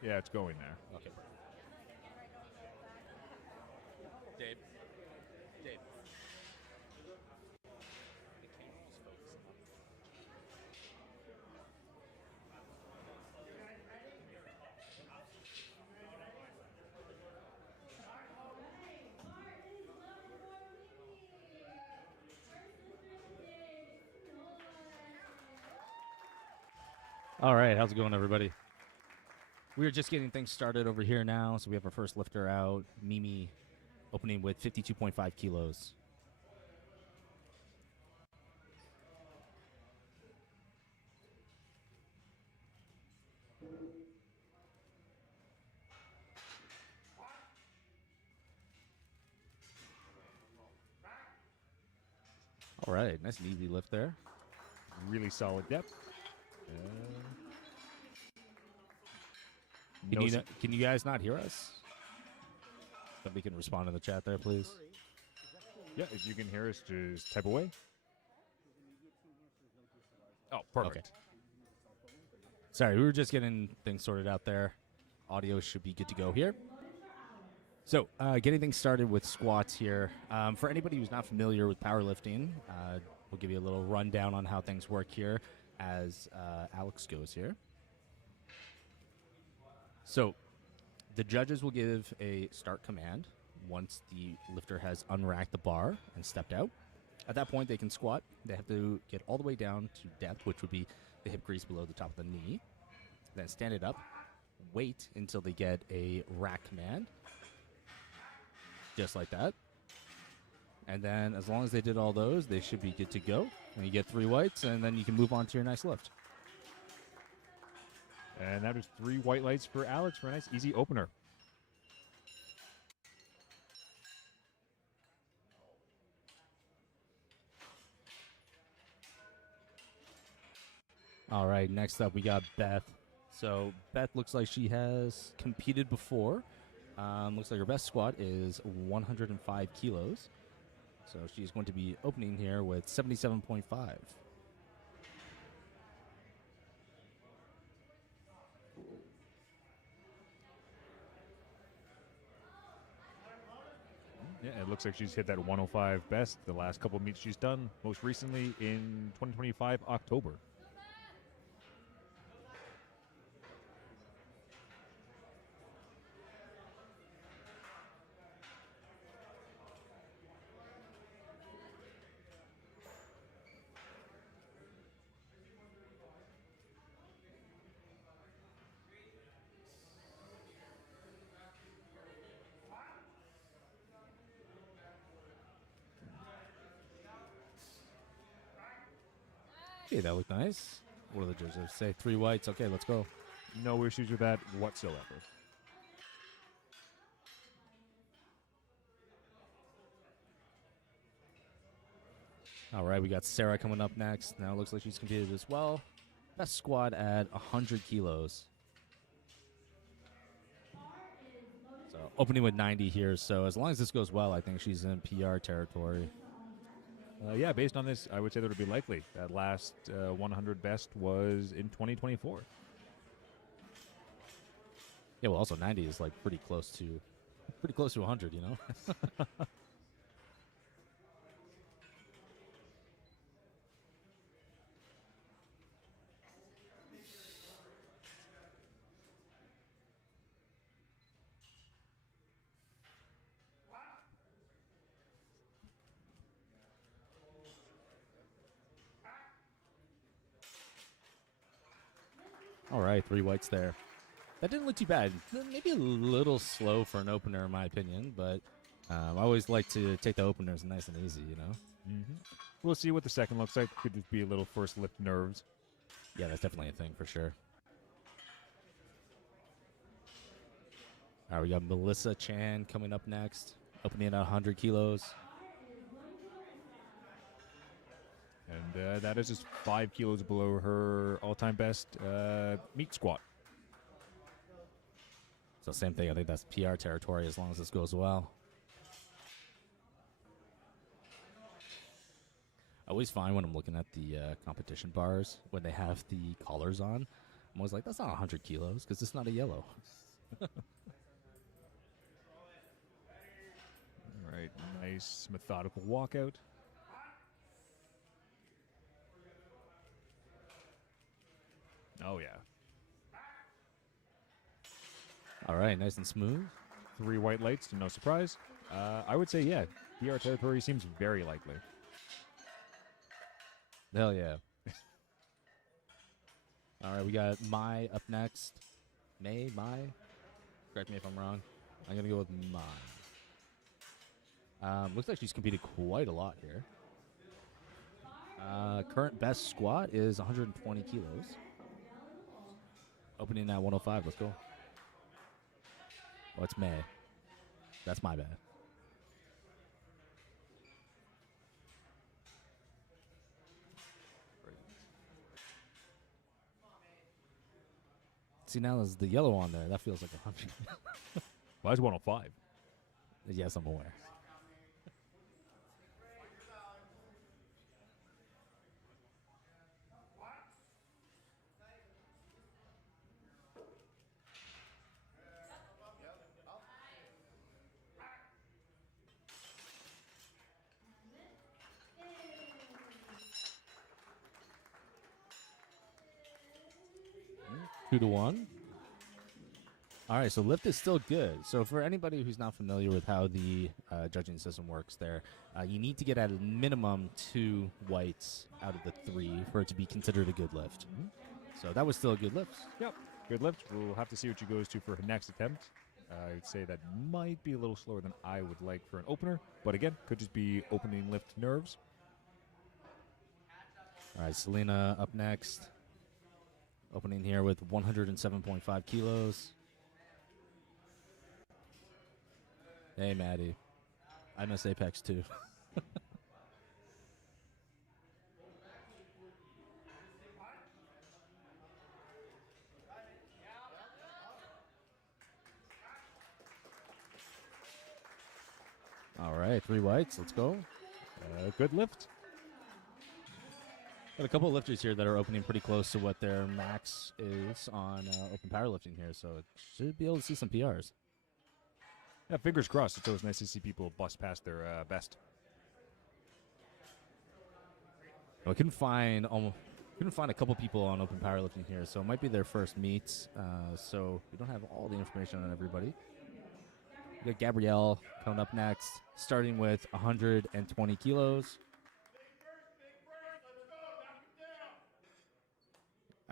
Yeah, it's going there. Okay. Dave. Dave. The camera was focusing on. All right, how's it going, everybody? We're just getting things started over here now. So we have our first lifter out, Mimi, opening with 52.5 kilos. All right, nice and easy lift there. Really solid depth. Can you guys not hear us? Somebody can respond in the chat there, please. Yeah, if you can hear us, just type away. Oh, perfect. Okay. Sorry, we were just getting things sorted out there. Audio should be good to go here. So, getting things started with squats here. For anybody who's not familiar with powerlifting, we'll give you a little rundown on how things work here as Alex goes here. So, the judges will give a start command once the lifter has unracked the bar and stepped out. At that point, they can squat. They have to get all the way down to depth, which would be the hip crease below the top of the knee. Then stand it up, wait until they get a rack command, just like that. And then as long as they did all those, they should be good to go. And you get 3 whites, and then you can move on to your nice lift. And that is 3 white lights for Alex for a nice, easy opener. All right, next up we got Beth. So Beth looks like she has competed before. Looks like her best squat is 105 kilos. So she's going to be opening here with 77.5. Yeah, it looks like she's hit that 105 best the last couple of meets she's done, most recently in 2025 October. Okay, that looked nice. What do the judges say? 3 whites. Okay, let's go. No issues with that whatsoever. All right, we got Sarah coming up next. Now it looks like she's competed as well. Best squat at 100 kilos. So opening with 90 here. So as long as this goes well, I think she's in PR territory. Yeah, based on this, I would say that would be likely. That last 100 best was in 2024. Yeah, well, also 90 is like pretty close to 100, you know? All right, 3 whites there. That didn't look too bad. Maybe a little slow for an opener, in my opinion, but I always like to take the openers nice and easy, you know? Mm-hmm. We'll see what the second looks like. Could just be a little first lift nerves. Yeah, that's definitely a thing for sure. All right, we got Melissa Chan coming up next, opening at 100 kilos. And that is just 5 kilos below her all-time best meat squat. So same thing. I think that's PR territory as long as this goes well. I always find when I'm looking at the competition bars, when they have the collars on, I'm always like, that's not 100 kilos because it's not a yellow. All right, nice methodical walkout. Oh, yeah. All right, nice and smooth. 3 white lights to no surprise. I would say, yeah, PR territory seems very likely. Hell yeah. All right, we got Mai up next. Mai? Correct me if I'm wrong. I'm going to go with Mai. Looks like she's competed quite a lot here. Current best squat is 120 kilos. Opening at 105. Let's go. Oh, it's May. That's my bad. See, now there's the yellow on there. That feels like 100. Well, that's 105. Yes, I'm aware. Two to one. All right, so lift is still good. So for anybody who's not familiar with how the judging system works there, you need to get at a minimum 2 whites out of the 3 for it to be considered a good lift. So that was still a good lift. Yep, good lift. We'll have to see what she goes to for her next attempt. I'd say that might be a little slower than I would like for an opener, but again, could just be opening lift nerves. All right, Selena up next. Opening here with 107.5 kilos. Hey, Maddie. I miss Apex too. All right, 3 whites. Let's go. Good lift. Got a couple of lifters here that are opening pretty close to what their max is on open powerlifting here, so it should be able to see some PRs. Yeah, fingers crossed. It's always nice to see people bust past their best. I couldn't find a couple people on open powerlifting here, so it might be their first meets. So we don't have all the information on everybody. We got Gabrielle coming up next, starting with 120 kilos.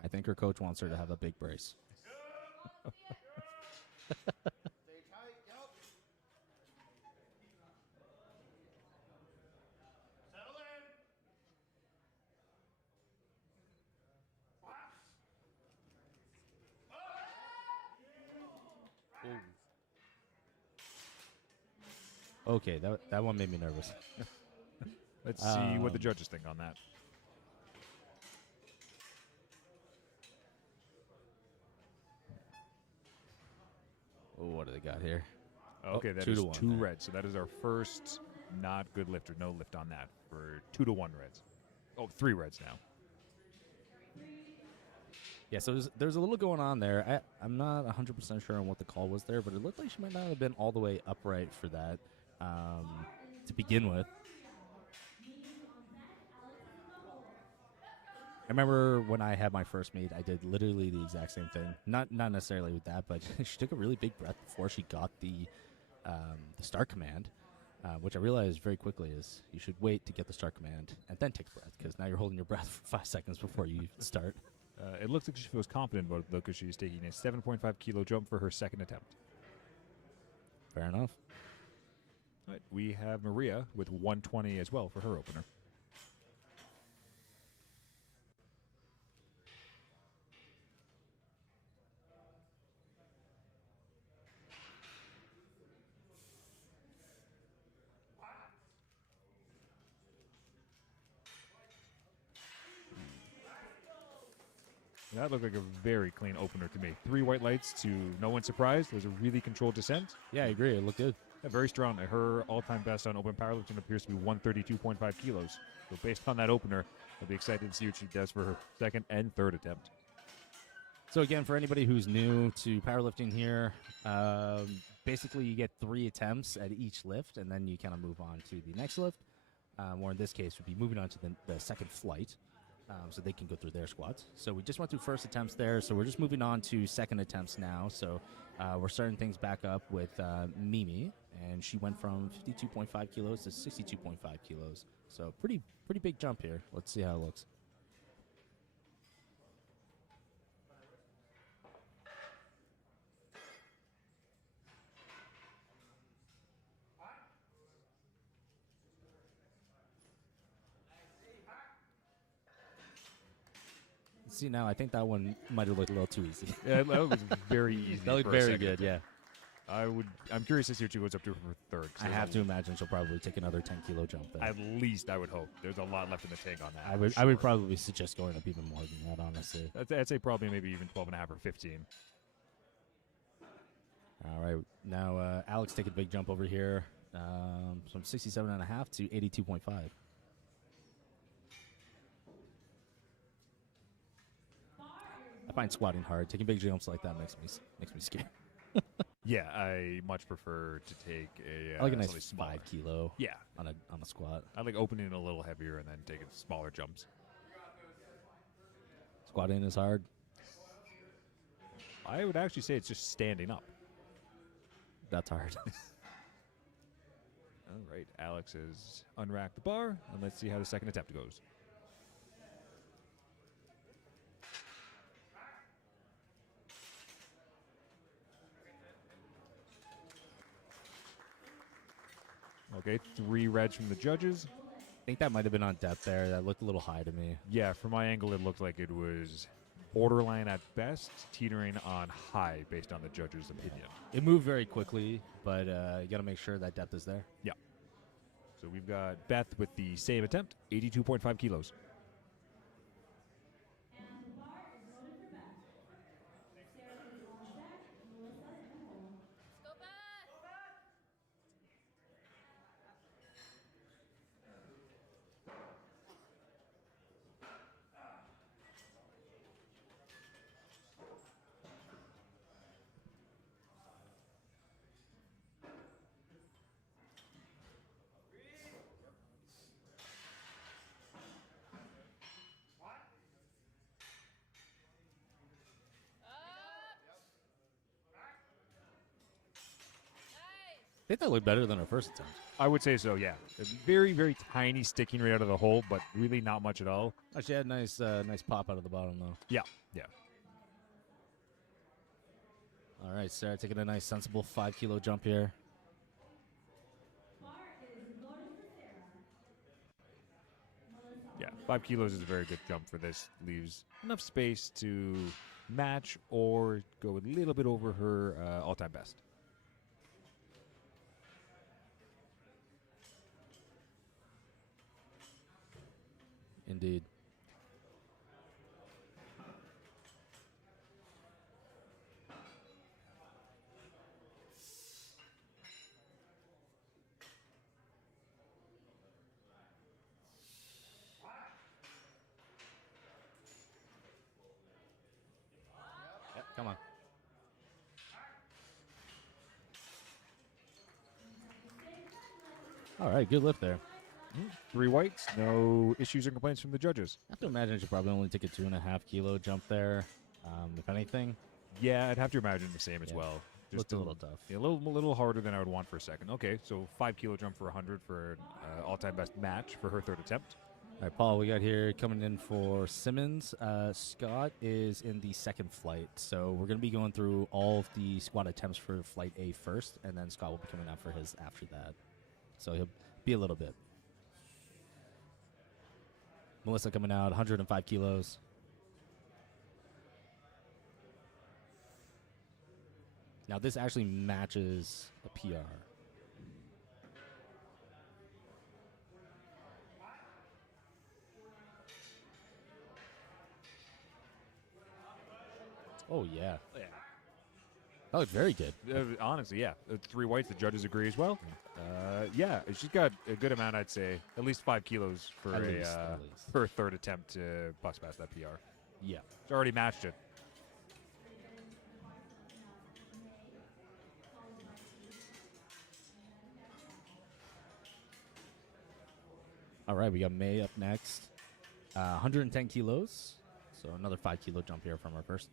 I think her coach wants her to have a big brace. Okay, that one made me nervous. Let's see what the judges think on that. What do they got here? Okay, that is 2 reds. So that is our first not good lift or no lift on that for 2 to 1 reds. Oh, 3 reds now. Yeah, so there's a little going on there. I'm not 100% sure on what the call was there, but it looked like she might not have been all the way upright for that to begin with. I remember when I had my first meet, I did literally the exact same thing. Not necessarily with that, but she took a really big breath before she got the start command, which I realized very quickly is you should wait to get the start command and then take a breath, because now you're holding your breath for 5 seconds before you start. It looks like she feels confident about it, though, because she's taking a 7.5 kilo jump for her second attempt. Fair enough. All right, we have Maria with 120 as well for her opener. That looked like a very clean opener to me. 3 white lights to no one's surprise. It was a really controlled descent. Yeah, I agree. It looked good. Yeah, very strong. Her all-time best on open powerlifting appears to be 132.5 kilos. So based on that opener, I'll be excited to see what she does for her second and third attempt. So again, for anybody who's new to powerlifting here, basically you get 3 attempts at each lift, and then you kind of move on to the next lift. Or in this case, would be moving on to the second flight, so they can go through their squats. So we just went through first attempts there, so we're just moving on to second attempts now. So we're starting things back up with Mimi, and she went from 52.5 kilos to 62.5 kilos. So pretty big jump here. Let's see how it looks. See, now I think that one might have looked a little too easy. Yeah, that was very easy. That looked for a very second good, yeah. I'm curious to see what she goes up to for third. I have to imagine she'll probably take another 10-kilo jump there. At least I would hope. There's a lot left in the tank on that. I would probably suggest going up even more than that, honestly. I'd say probably maybe even 12 and a half or 15. All right, now Alex taking a big jump over here from 67.5 to 82.5. I find squatting hard. Taking big jumps like that makes me scared. Yeah, I much prefer to take a I like a nice something smaller. 5 kilo. Yeah, on a squat. I like opening it a little heavier and then taking smaller jumps. Squatting is hard. I would actually say it's just standing up. That's hard. All right, Alex has unracked the bar, and let's see how the second attempt goes. Okay, 3 reds from the judges. I think that might have been on depth there. That looked a little high to me. Yeah, from my angle, it looked like it was borderline at best, teetering on high based on the judge's opinion. It moved very quickly, but you got to make sure that depth is there. Yeah. So we've got Beth with the same attempt, 82.5 kilos. I think that looked better than our first attempt. I would say so, yeah. A very, very tiny sticking right out of the hole, but really not much at all. Actually, had a nice pop out of the bottom, though. Yeah, yeah. All right, Sarah taking a nice, sensible 5 kilo jump here. Yeah, 5 kilos is a very good jump for this. Leaves enough space to match or go a little bit over her all-time best. Indeed. Yep, come on. All right, good lift there. 3 whites, no issues or complaints from the judges. I have to imagine she probably only took a 2.5 kilo jump there, if anything. Yeah, I'd have to imagine the same as well. Looked a little tough. Yeah, a little harder than I would want for a second. Okay, so 5 kilo jump for 100 for all-time best match for her third attempt. All right, Paul, we got here coming in for Simmons. Scott is in the second flight, so we're going to be going through all of the squat attempts for flight A first, and then Scott will be coming out for his after that. So he'll be a little bit. Melissa coming out, 105 kilos. Now this actually matches a PR. Oh, yeah. That looked very good. Honestly, yeah. 3 whites, the judges agree as well. Yeah, she's got a good amount, I'd say. At least 5 kilos for At least. her third attempt to bust past that PR. Yeah. She's already matched it. All right, we got May up next. 110 kilos. So another 5 kilo jump here from our first.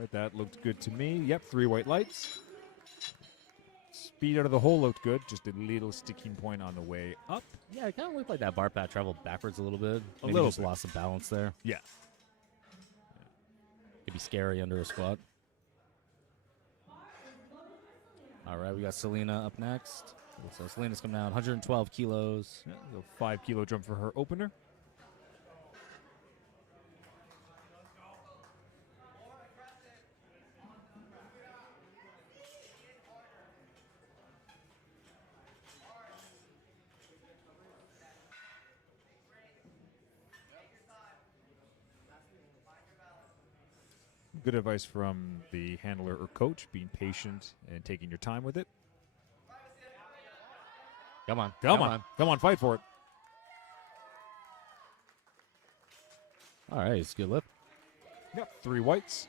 Right, that looked good to me. Yep, 3 white lights. Speed out of the hole looked good. Just a little sticking point on the way up. Yeah, it kind of looked like that bar pat traveled backwards a little bit. A Maybe little just bit. lost some balance there. Yeah. Could be scary under a squat. All right, we got Selena up next. So Selena's coming down 112 kilos. Yeah, a 5 kilo jump for her opener. Good advice from the handler or coach, being patient and taking your time with it. Come on. Come on, fight for it. All right, it's a good lift. Yep, 3 whites.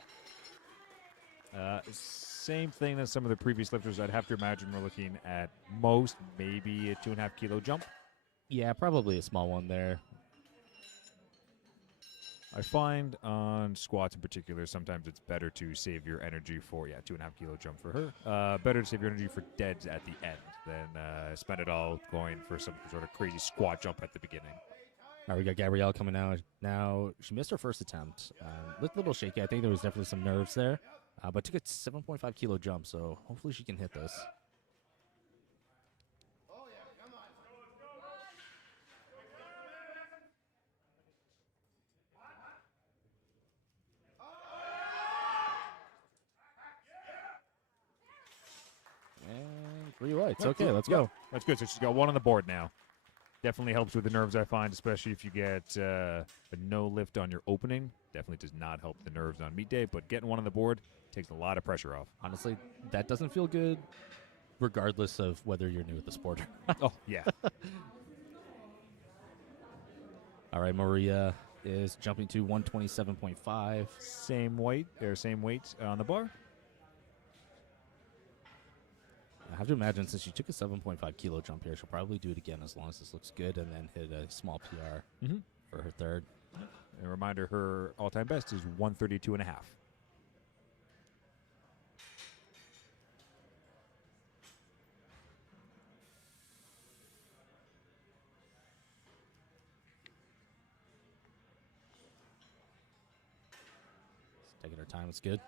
Same thing as some of the previous lifters. I'd have to imagine we're looking at most maybe a 2.5 kilo jump. Yeah, probably a small one there. I find on squats in particular, sometimes it's better to save your energy for, 2.5 kilo jump for her. Better to save your energy for deads at the end than spend it all going for some sort of crazy squat jump at the beginning. All right, we got Gabrielle coming out. Now, she missed her first attempt. Looked a little shaky. I think there was definitely some nerves there. But took a 7.5 kilo jump, so hopefully she can hit this. And 3 whites. Okay, let's go. That's good. So she's got 1 on the board now. Definitely helps with the nerves, I find, especially if you get a no lift on your opening. Definitely does not help the nerves on meet day, but getting 1 on the board takes a lot of pressure off. Honestly, that doesn't feel good regardless of whether you're new at the sport. Oh, yeah. All right, Maria is jumping to 127.5. Same weight on the bar. I have to imagine since she took a 7.5 kilo jump here, she'll probably do it again as long as this looks good and then hit a small PR for her third. And a reminder, her all-time best is 132.5. Taking her time, it's good.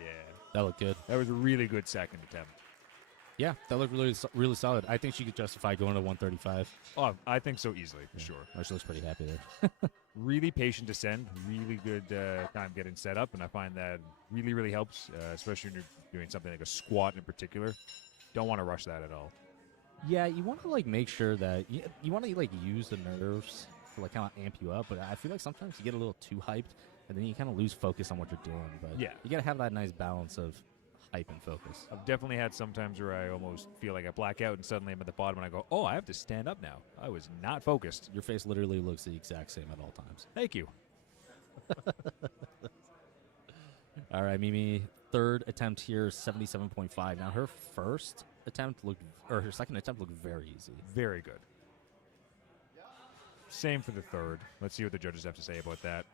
Yeah. That looked good. That was a really good second attempt. Yeah, that looked really solid. I think she could justify going to 135. Oh, I think so easily, for sure. Oh, she looks pretty happy there. Really patient descend, really good time getting set up, and I find that really, really helps, especially when you're doing something like a squat in particular. Don't want to rush that at all. Yeah, you want to make sure that you want to use the nerves to kind of amp you up, but I feel like sometimes you get a little too hyped, and then you kind of lose focus on what you're doing. But yeah, you got to have that nice balance of hype and focus. I've definitely had some times where I almost feel like I black out, and suddenly I'm at the bottom, and I go, "Oh, I have to stand up now. I was not focused." Your face literally looks the exact same at all times. Thank you. All right, Mimi, third attempt here, 77.5. Now her second attempt looked very easy. Very good. Same for the third. Let's see what the judges have to say about that.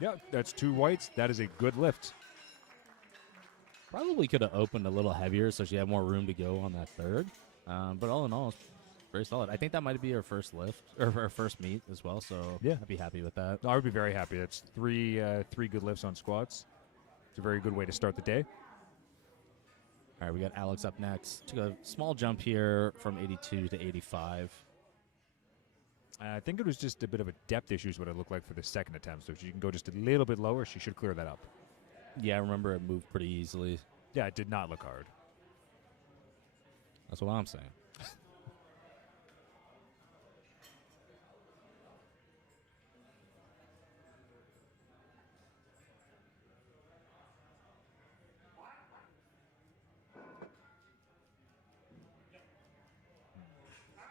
Yeah, that's 2 whites. That is a good lift. Probably could have opened a little heavier so she had more room to go on that third. But all in all, Very solid. I think that might be her first lift or her first meet as well. So Yeah. I'd be happy with that. No, I would be very happy. That's three good lifts on squats. It's a very good way to start the day. All right, we got Alex up next. Took a small jump here from 82 to 85. I think it was just a bit of a depth issue is what it looked like for the second attempt. So if she can go just a little bit lower, she should clear that up. Yeah, I remember it moved pretty easily. Yeah, it did not look hard. That's what I'm saying.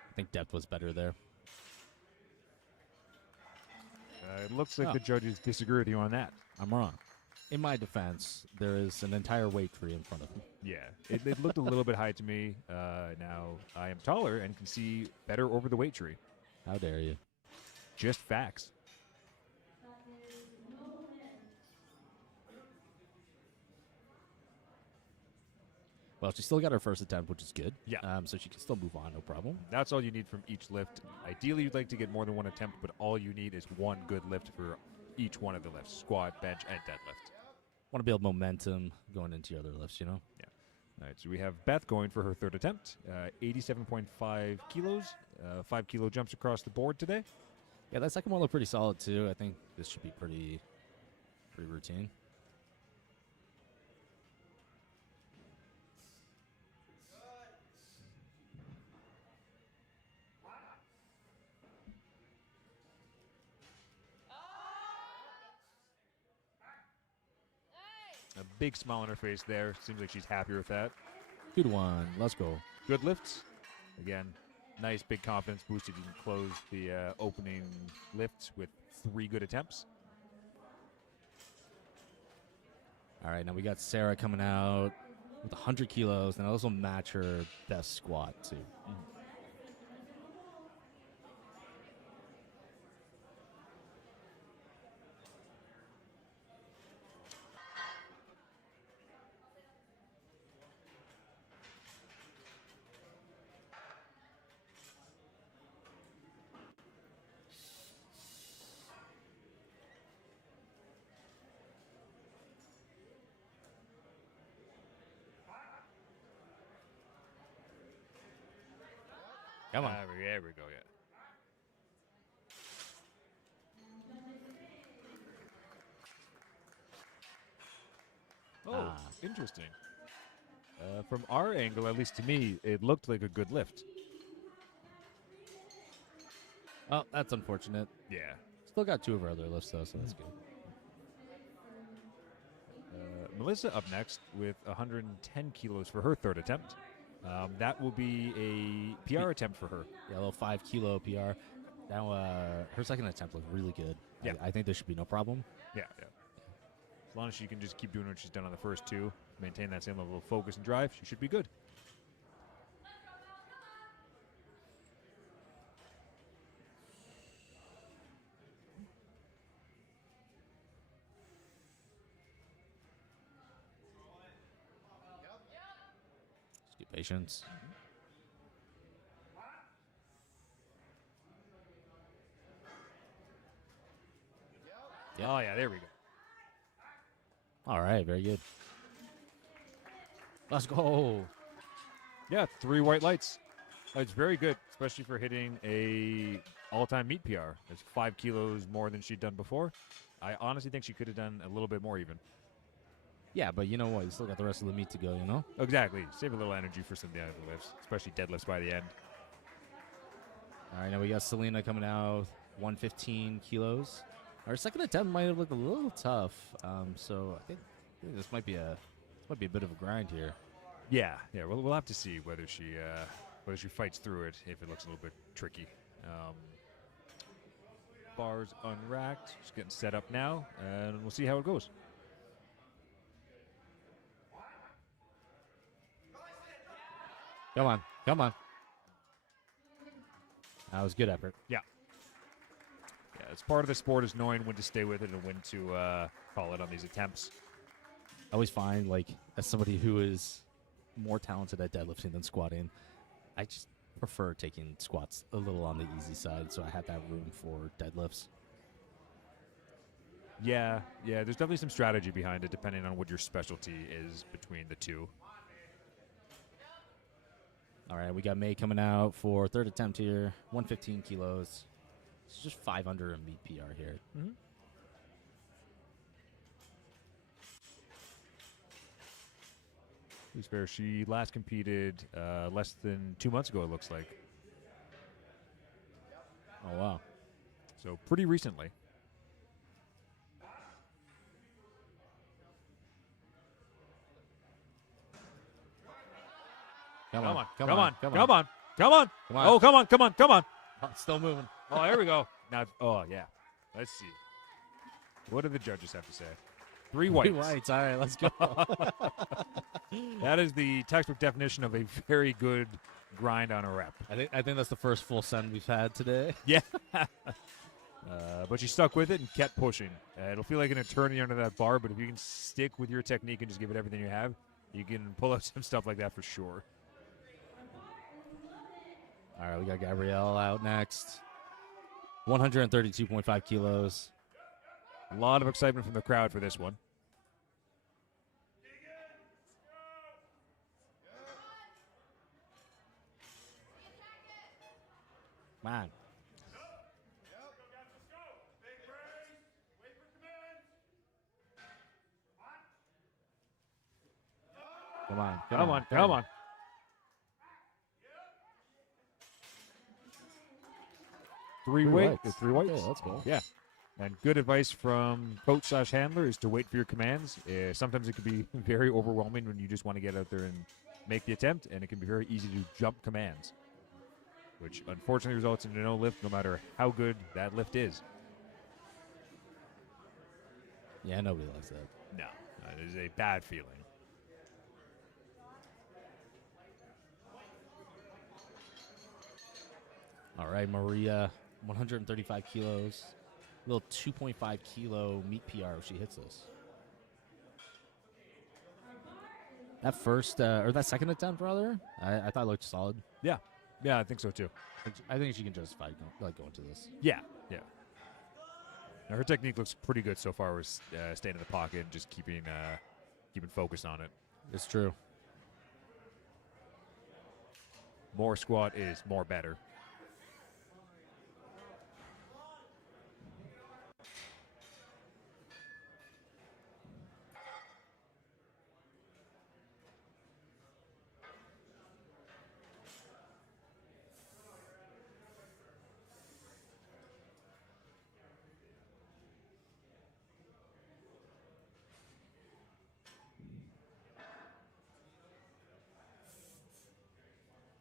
I think depth was better there. It looks like the judges disagree with you on that. I'm wrong. In my defense, there is an entire weight tree in front of me. Yeah, it looked a little bit high to me. Now, I am taller and can see better over the weight tree. How dare you? Just facts. Well, she still got her first attempt, which is good. Yeah. So she can still move on, no problem. That's all you need from each lift. Ideally, you'd like to get more than one attempt, but all you need is one good lift for each one of the lifts. Squat, bench, and deadlift. Want to build momentum going into your other lifts, you know? Yeah. All right, so we have Beth going for her third attempt. 87.5 kilos. 5 kilo jumps across the board today. Yeah, that second one looked pretty solid, too. I think this should be pretty routine. A big smile on her face there. Seems like she's happy with that. Good one. Let's go. Good lifts. Again, nice big confidence boost if you can close the opening lift with 3 good attempts. All right, now we got Sarah coming out with 100 kilos, and also match her best squat, too. Come on. There we go, yeah. Oh, interesting. From our angle, at least to me, it looked like a good lift. Oh, that's unfortunate. Yeah. Still got 2 of our other lifts, though, so that's good. Melissa up next with 110 kilos for her third attempt. That will be a PR attempt for her. Yeah, a little 5 kilo PR. Now, her second attempt looked really good. Yeah. I think there should be no problem. Yeah. As long as she can just keep doing what she's done on the first 2, maintain that same level of focus and drive, she should be good. Just get patience. Yeah. Oh, yeah, there we go. All right, very good. Let's go. Yeah, 3 white lights. It's very good, especially for hitting a all-time meet PR. It's 5 kilos more than she'd done before. I honestly think she could have done a little bit more even. Yeah, but you know what? You still got the rest of the meet to go, you know? Exactly. Save a little energy for some of the other lifts, especially deadlifts by the end. All right, now we got Selena coming out 115 kilos. Our second attempt might have looked a little tough, so I think this might be a bit of a grind here. Yeah. We'll have to see whether she fights through it if it looks a little bit tricky. Bars unracked. Just getting set up now, and we'll see how it goes. Come on. That was good effort. Yeah, it's part of the sport is knowing when to stay with it and when to call it on these attempts. I always find, like, as somebody who is more talented at deadlifting than squatting, prefer taking squats a little on the easy side, so I have that room for deadlifts. Yeah, there's definitely some strategy behind it depending on what your specialty is between the two. All right, we got May coming out for third attempt here, 115 kilos. It's just 5 under a meet PR here. Mm-hmm. To be fair, she last competed less than 2 months ago, it looks like. Oh, wow. So pretty recently. Come on. Oh, come on. Oh, it's still moving. Oh, here we go. Now, oh, yeah. Let's see. What do the judges have to say? 3 whites. 3 whites. All right, let's go. That is the textbook definition of a very good grind on a rep. I think that's the first full send we've had today. Yeah. But she stuck with it and kept pushing. It'll feel like an eternity under that bar, but if you can stick with your technique and just give it everything you have, you can pull out some stuff like that for sure. All right, we got Gabrielle out next. 132.5 kilos. A lot of excitement from the crowd for this one. Man. Come on. 3 weights. 3 weights. Okay, let's go. Yeah. And good advice from coach/handler is to wait for your commands. Sometimes it can be very overwhelming when you just want to get out there and make the attempt, and it can be very easy to jump commands, which unfortunately results in a no lift no matter how good that lift is. Yeah, nobody likes that. No, that is a bad feeling. All right, Maria, 135 kilos. Little 2.5 kilo meet PR if she hits this. That first, or that second attempt, rather, I thought it looked solid. Yeah, I think so too. I think she can justify going to this. Yeah. Now, her technique looks pretty good so far. With staying in the pocket and just keeping focused on it. It's true. More squat is more better.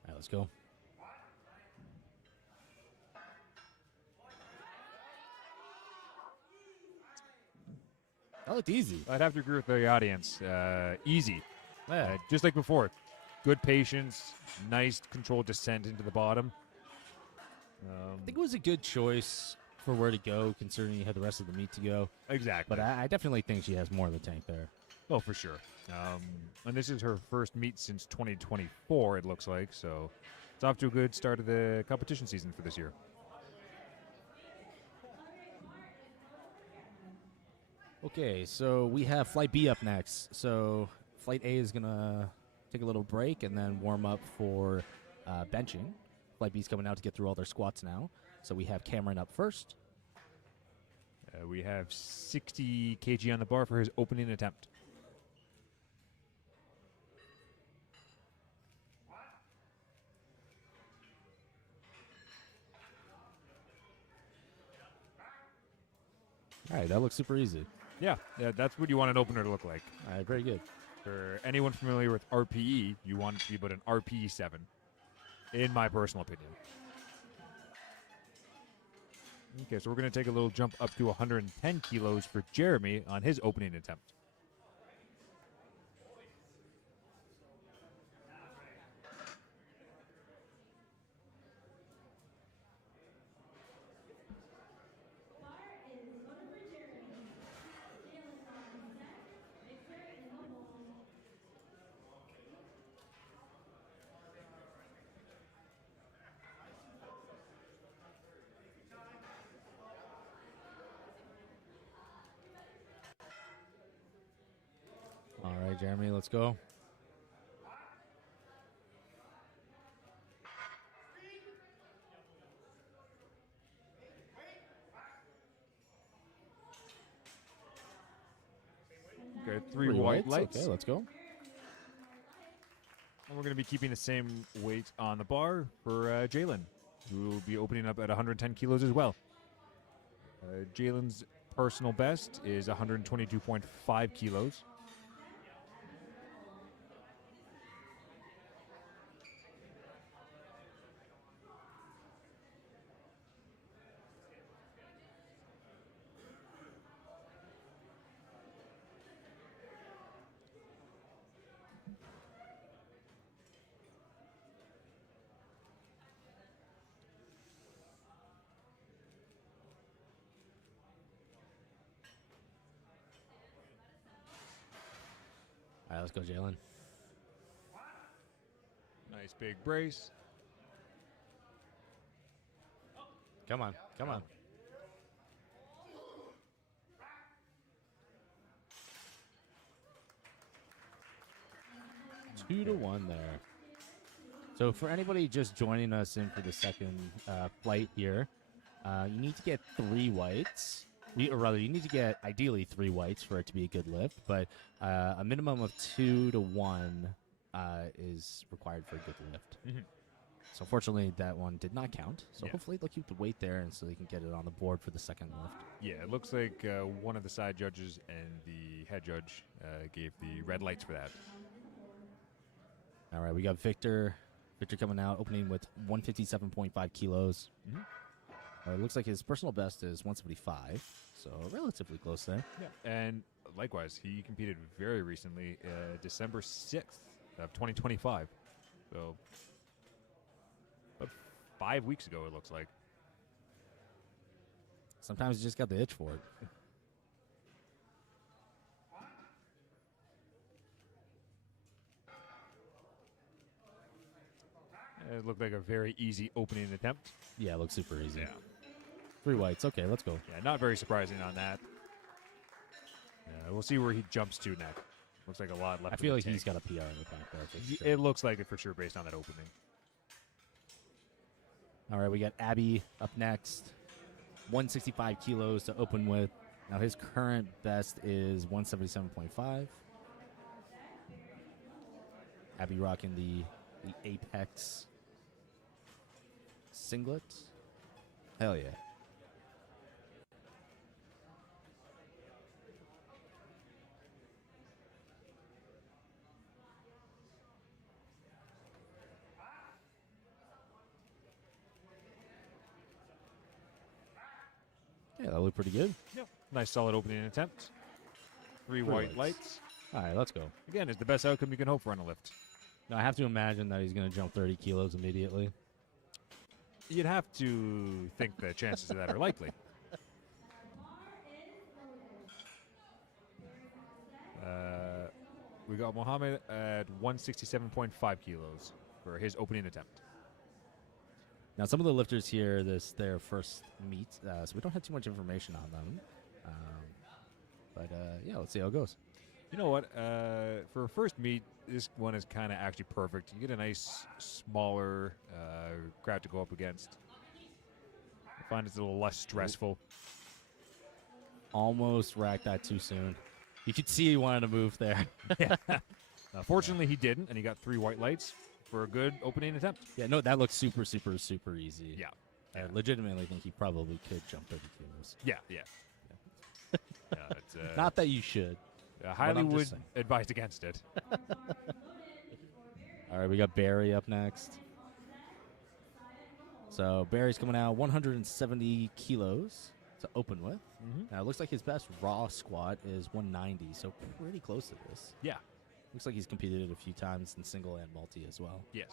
All right, let's go. That looked easy. I'd have to agree with the audience. Easy. Yeah. Just like before. Good patience, nice controlled descent into the bottom. I think it was a good choice for where to go, considering you had the rest of the meet to go. Exactly. But I definitely think she has more of the tank there. Oh, for sure. And this is her first meet since 2024, it looks like. So it's off to a good start of the competition season for this year. Okay, so we have Flight B up next. So Flight A is going to take a little break and then warm up for benching. Flight B is coming out to get through all their squats now. So we have Cameron up first. We have 60 kg on the bar for his opening attempt. All right, that looks super easy. Yeah, that's what you want an opener to look like. All right, very good. For anyone familiar with RPE, you want it to be about an RPE 7, in my personal opinion. Okay, so we're going to take a little jump up to 110 kilos for Jeremy on his opening attempt. Jeremy. Let's go. Okay, three white lights. Okay, let's go. And we're going to be keeping the same weight on the bar for Jalen, who will be opening up at 110 kilos as well. Jalen's personal best is 122.5 kilos. All right, let's go, Jalen. Nice big brace. Come on. Come on. Two to one there. So for anybody just joining us in for the second flight here, you need to get 3 whites. Or rather, you need to get ideally 3 whites for it to be a good lift, but a minimum of 2 to 1 is required for a good lift. Mm-hmm. So unfortunately, that one did not count. So Yeah. hopefully they'll keep the weight there, and so they can get it on the board for the second lift. Yeah, it looks like one of the side judges and the head judge gave the red lights for that. All right, we got Victor. Victor coming out, opening with 157.5 kilos. Mm-hmm. It looks like his personal best is 175, so relatively close there. Yeah. And likewise, he competed very recently, December 6th of 2025. So about 5 weeks ago, it looks like. Sometimes you just got the itch for it. It looked like a very easy opening attempt. Yeah, it looks super easy. Yeah. 3 whites. Okay, let's go. Yeah, not very surprising on that. We'll see where he jumps to next. Looks like a lot left. I feel in like the he's tank. got a PR in the back there. For sure. It looks like it for sure based on that opening. All right, we got Abby up next. 165 kilos to open with. Now his current best is 177.5. Abby rocking the Apex singlet. Hell yeah. Yeah, that looked pretty good. Yep. Nice solid opening attempt. 3 white lights. All right, let's go. Again, it's the best outcome you can hope for on a lift. Now, I have to imagine that he's going to jump 30 kilos immediately. You'd have to think the chances of that are likely. We got Mohammed at 167.5 kilos for his opening attempt. Now, some of the lifters here, this their first meet, so we don't have too much information on them. But yeah, let's see how it goes. You know what? For a first meet, this one is kind of actually perfect. You get a nice, smaller crowd to go up against. I find it's a little less stressful. Almost racked that too soon. You could see he wanted to move there. Yeah. Fortunately, he didn't, and he got 3 white lights for a good opening attempt. Yeah, no, that looks super, super, super easy. Yeah. I legitimately think he probably could jump 30 kilos. Yeah, yeah. It's, Not that you should. highly I'm just would saying. advise against it. All right, we got Barry up next. So Barry's coming out 170 kilos to open with. Mm-hmm. Now, it looks like his best raw squat is 190, so pretty close to this. Yeah. Looks like he's competed a few times in single and multi as well. Yes.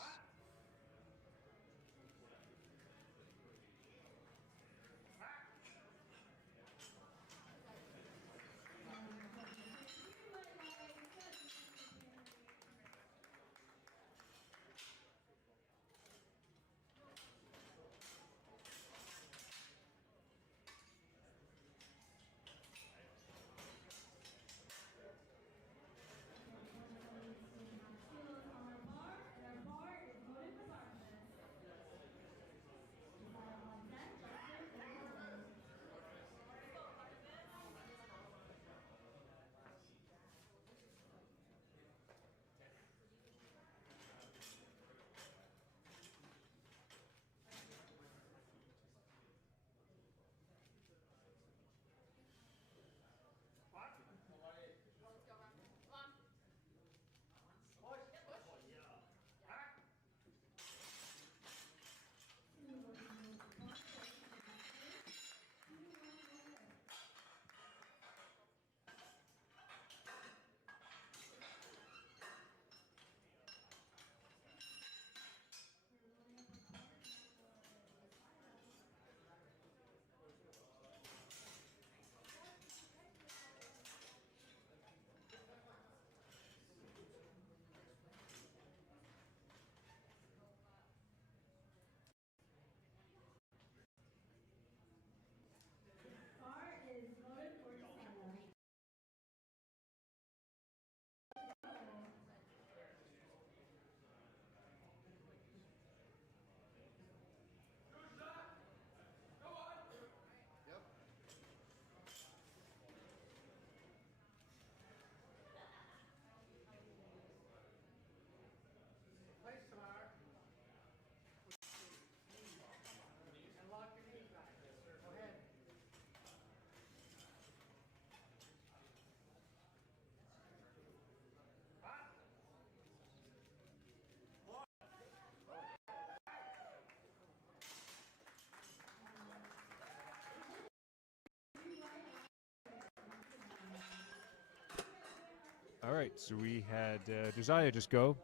right, so we had Josiah just go.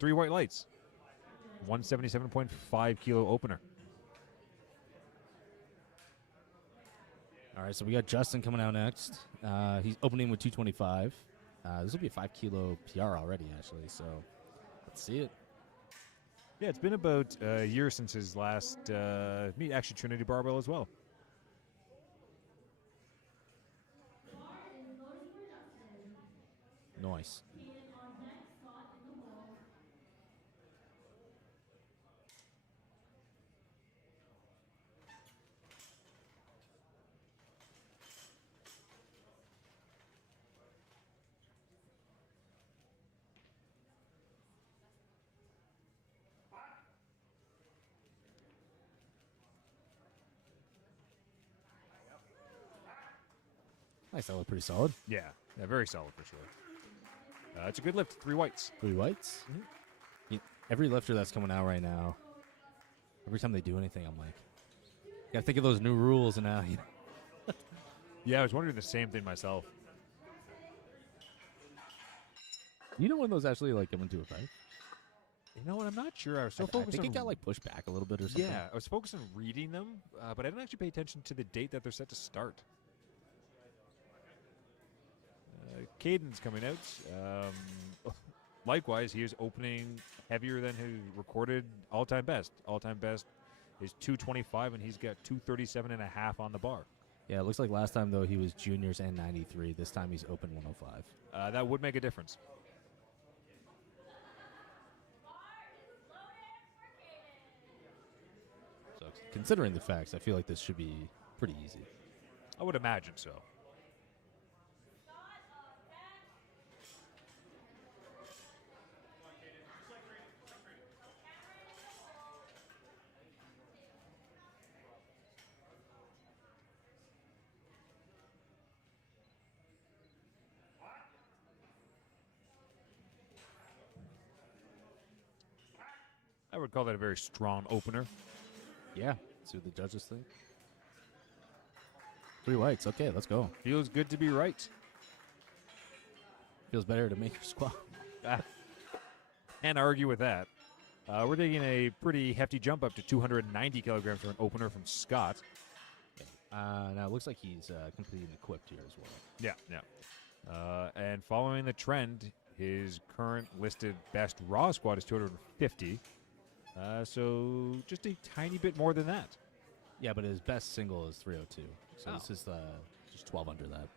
3 white lights. 177.5 kilo opener. All right, so we got Justin coming out next. He's opening with 225. This will be a 5 kilo PR already, actually, so let's see it. Yeah, it's been about a year since his last meet, actually Trinity Barbell as well. Nice. Nice, that looked pretty solid. Yeah, very solid for sure. It's a good lift, 3 whites. 3 whites? Every lifter that's coming out right now, every time they do anything, I'm like, gotta think of those new rules and now. Yeah, I was wondering the same thing myself. You know when those actually like come into effect? You know what? I'm not sure. I was so I focused think on it got like pushed back a little bit or something. Yeah, I was focused on reading them, but I didn't actually pay attention to the date that they're set to start. Caden's coming out. Likewise, he is opening heavier than his recorded all-time best. All-time best is 225, and he's got 237.5 on the bar. Yeah, it looks like last time, though, he was juniors and 93. This time he's open 105. That would make a difference. So considering the facts, I feel like this should be pretty easy. I would imagine so. I would call that a very strong opener. Yeah, see what the judges think. 3 whites. Okay, let's go. Feels good to be right. Feels better to make your squat. Can't argue with that. We're taking a pretty hefty jump up to 290 kilograms for an opener from Scott. Now it looks like he's completely equipped here as well. Yeah. And following the trend, his current listed best raw squat is 250. So just a tiny bit more than that. Yeah, but his best single is 302. So Oh. this is just 12 under that.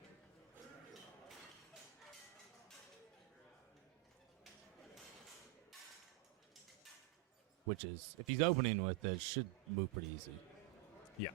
Which is, if he's opening with it, should move pretty easy. Yeah.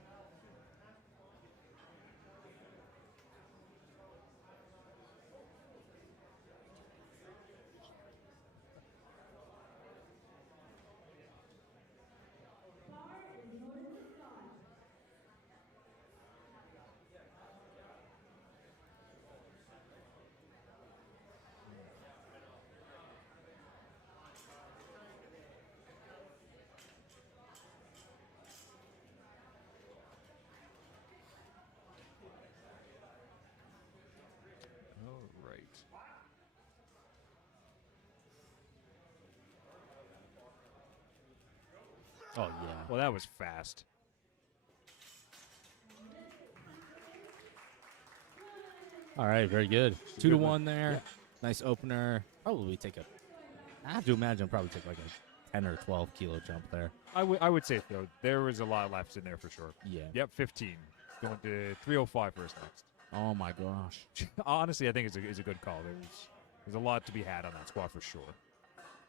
All right. Oh, yeah. Well, that was fast. All right, very good. 2 to Good 1 there. Nice opener. Probably take I have to imagine probably take like a 10 or 12 kilo jump there. I would say, though, there was a lot left in there for sure. Yeah. Yep, 15. Going to 305 for us next. Oh my gosh. Honestly, I think it's a good call. There's a lot to be had on that squat for sure.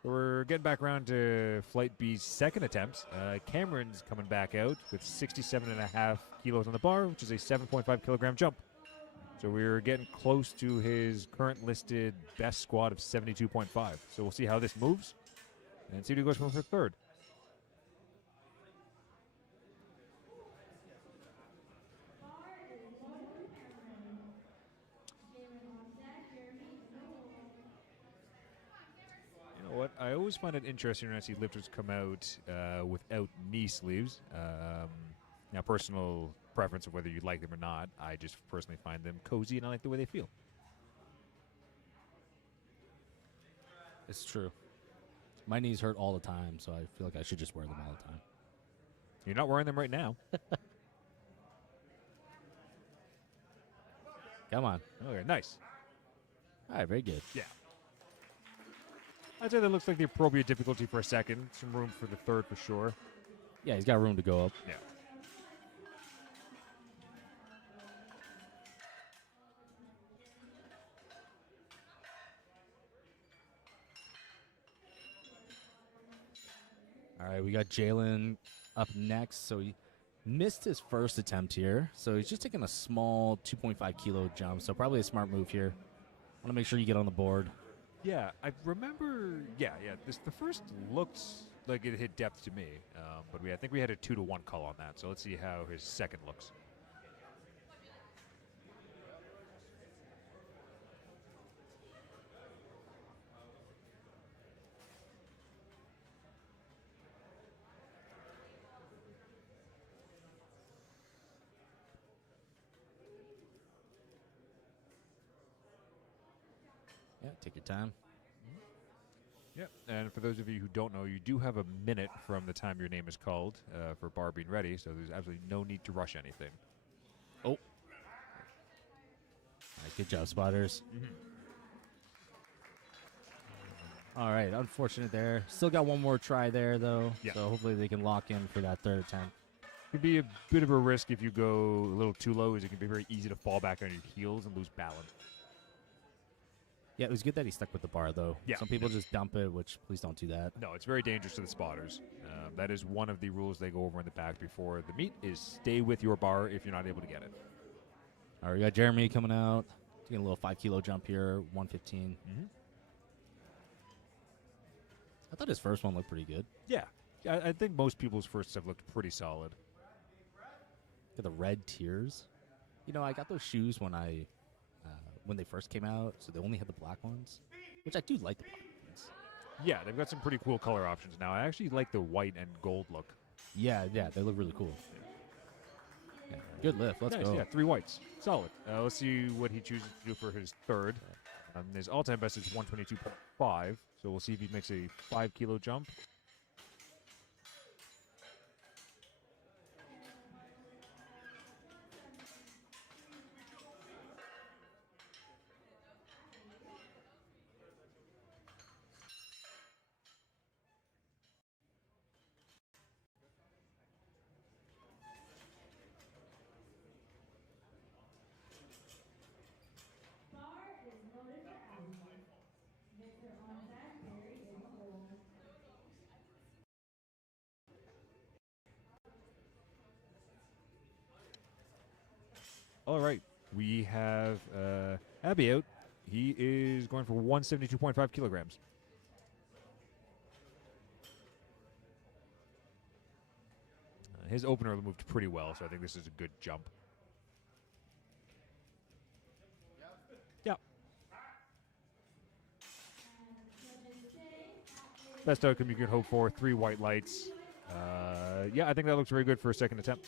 We're getting back around to Flight B's second attempt. Cameron's coming back out with 67.5 kilos on the bar, which is a 7.5 kilogram jump. So we're getting close to his current listed best squat of 72.5. So we'll see how this moves and see what he goes for third. You know what? I always find it interesting when I see lifters come out without knee sleeves. Now, personal preference of whether you like them or not, I just personally find them cozy and I like the way they feel. It's true. My knees hurt all the time, so I feel like I should just wear them all the time. You're not wearing them right now. Come on. Okay, nice. All right, very good. Yeah. I'd say that looks like the appropriate difficulty for a second. Some room for the third for sure. Yeah, he's got room to go up. Yeah. All right, we got Jalen up next. So he missed his first attempt here. So he's just taking a small 2.5 kilo jump. So probably a smart move here. Want to make sure you get on the board. Yeah, I remember. Yeah. The first looked like it hit depth to me, but I think we had a 2-to-1 call on that. So let's see how his second looks. Yeah, take your time. Yep. And for those of you who don't know, you do have a minute from the time your name is called for bar being ready, so there's absolutely no need to rush anything. Oh. All right, good job, spotters. All right, unfortunate there. Still got one more try there, though. Yeah. So hopefully they can lock in for that third attempt. It can be a bit of a risk if you go a little too low, as it can be very easy to fall back on your heels and lose balance. Yeah, it was good that he stuck with the bar, though. Yeah. Some people just dump it, which please don't do that. No, it's very dangerous to the spotters. That is one of the rules they go over in the back before the meet, is stay with your bar if you're not able to get it. All right, we got Jeremy coming out. Taking a little 5 kilo jump here, 115. I thought his first one looked pretty good. Yeah. I think most people's firsts have looked pretty solid. Got the red tears. You know, I got those shoes when they first came out, so they only had the black ones, which I do like the black ones. Yeah, they've got some pretty cool color options now. I actually like the white and gold look. Yeah, they look really cool. Yeah, good lift. Let's Nice, go. yeah, 3 whites. Solid. Let's see what he chooses to do for his third. His all-time best is 122.5, so we'll see if he makes a 5 kilo jump. All right, we have Abby out. He is going for 172.5 kilograms. His opener moved pretty well, so I think this is a good jump. Yeah. Best outcome you can hope for, 3 white lights. Yeah, I think that looks very good for a second attempt.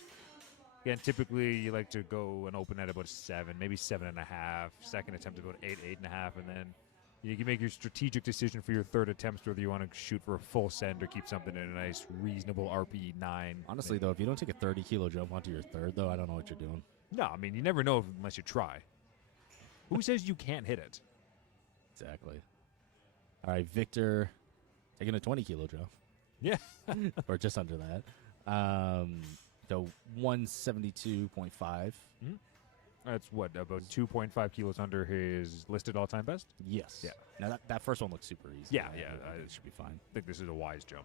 Again, typically you like to go and open at about 7, maybe 7.5. Second attempt about 8, 8.5, and then you can make your strategic decision for your third attempt whether you want to shoot for a full send or keep something in a nice, reasonable RPE 9. Honestly, though, if you don't take a 30 kilo jump onto your third, though, I don't know what you're doing. No, I mean, you never know unless you try. Who says you can't hit it? Exactly. All right, Victor taking a 20 kilo jump. Yeah. Or just under that. So 172.5. That's what, about 2.5 kilos under his listed all-time best? Yes. Yeah. Now that first one looks super easy. Yeah, It should be fine. I think this is a wise jump.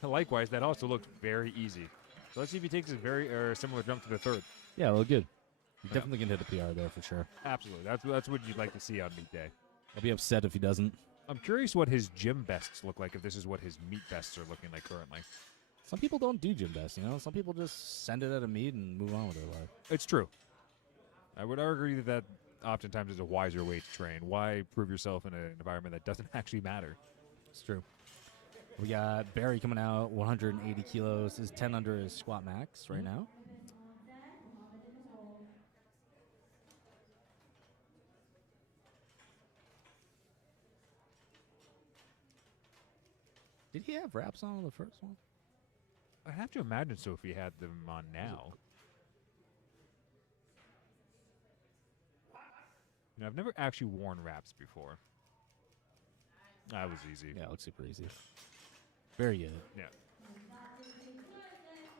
Likewise, that also looked very easy. So let's see if he takes a very similar jump to the third. Yeah, well, good. You definitely can hit a PR there for sure. Absolutely. That's what you'd like to see on meet day. I'll be upset if he doesn't. I'm curious what his gym bests look like if this is what his meet bests are looking like currently. Some people don't do gym best, you know? Some people just send it at a meet and move on with their life. It's true. I would argue that oftentimes is a wiser way to train. Why prove yourself in an environment that doesn't actually matter? It's true. We got Barry coming out, 180 kilos. Is 10 under his squat max right now. Did he have wraps on the first one? I have to imagine so if he had them on now. You know, I've never actually worn wraps before. That was easy. Yeah, it looks super easy. Very good. Yeah.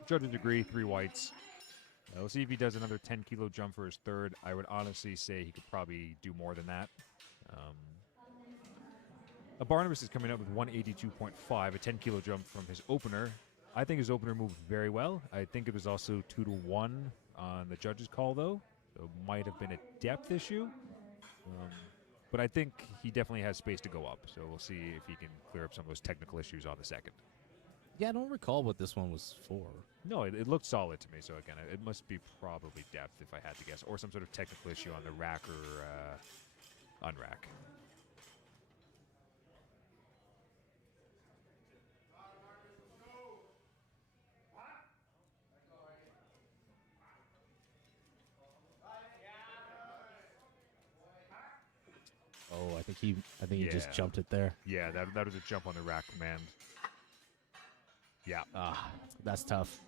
Judges agree, 3 whites. We'll see if he does another 10-kilo jump for his third. I would honestly say he could probably do more than that. Barnabas is coming out with 182.5, a 10-kilo jump from his opener. I think his opener moved very well. I think it was also 2-1 on the judges' call, though. So it might have been a depth issue. But I think he definitely has space to go up. So we'll see if he can clear up some of those technical issues on the second. Yeah, I don't recall what this one was for. No, it looked solid to me. So again, it must be probably depth if I had to guess, or some sort of technical issue on the rack or unrack. Oh, I think he just jumped it there. Yeah, that was a jump on the rack command. Yeah. That's tough.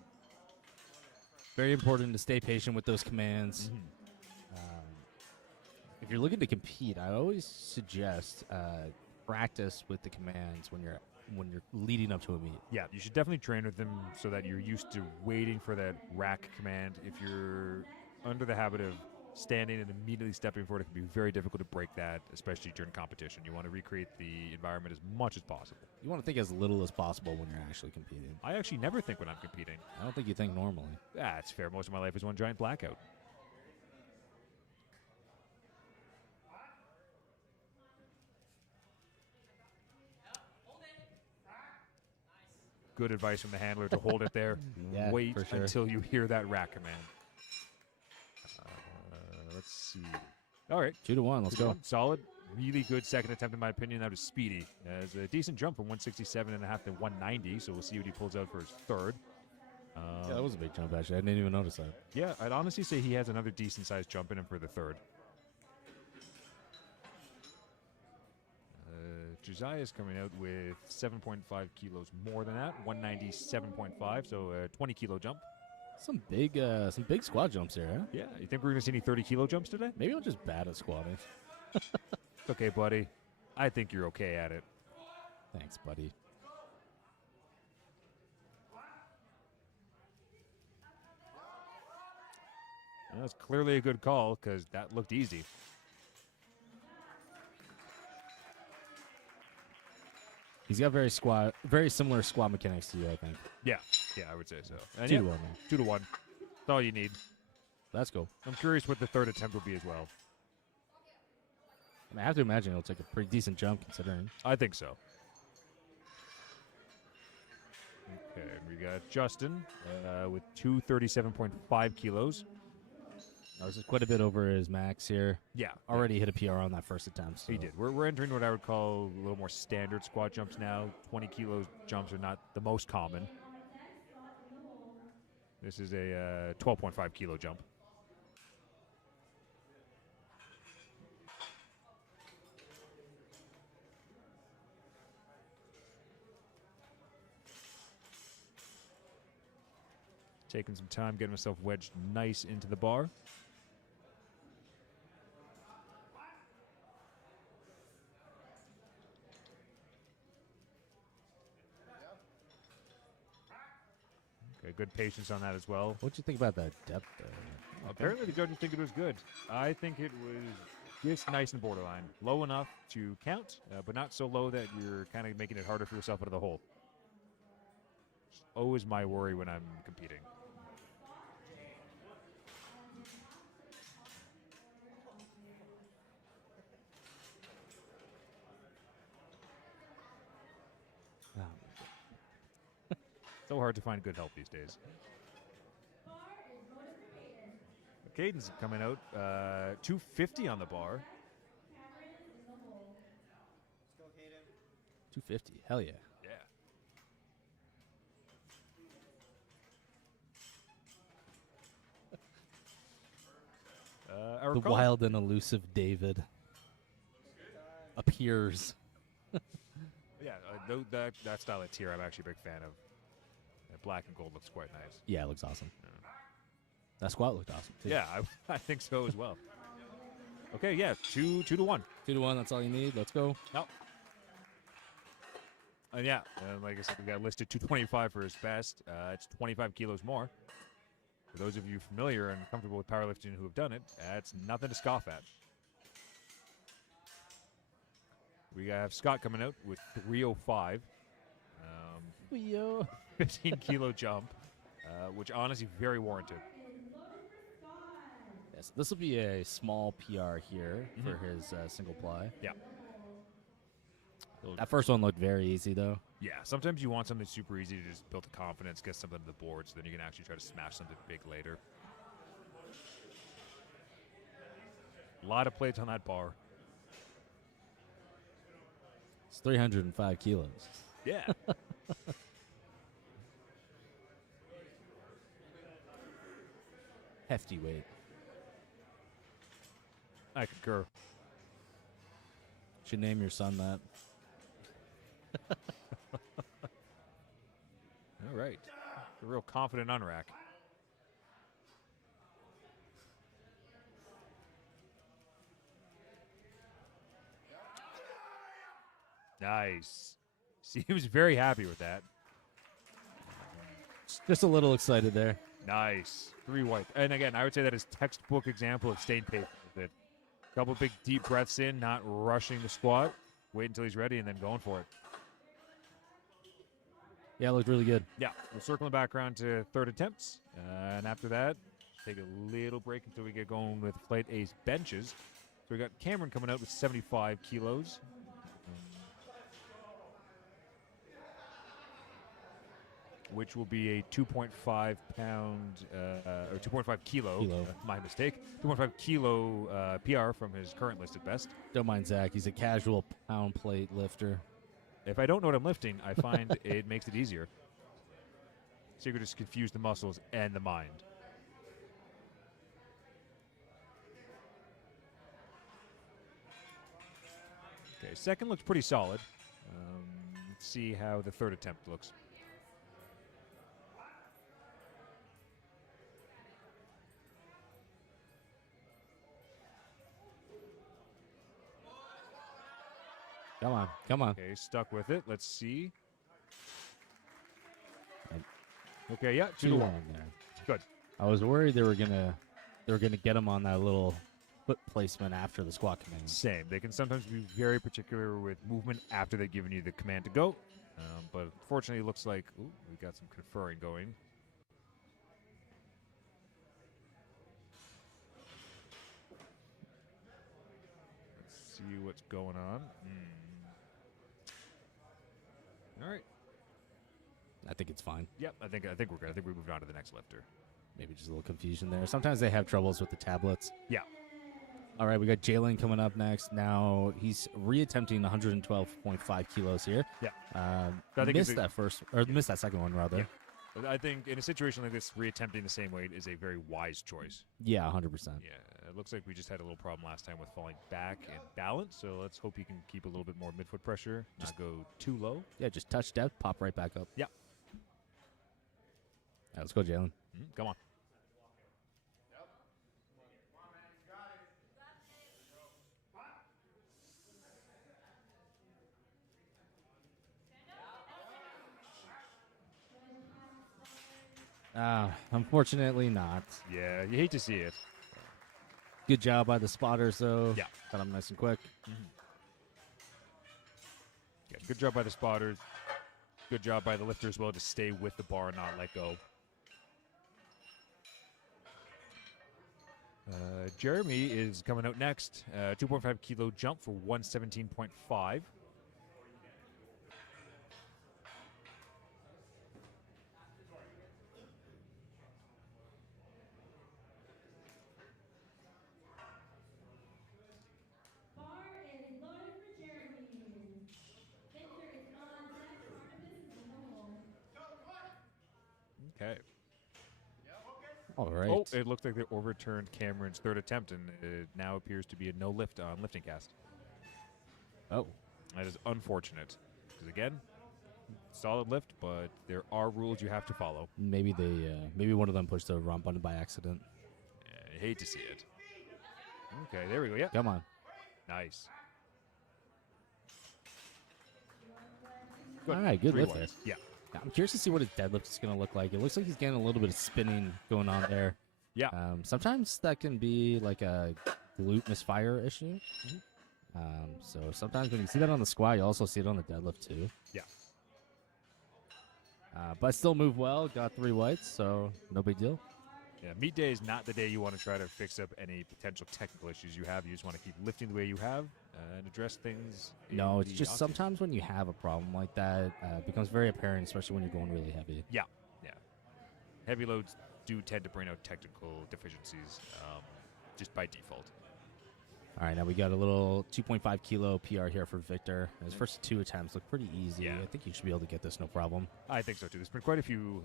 Very important to stay patient with those commands. If you're looking to compete, I always suggest practice with the commands when you're leading up to a meet. Yeah, you should definitely train with them so that you're used to waiting for that rack command. If you're under the habit of standing and immediately stepping forward, it can be very difficult to break that, especially during competition. You want to recreate the environment as much as possible. You want to think as little as possible when you're actually competing. I actually never think when I'm competing. I don't think you think normally. That's fair. Most of my life is one giant blackout. Good advice from the handler to hold it there. Yeah, Wait for sure. until you hear that rack command. Let's see. All right. 2-1. Let's go. Solid. Really good second attempt, in my opinion. That was speedy. As a decent jump from 167.5 to 190, so we'll see what he pulls out for his third. Yeah, that was a big jump, actually. I didn't even notice that. Yeah, I'd honestly say he has another decent-sized jump in him for the third. Josiah's coming out with 7.5 kilos more than that, 197.5, so a 20-kilo jump. Some big squat jumps here, huh? Yeah, you think we're going to see any 30-kilo jumps today? Maybe I'm just bad at squatting. It's okay, buddy. I think you're okay at it. Thanks, buddy. That's clearly a good call because that looked easy. He's got very similar squat mechanics to you, I think. Yeah, I would say so. And 2-1, man. 2-1. That's all you need. Let's go. I'm curious what the third attempt will be as well. I mean, I have to imagine it'll take a pretty decent jump considering. I think so. Okay, we got Justin with 237.5 kilos. Now, this is quite a bit over his max here. Yeah. Already hit a PR on that first attempt. So. He did. We're entering what I would call a little more standard squat jumps now. 20-kilo jumps are not the most common. This is a 12.5-kilo jump. Taking some time, getting myself wedged nice into the bar. Okay, good patience on that as well. What'd you think about that depth there? Apparently the judges think it was good. I think it was just nice and borderline. Low enough to count, but not so low that you're kind of making it harder for yourself out of the hole. It's always my worry when I'm competing. So hard to find good help these days. Caden's coming out 250 on the bar. 250. Hell yeah. Yeah. The wild and elusive David appears. Yeah, that style of tier I'm actually a big fan of. That black and gold looks quite nice. Yeah, it looks awesome. That squat looked awesome, too. Yeah, I think so as well. Okay, yeah, 2 to 1. 2 to 1, that's all you need. Let's go. Yep. And yeah, like I said, we got listed 225 for his best. It's 25 kilos more. For those of you familiar and comfortable with powerlifting who have done it, it's nothing to scoff at. We have Scott coming out with 305. 15 kilo jump, which honestly very warranted. Yes, this will be a small PR here for his single ply. Yeah. That first one looked very easy, though. Yeah, sometimes you want something super easy to just build the confidence, get something to the board, so then you can actually try to smash something big later. A lot of plates on that bar. It's 305 kilos. Yeah. Hefty weight. I concur. Should name your son that. All right. A real confident unrack. Nice. See, he was very happy with that. Just a little excited there. Nice. 3 white. And again, I would say that is textbook example of staying patient with it. Couple big deep breaths in, not rushing the squat. Wait until he's ready and then going for it. Yeah, it looked really good. Yeah, we'll circle back around to third attempts. And after that, take a little break until we get going with Flight Ace benches. So we got Cameron coming out with 75 kilos. Which will be a 2.5 pound, or 2.5 kilo. My mistake. 2.5 kilo PR from his current listed best. Don't mind Zach. He's a casual pound plate lifter. If I don't know what I'm lifting, I find it makes it easier. So you could just confuse the muscles and the mind. Okay, second looks pretty solid. Let's see how the third attempt looks. Come on, come on. Okay, stuck with it. Let's see. Okay, yeah, 2 to 1 there. Good. I was worried they were gonna get him on that little foot placement after the squat command. Same. They can sometimes be very particular with movement after they've given you the command to go. But fortunately, it looks like we got some conferring going. Let's see what's going on. All right. I think it's fine. Yep, I think we're good. I think we moved on to the next lifter. Maybe just a little confusion there. Sometimes they have troubles with the tablets. Yeah. All right, we got Jalen coming up next. Now he's reattempting 112.5 kilos here. Yeah. I think missed that second one rather. Yeah. But I think in a situation like this, reattempting the same weight is a very wise choice. Yeah, 100%. Yeah, it looks like we just had a little problem last time with falling back and balance. So let's hope you can keep a little bit more midfoot pressure, not go too low. Yeah, just touch depth, pop right back up. Yeah. All right, let's go, Jalen. Come on. Unfortunately not. Yeah, you hate to see it. Good job by the spotters, though. Yeah. Got them nice and quick. Yeah, good job by the spotters. Good job by the lifter as well to stay with the bar and not let go. Jeremy is coming out next. 2.5 kilo jump for 117.5. Okay. All right. Oh, it looks like they overturned Cameron's third attempt, and it now appears to be a no lift on lifting cast. Oh. That is unfortunate. Because again, solid lift, but there are rules you have to follow. Maybe maybe one of them pushed the wrong button by accident. I hate to see it. Okay, there we go. Yeah. Come on. Nice. All right, good 3 lift there. ones. Yeah. Now, I'm curious to see what his deadlift is going to look like. It looks like he's getting a little bit of spinning going on there. Yeah. Sometimes that can be like a glute misfire issue. So sometimes when you see that on the squat, you also see it on the deadlift too. Yeah. But still move well. Got 3 whites, so no big deal. Yeah, meet day is not the day you want to try to fix up any potential technical issues you have. You just want to keep lifting the way you have and address things. No, it's the just off-season. sometimes when you have a problem like that, it becomes very apparent, especially when you're going really heavy. Yeah, yeah. Heavy loads do tend to bring out technical deficiencies just by default. All right, now we got a little 2.5 kilo PR here for Victor. His first 2 attempts look pretty easy. Yeah. I think you should be able to get this no problem. I think so too. There's been quite a few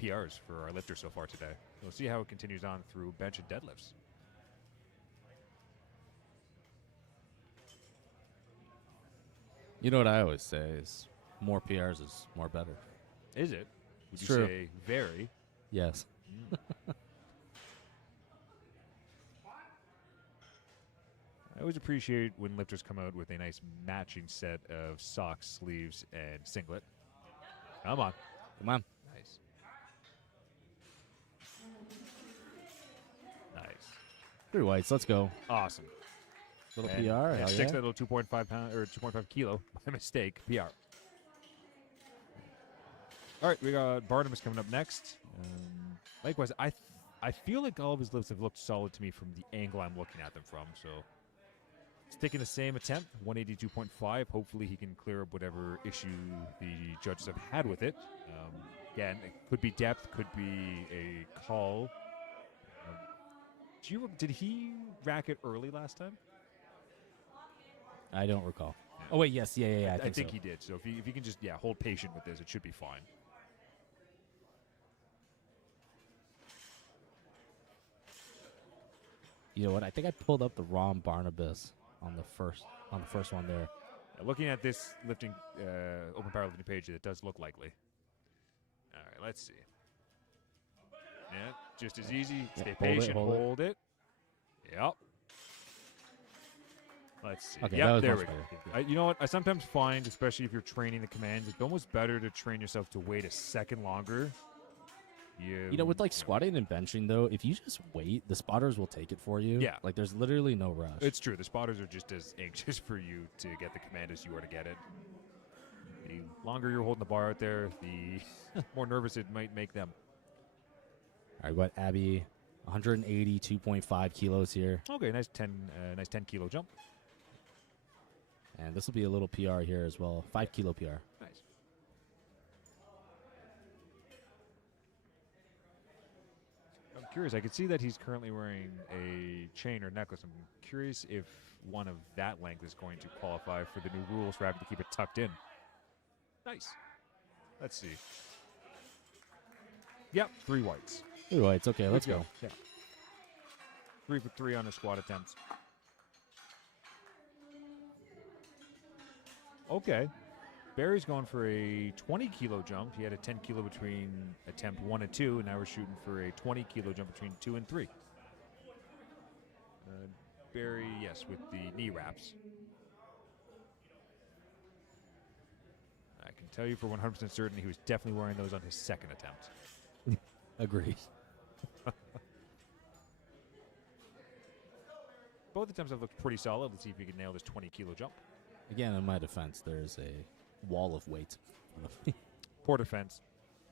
PRs for our lifters so far today. We'll see how it continues on through bench and deadlifts. You know what I always say is more PRs is more better. Is it? Would you True. say very? Yes. I always appreciate when lifters come out with a nice matching set of socks, sleeves, and singlet. Come on. Come on. Nice. Nice. 3 whites. Let's go. Awesome. Little And- PR. and hell sticks yeah. that little 2.5 pound or 2.5 kilo by mistake. PR. All right, we got Barnabas coming up next. Likewise, I feel like all of his lifts have looked solid to me from the angle I'm looking at them from. So he's taking the same attempt, 182.5. Hopefully he can clear up whatever issue the judges have had with it. Again, it could be depth, could be a call. Did he rack it early last time? I don't recall. Oh, wait. Yes. Yeah. I think so. he did. So if you can just hold patient with this, it should be fine. You know what? I think I pulled up the wrong Barnabas on the first one there. Looking at this lifting open powerlifting page, it does look likely. All right, let's see. Yeah, just as easy. Stay hold it, patient. hold it. Hold it. Yep. Let's see. Okay, Yep, that was there much we go. better. You know what? I sometimes find, especially if you're training the commands, it's almost better to train yourself to wait a second longer. You know, with like squatting and benching though, if you just wait, the spotters will take it for you. Yeah. Like there's literally no rush. It's true. The spotters are just as anxious for you to get the command as you are to get it. The longer you're holding the bar out there, the more nervous it might make them. All right, what Abby, 182.5 kilos here, Okay, nice 10 kilo jump. and this will be a little PR here as well, 5 kilo PR. Nice. I'm curious. I can see that he's currently wearing a chain or necklace. I'm curious if one of that length is going to qualify for the new rules for having to keep it tucked in. Nice. Let's see. Yep, 3 whites. Ooh, it's okay. Let's go. Yeah. 3 for 3 on the squat attempts. Okay. Barry's going for a 20 kilo jump. He had a 10 kilo between attempt 1 and 2, and now we're shooting for a 20 kilo jump between 2 and 3. Barry, yes, with the knee wraps. I can tell you for 100% certain he was definitely wearing those on his second attempt. Agreed. Both attempts have looked pretty solid. Let's see if he can nail this 20 kilo jump. Again, in my defense, there's a wall of weight. Poor defense.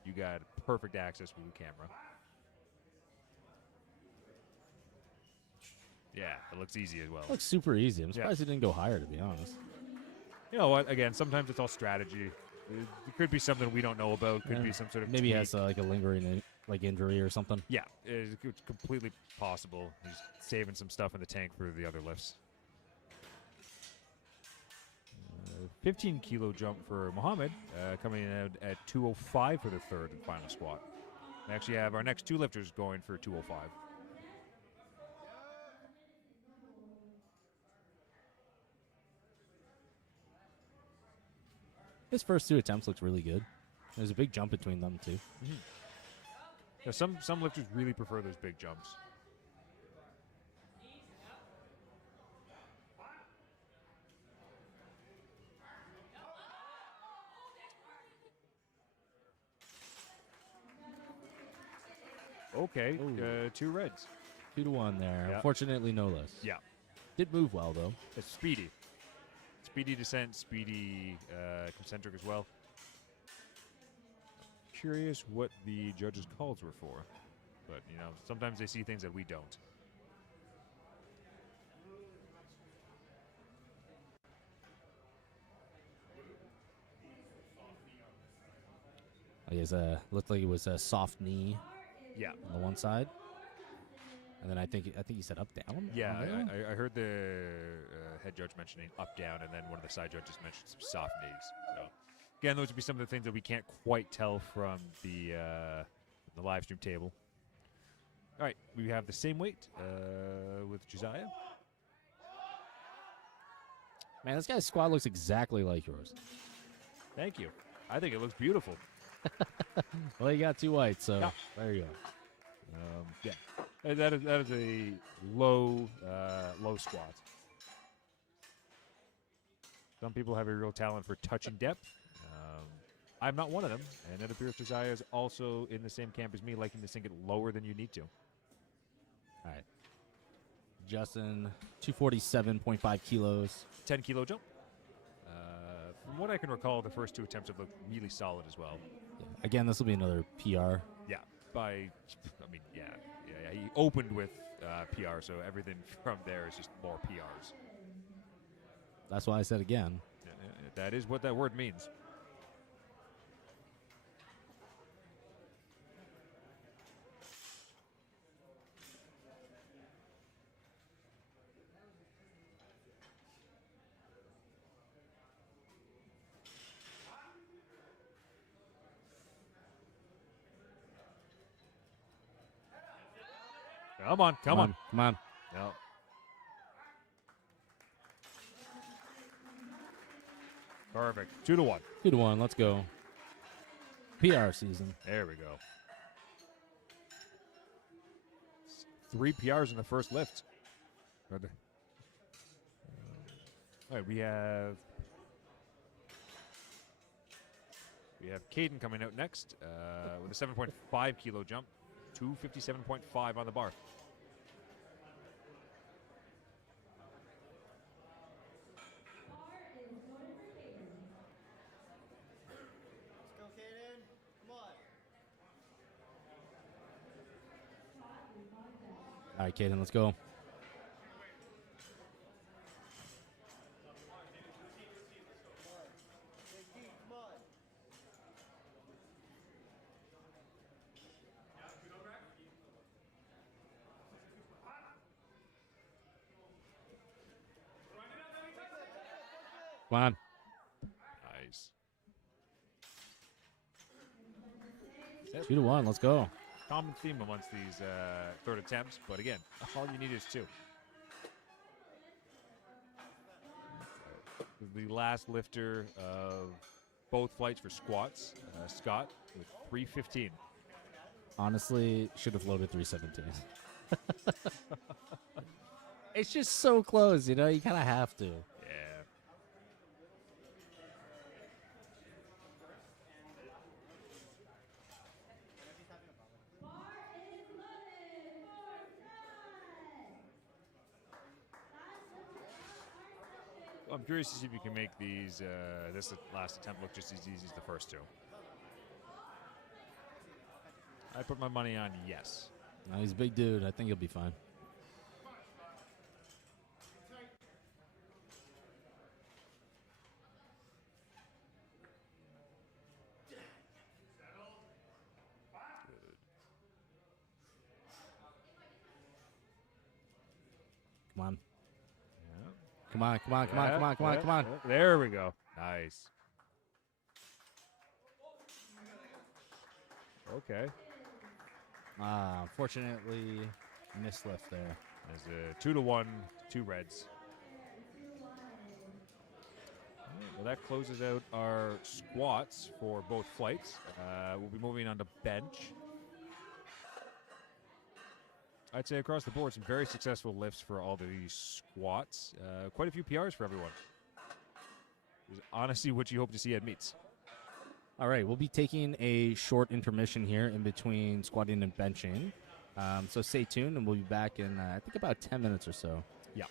You got perfect access with the camera. Yeah, it looks easy as well. Looks super easy. I'm surprised it didn't go higher, to be honest. You know what? Again, sometimes it's all strategy. It could be something we don't know about. Could be some sort of maybe he tweak. has like a lingering injury or something. Yeah, it's completely possible. He's saving some stuff in the tank for the other lifts. 15 kilo jump for Mohammed, coming in at 205 for the third and final squat. We actually have our next two lifters going for 205. His first two attempts looked really good. There's a big jump between them, too. Now, some lifters really prefer those big jumps. Okay, Ooh. 2 reds. 2-1 there. Yeah. Unfortunately, no less. Yeah, Did move well, though. it's speedy. Speedy descent, speedy concentric as well. Curious what the judges' calls were for. But, you know, sometimes they see things that we don't. I guess looked like it was a soft knee Yeah. on the one side. And then I think he said up down. Yeah, on the other? I heard the head judge mentioning up down, and then one of the side judges mentioned some soft knees. So, again, those would be some of the things that we can't quite tell from the live stream table. All right, we have the same weight with Josiah. Man, this guy's squad looks exactly like yours. Thank you. I think it looks beautiful. Well, you got 2 whites, so Yeah. there you go. Yeah, that is a low squat. Some people have a real talent for touch and depth. I'm not one of them, and it appears Josiah is also in the same camp as me, liking to sink it lower than you need to. All right. Justin, 247.5 kilos. 10-kilo jump. From what I can recall, the first 2 attempts have looked really solid as well. Yeah. Again, this will be another PR. Yeah, he opened with PR, so everything from there is just more PRs. That's why I said again. That is what that word means. Come on. Come on. No. Perfect. 2-1. 2-1. Let's go. PR season. There we go. 3 PRs in the first lift. All right, we have Caden coming out next with a 7.5 kilo jump, 257.5 on the bar. All right, Caden, let's go. Come on. Nice. 2-1. Let's go. Common theme amongst these third attempts, but again, all you need is 2. The last lifter of both flights for squats, Scott, with 315. Honestly, should have loaded 317. It's just so close, you know? You kind of have to. Yeah. I'm curious to see if you can make these this last attempt look just as easy as the first 2. I put my money on yes. No, he's a big dude. I think he'll be fine. Come on. Yeah. Come on, come on, come on, Yeah, come on, come on, yeah, come on. yeah. There we go. Nice. Okay. Unfortunately, mislift there. As a 2-1, 2 reds. Well, that closes out our squats for both flights. We'll be moving on to bench. I'd say across the board, some very successful lifts for all these squats. Quite a few PRs for everyone. Is honestly what you hope to see at meets. All right, we'll be taking a short intermission here in between squatting and benching. So stay tuned, and we'll be back in, I think, about 10 minutes or so. Yeah.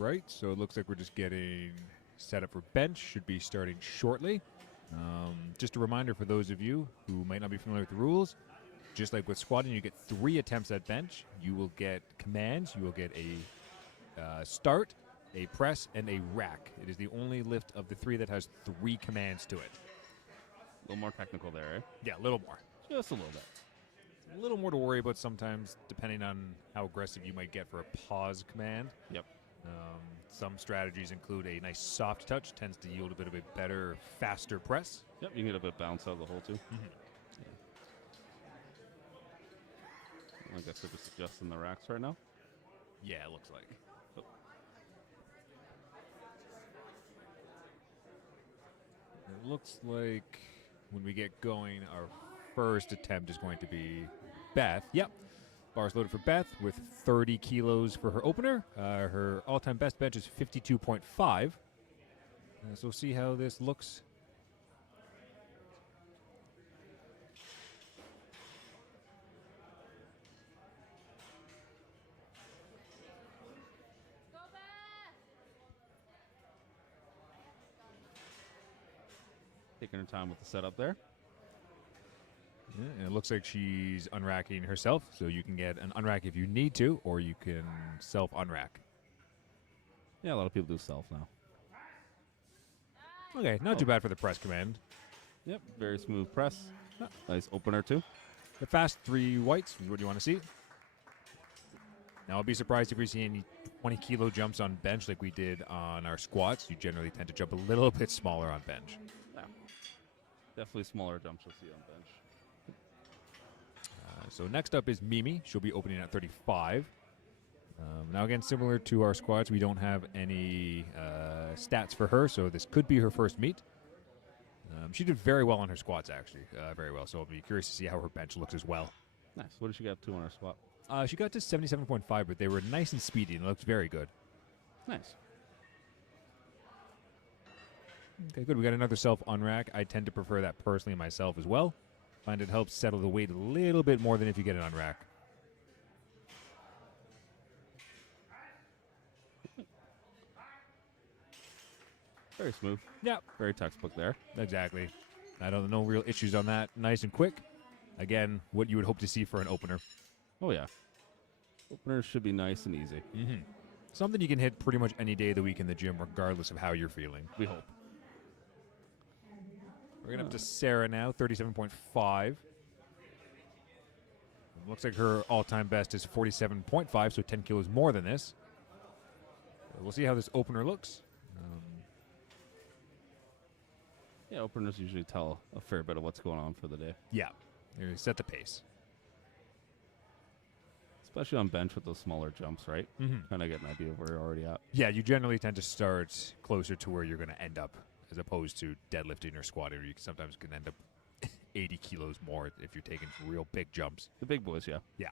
right, so it looks like we're just getting set up for bench. Should be starting shortly. Just a reminder for those of you who might not be familiar with the rules, just like with squatting, you get 3 attempts at bench. You will get commands. You will get a start, a press, and a rack. It is the only lift of the 3 that has 3 commands to it. A little more technical there, eh? Yeah, a little more. Just a little bit. A little more to worry about sometimes, depending on how aggressive you might get for a pause command. Yep. Some strategies include a nice soft touch, tends to yield a bit of a better, faster press. Yep, you can get a bit of bounce out of the hole, too. I guess they're just adjusting the racks right now. Yeah, it looks like. Oh. It looks like when we get going, our first attempt is going to be Beth. Yep. Bars loaded for Beth with 30 kilos for her opener. Her all-time best bench is 52.5. So we'll see how this looks. Taking her time with the setup there. Yeah, and it looks like she's unracking herself, so you can get an unrack if you need to, or you can self-unrack. Yeah, a lot of people do self now. Okay, not too bad for the press command. Yep, very smooth press. Nice opener, too. The fast 3 whites is what you want to see. Now, I'll be surprised if we see any 20-kilo jumps on bench like we did on our squats. You generally tend to jump a little bit smaller on bench. Yeah. Definitely smaller jumps you'll see on bench. So next up is Mimi. She'll be opening at 35. Now, again, similar to our squats, we don't have any stats for her, so this could be her first meet. She did very well on her squats, actually. Very well, so I'll be curious to see how her bench looks as well. Nice. What did she get up to on her squat? She got to 77.5, but they were nice and speedy, and it looked very good. Nice. Okay, good. We got another self-unrack. I tend to prefer that personally myself as well. Find it helps settle the weight a little bit more than if you get an unrack. Very smooth. Yeah. Very textbook there. Exactly. I don't no real issues on that. Nice and quick. Again, what you would hope to see for an opener. Oh, yeah. Openers should be nice and easy. Something you can hit pretty much any day of the week in the gym, regardless of how you're feeling. We hope. We're going up to Sarah now, 37.5. Looks like her all-time best is 47.5, so 10 kilos more than this. We'll see how this opener looks. Yeah, openers usually tell a fair bit of what's going on for the day. Yeah, they set the pace. Especially on bench with those smaller jumps, right? Kind of get an idea of where you're already at. Yeah, you generally tend to start closer to where you're going to end up, as opposed to deadlifting or squatting, where you sometimes can end up 80 kilos more if you're taking real big jumps. The big boys, yeah. Yeah.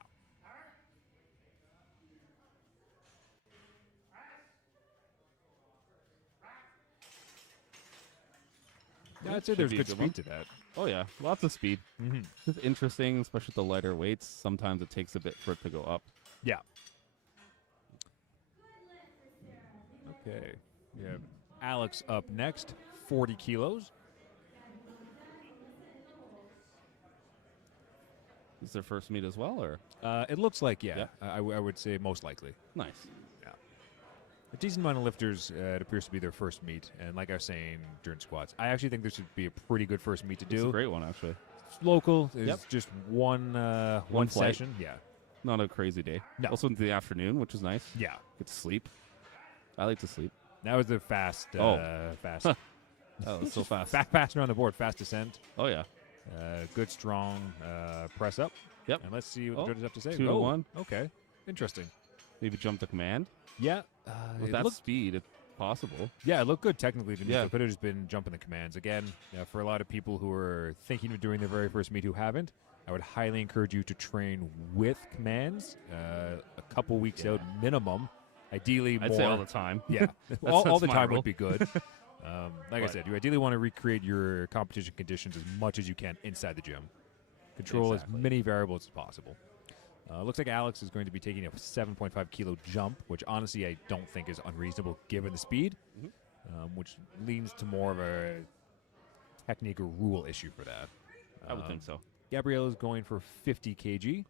Yeah, I'd say there's good speed to that. Oh, yeah. Lots of speed. It's interesting, especially with the lighter weights. Sometimes it takes a bit for it to go up. Yeah. Okay. We have Alex up next, 40 kilos. Is their first meet as well, or? It looks like, yeah. I would say most likely. Nice. Yeah. A decent amount of lifters, it appears to be their first meet. And like I was saying during squats, I actually think this would be a pretty good first meet to do. It's a great one, actually. It's local. It's just one flight. session. Yeah. Not a crazy day. No. Also in the afternoon, which is nice. Yeah. Get to sleep. I like to sleep. That was the fast. Fast. That was so fast. Fast around the board. Fast descent. Oh, yeah. Good, strong press up. Yep. And let's see what the judges have to say. 2 to 1. Okay. Interesting. Maybe jump to command. Yeah. With that speed, it's possible. Yeah, it looked good technically to me. Yeah. It could have just been jumping the commands. Again, for a lot of people who are thinking of doing their very first meet who haven't, I would highly encourage you to train with commands a couple weeks out minimum. Ideally, I'd more. say all the time. Yeah. all the my time rule. would be good. Like I said, you ideally want to recreate your competition conditions as much as you can inside the gym. Control as many variables as possible. Looks like Alex is going to be taking a 7.5 kilo jump, which honestly I don't think is unreasonable given the speed, which leans to more of a technique or rule issue for that. I would think so. Gabrielle is going for 50 kg.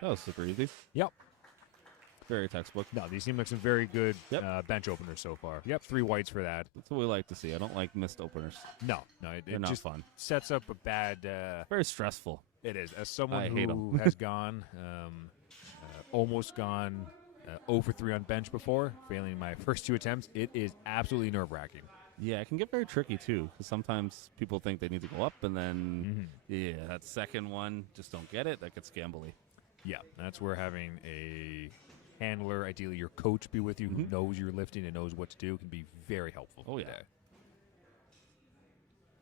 That was super easy. Yep. Very textbook. No, these seem like some very good Yep. bench openers so far. Yep, 3 whites for that. That's what we like to see. I don't like missed openers. No, They're it not just fun. sets up a bad. Very stressful. It is. As someone I hate who has gone, almost gone 0 for 3 on bench before, failing my first 2 attempts, it is absolutely nerve-wracking. Yeah, it can get very tricky too, because sometimes people think they need to go up, and then that second one just don't get it. That gets gambly. Yeah, that's where having a handler, ideally your coach, be with you, who knows you're lifting and knows what to do, can be very helpful. Oh, yeah.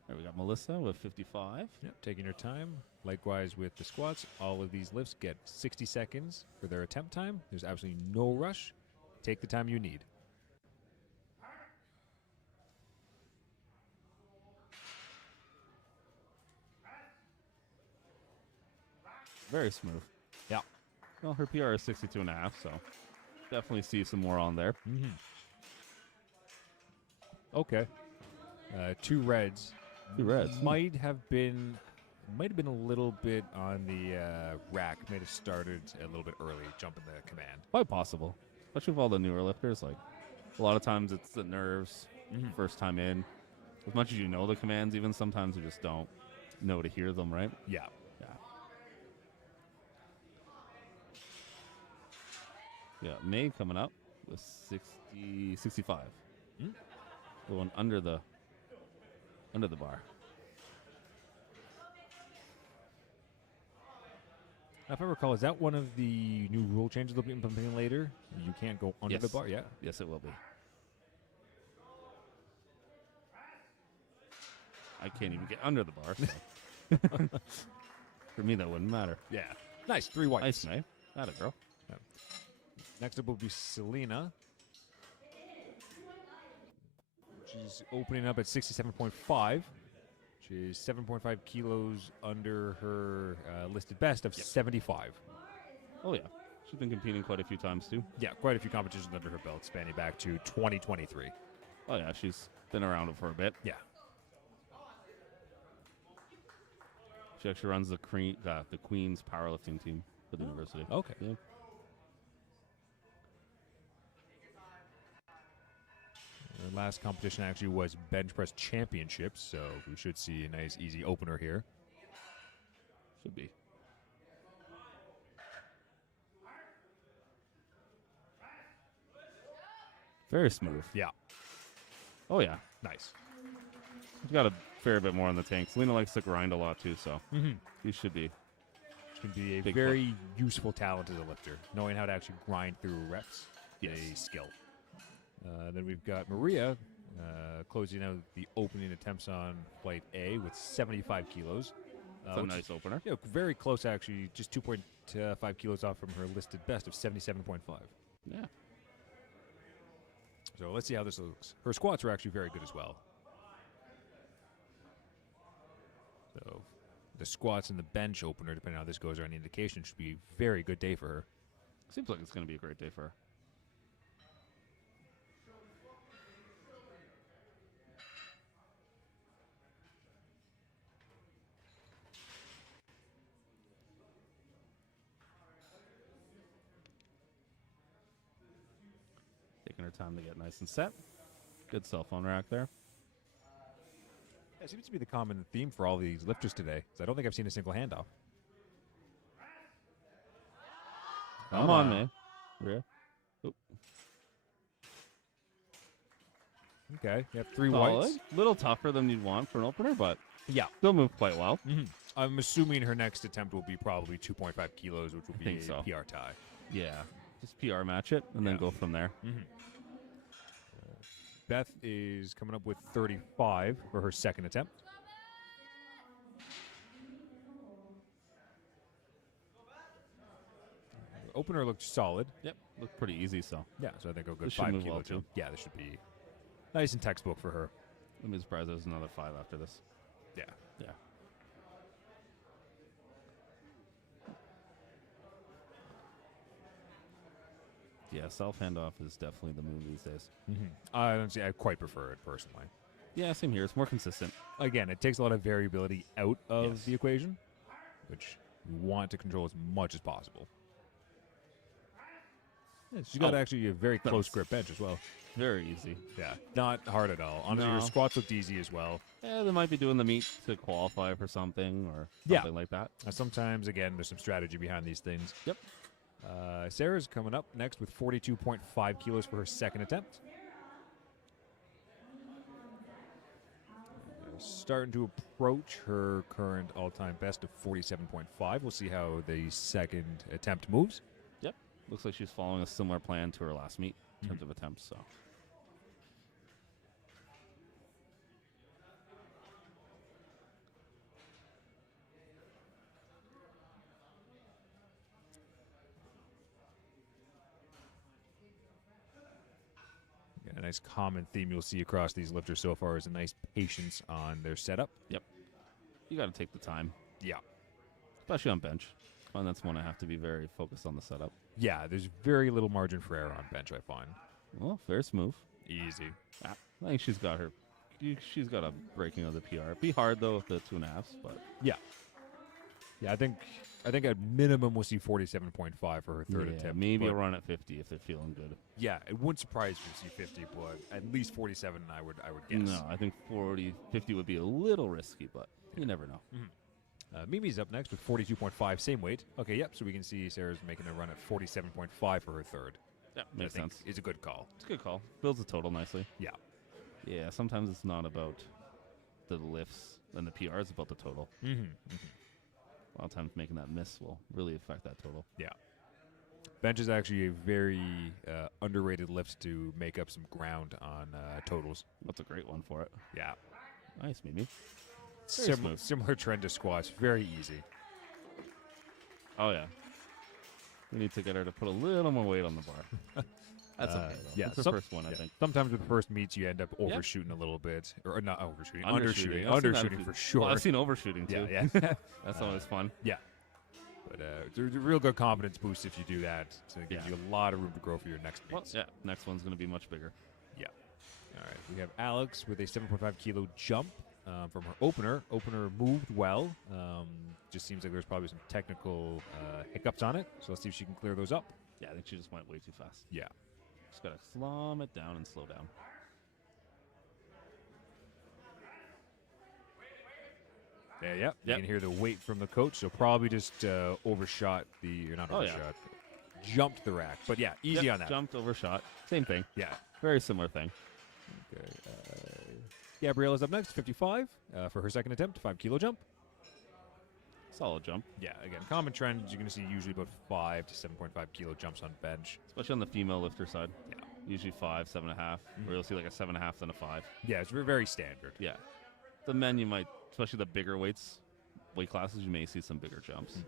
There we got Melissa with 55. Yep, taking her time. Likewise with the squats, all of these lifts get 60 seconds for their attempt time. There's absolutely no rush. Take the time you need. Very smooth. Yeah. Well, her PR is 62.5, so definitely see some more on there. Okay. 2 reds. 2 reds. Might have been a little bit on the rack. Might have started a little bit early, jumping the command. Quite possible, especially with all the newer lifters. Like, a lot of times it's the nerves, first time in. As much as you know the commands, even sometimes you just don't know to hear them, right? Yeah. Yeah, May coming up with 65. Going under the bar. Now, if I recall, is that one of the new rule changes they'll be implementing later? You can't go under the bar? Yeah. Yes, it will be. I can't even get under the bar, so. For me, that wouldn't matter. Yeah. Nice. 3 whites. Nice, May. Atta girl. Next up will be Selena. She's opening up at 67.5. She's 7.5 kilos under her listed best of 75. Oh, yeah. She's been competing quite a few times, too. Yeah, quite a few competitions under her belt, spanning back to 2023. Oh, yeah. She's been around for a bit. Yeah. She actually runs the Queen's powerlifting team for the university. Okay. Yeah. Her last competition actually was bench press championships, so we should see a nice, easy opener here. Should be. Very smooth. Yeah. Oh, yeah. Nice. She's got a fair bit more in the tank. Selena likes to grind a lot, too, so he should be. She can be a Big very useful talent as a lifter, knowing how to actually grind through reps. Yes. A skill. Then we've got Maria closing out the opening attempts on flight A with 75 kilos. That's a nice opener. Yeah, very close, actually, just 2.5 kilos off from her listed best of 77.5. Yeah. So let's see how this looks. Her squats are actually very good as well. So the squats and the bench opener, depending on how this goes, are an indication, should be a very good day for her. Seems like it's going to be a great day for her. Taking her time to get nice and set. Good cell phone rack there. Yeah, it seems to be the common theme for all these lifters today. I don't think I've seen a single handoff. Come on, man. Yeah. Oop. Okay, you have 3 Solid. whites. Little tougher than you'd want for an opener, but Yeah. still moved quite well. I'm assuming her next attempt will be probably 2.5 kilos, which will be think a so. PR tie. Yeah. Just PR match it and then go from there. Beth is coming up with 35 for her second attempt. Opener looked solid. Yep. Looked pretty easy, so Yeah, so I think a good This should 5 move kilo well, jump. too. Yeah, this should be nice and textbook for her. I'm surprised there's another 5 after this. Yeah. Yeah. Yeah, self handoff is definitely the move these days. I don't see. I quite prefer it personally. Yeah, same here. It's more consistent. Again, it takes a lot of variability out of Yes. the equation, which you want to control as much as possible. Yeah, she's got actually a very close Nice. grip bench as well. Very easy. Yeah, not hard at all. Honestly, her No. squats looked easy as well. Yeah, they might be doing the meet to qualify for something or Yeah. something like that. Sometimes, again, there's some strategy behind these things. Yep. Sarah's coming up next with 42.5 kilos for her second attempt. Starting to approach her current all-time best of 47.5. We'll see how the second attempt moves. Yep. Looks like she's following a similar plan to her last meet in terms of attempts. So. A nice common theme you'll see across these lifters so far is a nice patience on their setup. Yep. You got to take the time, Yeah. especially on bench. And that's when I have to be very focused on the setup. Yeah, there's very little margin for error on bench, I find. Well, fair smooth. Easy. I think she's got her. She's got a breaking of the PR. It'd be hard though with the 2.5s, but Yeah. Yeah, I think at minimum we'll see 47.5 for her third attempt. maybe but a run at 50 if they're feeling good. Yeah, it wouldn't surprise me to see 50, but at least 47 I would guess. No, I think 50 would be a little risky, but you never know. Mimi's up next with 42.5, same weight. Okay, yep, so we can see Sarah's making a run at 47.5 for her third. Yeah, I makes think sense. It's a good call. It's a good call. Builds the total nicely. Yeah. Yeah, sometimes it's not about the lifts and the PR, it's about the total. A lot of times making that miss will really affect that total. Yeah. Bench is actually a very underrated lift to make up some ground on totals. That's a great one for it. Yeah. Nice, Mimi. Very smooth. Similar trend to squats. Very easy. Oh, yeah. We need to get her to put a little more weight on the bar. That's okay, though. Yeah, It's the first one, I think. Sometimes with the first meets, you end up overshooting a little bit. Or not overshooting. Undershooting. I've seen that Undershooting for sure. Well, I've seen overshooting, too. Yeah, yeah. That's always fun. Yeah. But it's a real good confidence boost if you do that. So it gives you a lot of room to grow for your next Well, meets. yeah, next one's going to be much bigger. Yeah. All right. We have Alex with a 7.5 kilo jump from her opener. Opener moved well. Just seems like there's probably some technical hiccups on it. So let's see if she can clear those up. Yeah, I think she just went way too fast. Yeah. Just got to slum it down and slow down. Yeah, yeah. You can hear the weight from the coach. So probably just overshot or not overshot. Jumped the rack. But yeah, easy on that. Jumped, overshot. Same thing. Yeah. Very similar thing. Okay. Gabriella's up next, 55 for her second attempt, 5 kilo jump. Solid jump. Yeah, again, common trend is you're going to see usually about 5 to 7.5 kilo jumps on bench. Especially on the female lifter side. Yeah. Usually 5, 7.5. Or you'll see like a 7.5 then a 5. Yeah, it's very standard. Yeah. The men you might, especially the bigger weight classes, you may see some bigger jumps.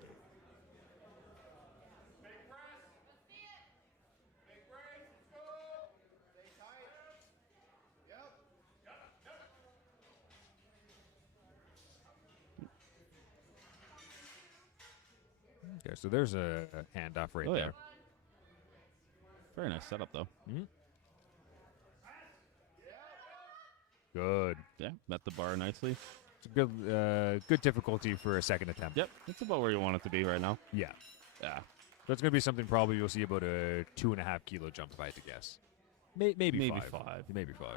Okay, so there's a handoff right Oh, yeah. there. Very nice setup, though. Good. Yeah, met the bar nicely. It's a good difficulty for a second attempt. Yep, that's about where you want it to be right now. Yeah. Yeah. So it's going to be something probably you'll see about a 2.5 kilo jump if I had to guess. Maybe Maybe 5. five. Maybe 5.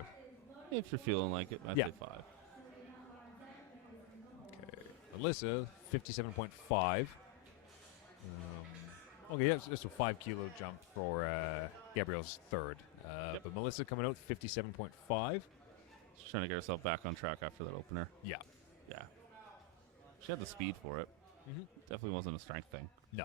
If you're feeling like it, I'd say 5. Okay. Alyssa, 57.5. Okay, yeah, so 5 kilo jump for Gabrielle's third. But Melissa coming out 57.5. She's trying to get herself back on track after that opener. Yeah. Yeah. She had the speed for it. Definitely wasn't a strength thing. No.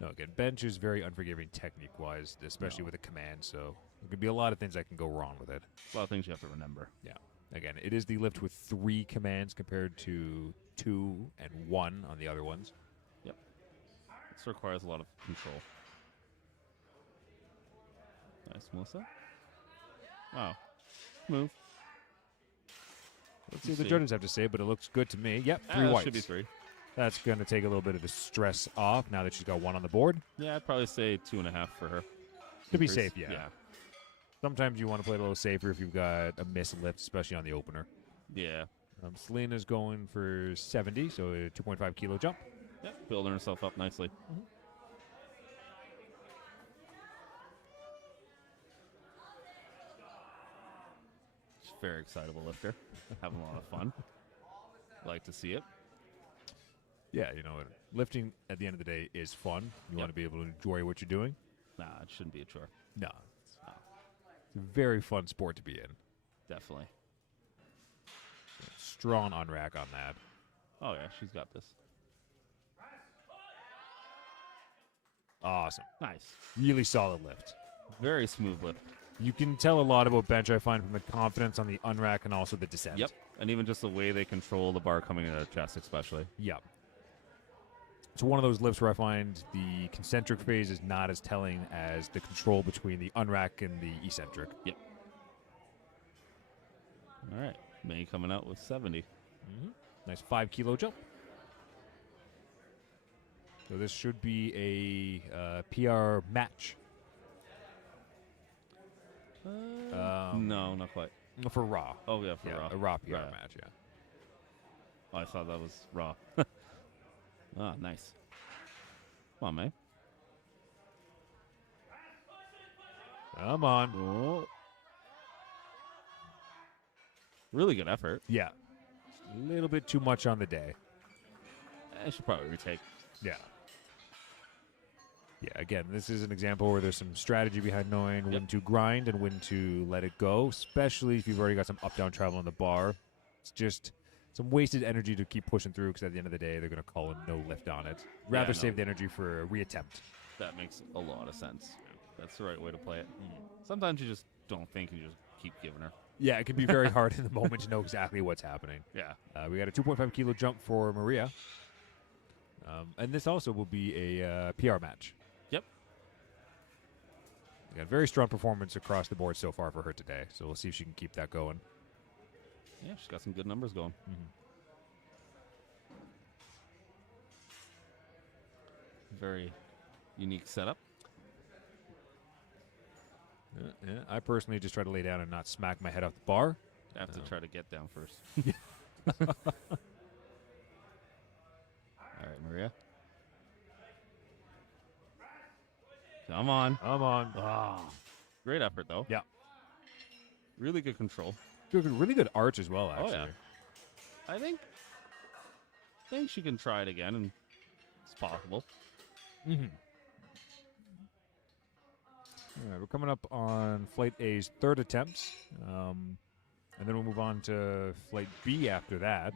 No, again, bench is very unforgiving technique-wise, especially with a command, so there could be a lot of things that can go wrong with it. A lot of things you have to remember. Yeah. Again, it is the lift with 3 commands compared to 2 and 1 on the other ones. Yep. This requires a lot of control. Nice, Melissa. Wow. Move. Let's see what the judges have to say, but it looks good to me. Yep, 3 whites. Should be 3. That's going to take a little bit of the stress off now that she's got 1 on the board. Yeah, I'd probably say 2.5 for her. To be safe, yeah. Sometimes you want to play it a little safer if you've got a missed lift, especially on the opener. Yeah. Selena's going for 70, so a 2.5 kilo jump. Yep, building herself up nicely. She's a very excitable lifter. Having a lot of fun. Like to see it. Yeah, you know, lifting at the end of the day is fun. You want to be able to enjoy what you're doing. Nah, it shouldn't be a chore. No. It's a very fun sport to be in. Definitely. Strong on rack on that. Oh, yeah, she's got this. Awesome. Nice. Really solid lift. Very smooth lift. You can tell a lot about bench, I find, from the confidence on the unrack and also the descent. Yep. And even just the way they control the bar coming into the chest, especially. Yep. It's one of those lifts where I find the concentric phase is not as telling as the control between the unrack and the eccentric. Yep. All right. May coming out with 70. Nice 5 kilo jump. So this should be a PR match. No, not quite. For Raw. Oh, yeah, for Raw. A Raw PR Right. match, yeah. Oh, I thought that was Raw. Ah, nice. Come on, May. Come on. Oh. Really good effort. Yeah. A little bit too much on the day. I should probably retake. Yeah. Yeah, again, this is an example where there's some strategy behind knowing when to grind and when to let it go, especially if you've already got some up-down travel on the bar. It's just some wasted energy to keep pushing through because at the end of the day, they're going to call a no lift on it. Rather save the energy for a reattempt. That makes a lot of sense. That's the right way to play it. Sometimes you just don't think and you just keep giving her. Yeah, it can be very hard in the moment to know exactly what's happening. Yeah. We got a 2.5 kilo jump for Maria. And this also will be a PR match. Yep. We got very strong performance across the board so far for her today. So we'll see if she can keep that going. Yeah, she's got some good numbers going. Very unique setup. Yeah, I personally just try to lay down and not smack my head off the bar. I have to try to get down first. All right, Maria. Come on. Come on. Ah, great effort, though. Yeah. Really good control. Really good arch as well, actually. Oh, yeah. I think she can try it again, and it's possible. All right, we're coming up on Flight A's third attempt. And then we'll move on to Flight B after that.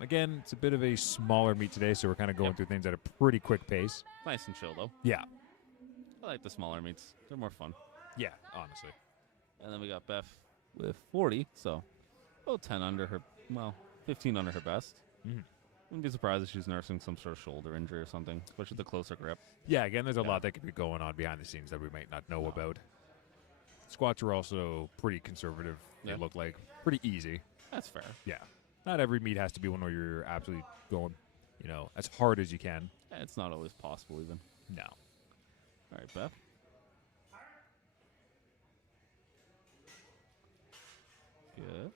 Again, it's a bit of a smaller meet today, so we're kind of going through things at a pretty quick pace. Nice and chill, though. Yeah. I like the smaller meets. They're more fun. Yeah, honestly. And then we got Beth with 40, so about 10 under her, 15 under her best. Wouldn't be surprised if she's nursing some sort of shoulder injury or something, especially the closer grip. Yeah, again, there's a lot that could be going on behind the scenes that we might not know about. Squats are also pretty conservative. They look like pretty easy. That's fair. Yeah. Not every meet has to be one where you're absolutely going, as hard as you can. Yeah, it's not always possible, even. No. All right, Beth. Good.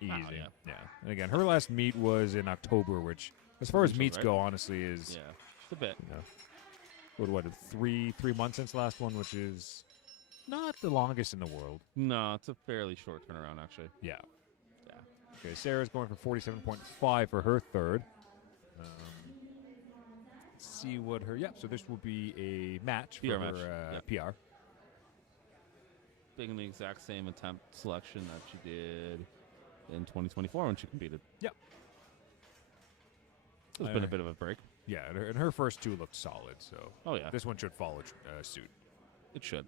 Easy. yeah. Yeah. And again, her last meet was in October, which, as far as Initial, meets right? go, honestly, is Yeah, it's a bit. what 3 months since the last one, which is not the longest in the world. No, it's a fairly short turnaround, actually. Yeah. Yeah. Okay, Sarah's going for 47.5 for her third. Let's see what her. Yep. So this will be a match PR for match. her PR. Being the exact same attempt selection that she did in 2024 when she competed. Yep. There's been a bit of a break. Yeah, and her first two looked solid, so Oh, yeah. this one should follow suit. It should.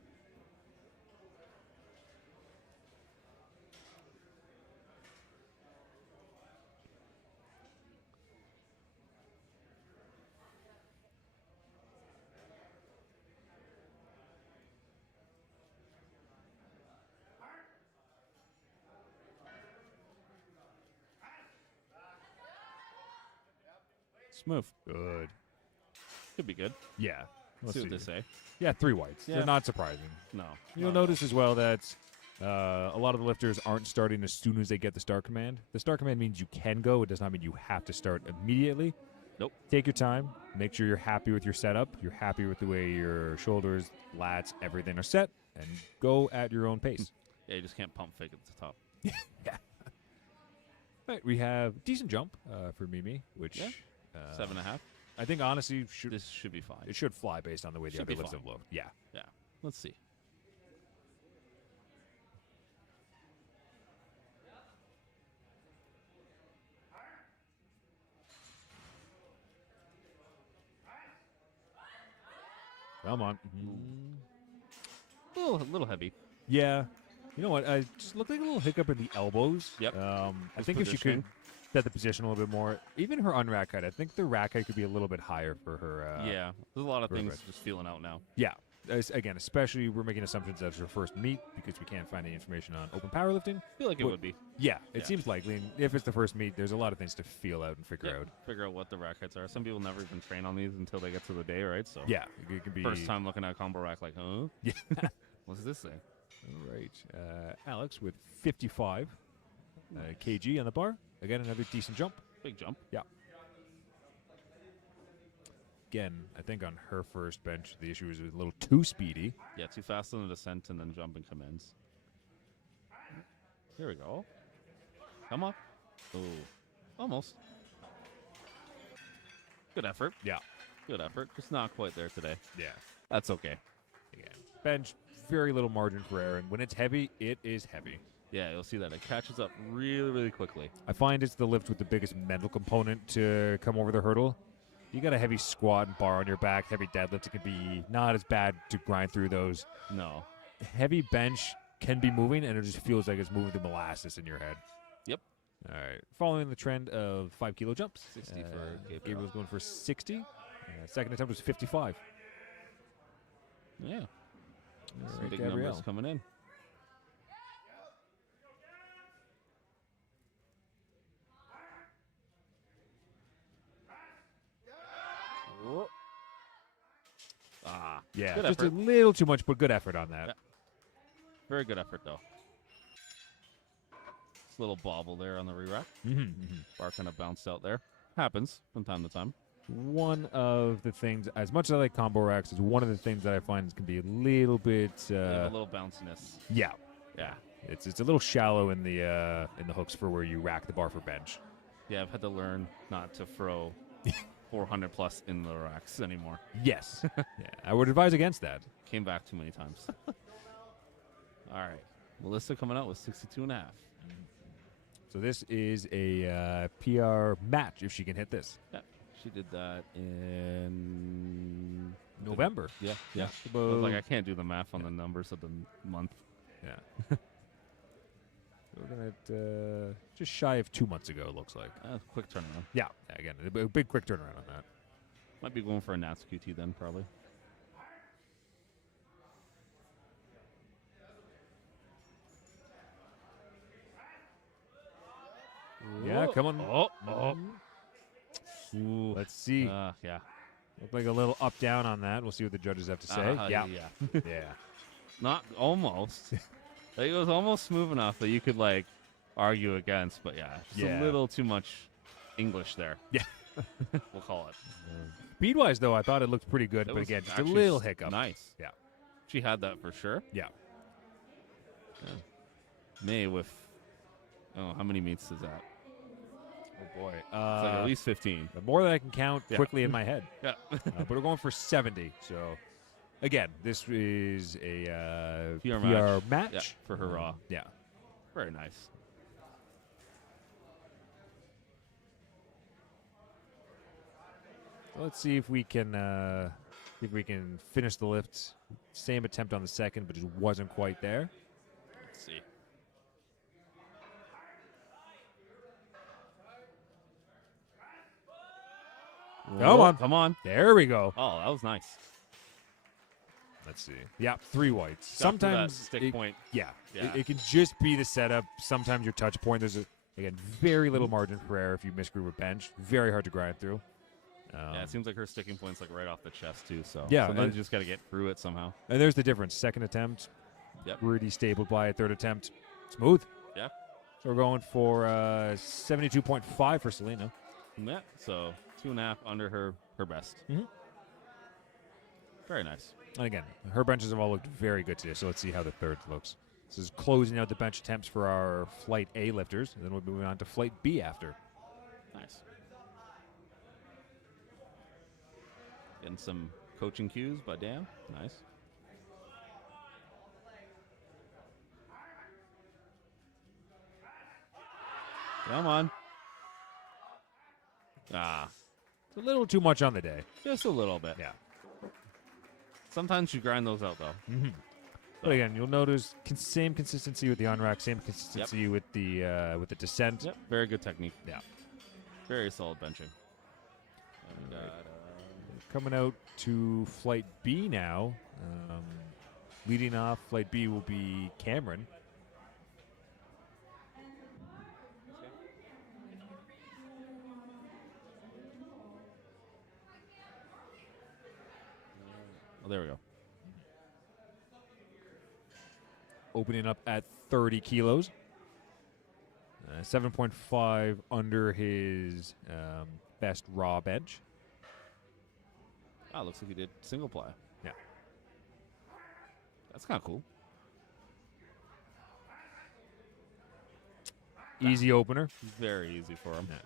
Smooth. Good. Could be good. Yeah. Let's see see. what they say. Yeah, 3 whites. Yeah. They're not surprising. No. You'll not at all. notice as well that a lot of the lifters aren't starting as soon as they get the start command. The start command means you can go. It does not mean you have to start immediately. Nope. Take your time. Make sure you're happy with your setup. You're happy with the way your shoulders, lats, everything are set, and go at your own pace. Yeah, you just can't pump fake at the top. Yeah. Right, we have decent jump for Mimi, which Yeah. 7.5. I think honestly This should be fine. it should fly based on the way the Should other be lifts fine. have looked. Yeah. Yeah. Let's see. Come on. A little heavy. Yeah. You know what? I just looked like a little hiccup in the elbows. Yep. I Just think if she could positioning. set the position a little bit more, even her unrack height, I think the rack height could be a little bit higher for her. Yeah. There's a lot of things perfect. just feeling out now. Yeah. Again, especially we're making assumptions as her first meet because we can't find any information on open powerlifting. I feel like it Well, would be. Yeah, it Yeah. seems likely. And if it's the first meet, there's a lot of things to feel out and figure out. Figure out what the rack heights are. Some people never even train on these until they get to the day, right? So Yeah, it could be. first time looking at a combo rack, like, huh? Yeah. What's this thing? All right. Alex with 55 kg on the bar. Again, another decent jump. Big jump. Yeah. Again, I think on her first bench, the issue was a little too speedy. Yeah, too fast on the descent and then jumping commends. Here we go. Come on. Oh, almost. Good effort. Yeah. Good effort. Just not quite there today. Yeah. That's okay. Again, bench, very little margin for error. And when it's heavy, it is heavy. Yeah, you'll see that. It catches up really, really quickly. I find it's the lift with the biggest mental component to come over the hurdle. You got a heavy squat and bar on your back, heavy deadlift. It can be not as bad to grind through those. No. Heavy bench can be moving, and it just feels like it's moving the molasses in your head. Yep. All right. Following the trend of 5 kilo jumps. 60 for Gabriel. Gabriel's going for 60. Second attempt was 55. Yeah. All Some right, big Gabrielle. numbers coming in. Ah, Yeah, good just effort. a little too much, but good effort on that. Yeah. Very good effort, though. Just a little bobble there on the re-rack. Bar kind of bounced out there. Happens from time to time. One of the things, as much as I like combo racks, is one of the things that I find can be a little bit. They have a little bounciness. Yeah, Yeah. it's a little shallow in the hooks for where you rack the bar for bench. Yeah, I've had to learn not to throw 400 plus in the racks anymore. Yes, yeah, I would advise against that. Came back too many times. All right. Melissa coming out with 62 and a half. So this is a PR match if she can hit this. Yeah. She did that in November. Yeah. Yeah. I was like, I can't do the math on the numbers of the month. Yeah. We're looking at just shy of 2 months ago, it looks like. Quick turnaround. Yeah, again, a big quick turnaround on that. Might be going for a Nats QT then, probably. Yeah, come on. Oh. Ooh. Let's see. Yeah. Look like a little up-down on that. We'll see what the judges have to say. Yeah. Yeah. Yeah. Not almost. It was almost smooth enough that you could, like, argue against, but yeah, just Yeah. a little too much English there. Yeah. We'll call it. Speed-wise, though, I thought it looked pretty good, It but was again, just a actually little hiccup. Nice. Yeah. She had that for sure. Yeah. May with, how many meets is that? Oh, boy. It's like at least 15. The more that I can count Yeah. quickly in my head. Yeah. But we're going for 70. So, again, this is a PR match. Yeah, for her raw. Yeah. Very nice. Let's see if we can finish the lift. Same attempt on the second, but just wasn't quite there. Let's see. Come on. Come on. There we go. Oh, that was nice. Let's see. Yeah, 3 whites. Got through that Sometimes stick it, point. Yeah, Yeah. It can just be the setup. Sometimes your touch point. There's again very little margin for error if you misgroup a bench. Very hard to grind through. Yeah, it seems like her sticking point's like right off the chest too. So Yeah, sometimes you just got to get through it somehow. And there's the difference. Second attempt, Yep. really stable by. Third attempt, smooth. Yeah. So we're going for 72.5 for Selena. Yeah. So 2.5 under her best. Mhm. Very nice. And again, her benches have all looked very good today. So let's see how the third looks. This is closing out the bench attempts for our Flight A lifters. And then we'll be moving on to Flight B after. Nice. Getting some coaching cues by Dan. Nice. Come on. It's a little too much on the day. Just a little bit. Yeah. Sometimes you grind those out, though. Mm-hmm. But again, you'll notice same consistency with the on-rack, same consistency with the descent. Yep. Very good technique. Yeah. Very solid benching. And we got, Coming out to Flight B now. Leading off Flight B will be Cameron. oh, there we go. Opening up at 30 kilos. 7.5 under his best raw bench. Looks like he did single ply. Yeah. That's kind of cool. Easy opener. Very easy for him. Yeah.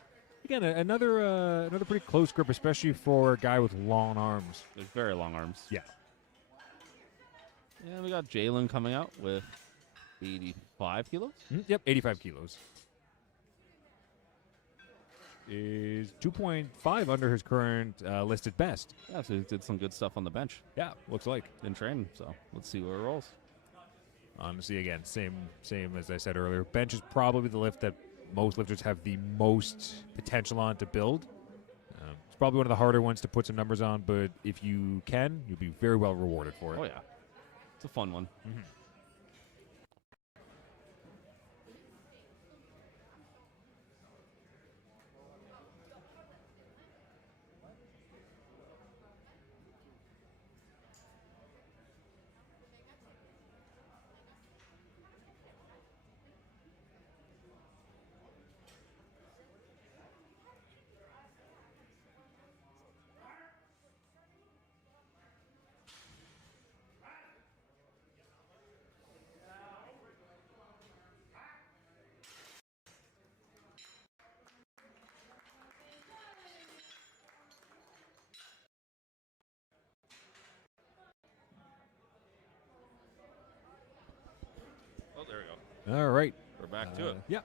Again, another pretty close grip, especially for a guy with long arms. There's very long arms. Yeah. And we got Jalen coming out with 85 kilos. Yep, 85 kilos. Is 2.5 under his current listed best. Yeah, so he did some good stuff on the bench Yeah, looks like. in training. So let's see where it rolls. Honestly, again, same as I said earlier. Bench is probably the lift that most lifters have the most potential on to build. It's probably one of the harder ones to put some numbers on, but if you can, you'll be very well rewarded for it. Oh, yeah. It's a fun one. Mm-hmm. Oh, there we go. All right. We're back to it. Yeah. It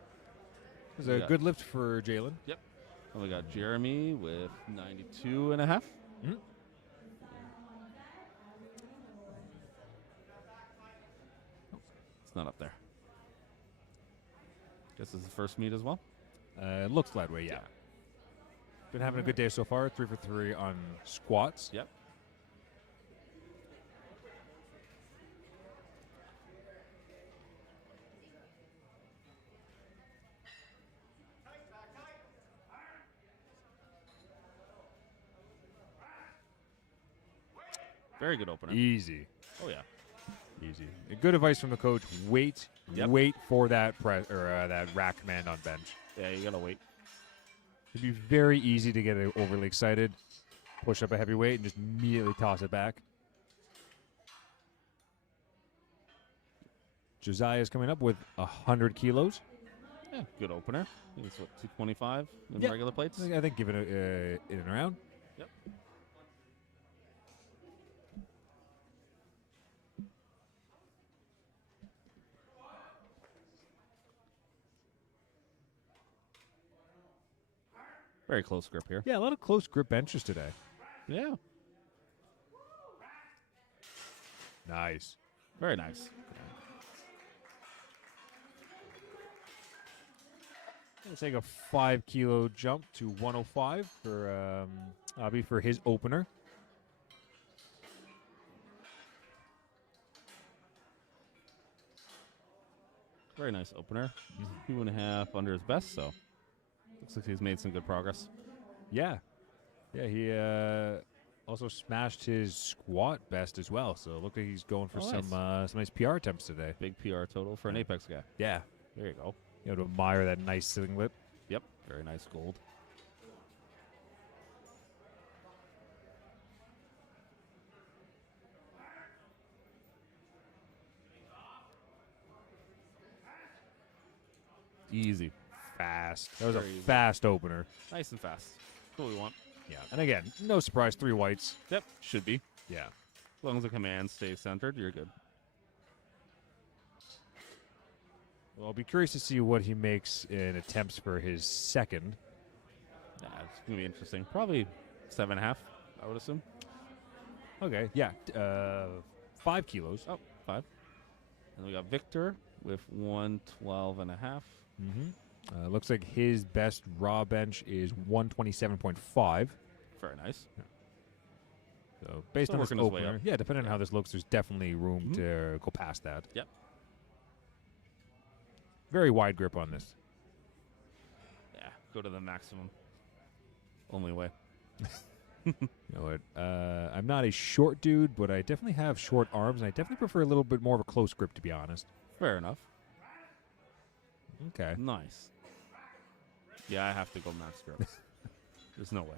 was a Yeah. good lift for Jalen. And we got Jeremy with 92.5. Mhm. It's not up there. Guess it's the first meet as well. Looks that way, yeah. Been having a good day so far. 3 for 3 on squats. Yep. Very good opener. Easy. Oh, yeah. Easy. Good advice from the coach. Wait. Yep. Wait for that press or that rack command on bench. Yeah, you got to wait. It'd be very easy to get overly excited, push up a heavy weight, and just immediately toss it back. Josiah's coming up with 100 kilos. Yeah, good opener. I think it's what, 225 in Yeah. regular plates? I think giving it in and around. Yep. Very close grip here. Yeah, a lot of close grip benches today. Yeah. Nice. Very nice. Gonna take a 5 kilo jump to 105 for Abby for his opener. Very nice opener. 2.5 under his best, so looks like he's made some good progress. Yeah. Yeah, he also smashed his squat best as well. So it looked like he's going for Oh, some nice PR attempts today. Big PR total for an Yeah. Apex guy. Yeah, There you go. you know, to admire that nice singlet. Yep. Very nice gold. Easy. Fast. That was Very a easy. fast opener. Nice and fast. That's what we want. Yeah, and again, no surprise, 3 whites. Yep. Should be. Yeah. As long as the command stays centered, you're good. Well, I'll be curious to see what he makes in attempts for his second. Yeah, it's going to be interesting. Probably 7.5, I would assume. Okay, yeah, 5 kilos. Oh, 5. And we got Victor with 112.5. Mm-hmm. Looks like his best raw bench is 127.5. Very nice. So based Still on this working his way opener, up. yeah, depending on how this looks, there's definitely room Mhm. to go past that. Yep. Very wide grip on this. Yeah, go to the maximum. Only way. You know what? I'm not a short dude, but I definitely have short arms, and I definitely prefer a little bit more of a close grip, to be honest. Fair enough. Okay. Nice. Yeah, I have to go max grips. There's no way.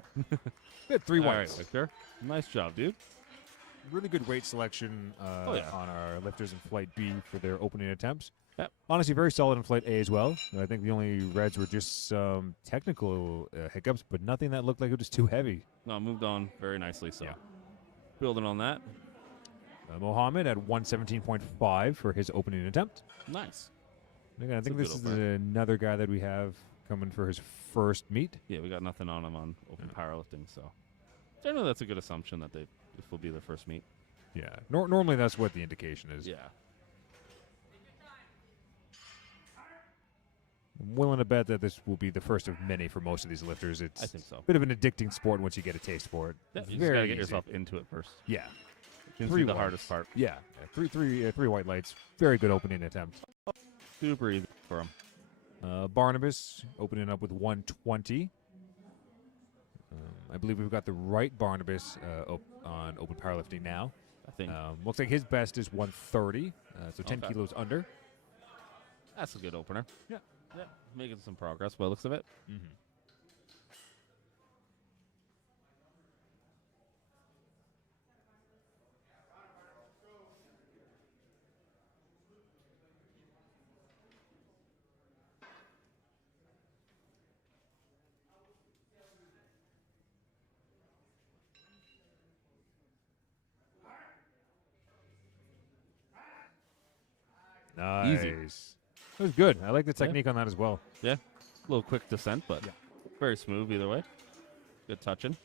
We had 3 All right, whites. Victor. Nice job, dude. Really good weight selection Oh, yeah. on our lifters in Flight B for their opening attempts. Yep. Honestly, very solid in Flight A as well. I think the only reds were just some technical hiccups, but nothing that looked like it was too heavy. No, moved on very nicely. So, Yeah. building on that. Mohammed at 117.5 for his opening attempt. Nice. Again, I That's think a this good is opener. another guy that we have coming for his first meet. Yeah, we got nothing on him on open powerlifting. So, generally, that's a good assumption that this will be their first meet. Yeah. Normally, that's what the indication is. Yeah. I'm willing to bet that this will be the first of many for most of these lifters. It's I think so. a bit of an addicting sport once you get a taste for it. Yeah, It's you just very gotta get easy. yourself into it first. Yeah. It's 3 the whites. hardest part. Yeah. Three white lights. Very good opening attempt. Super easy for him. Barnabas opening up with 120. I believe we've got the right Barnabas on open powerlifting now. I think Looks like his best is 130, so 10 Okay. kilos under. that's a good opener. Yeah. Yeah, making some progress by the looks of it. Mm-hmm. Nice. Easy. That was good. I like the Yeah. technique on that as well. Yeah, a little quick descent, but Yeah. very smooth either way. Good touching.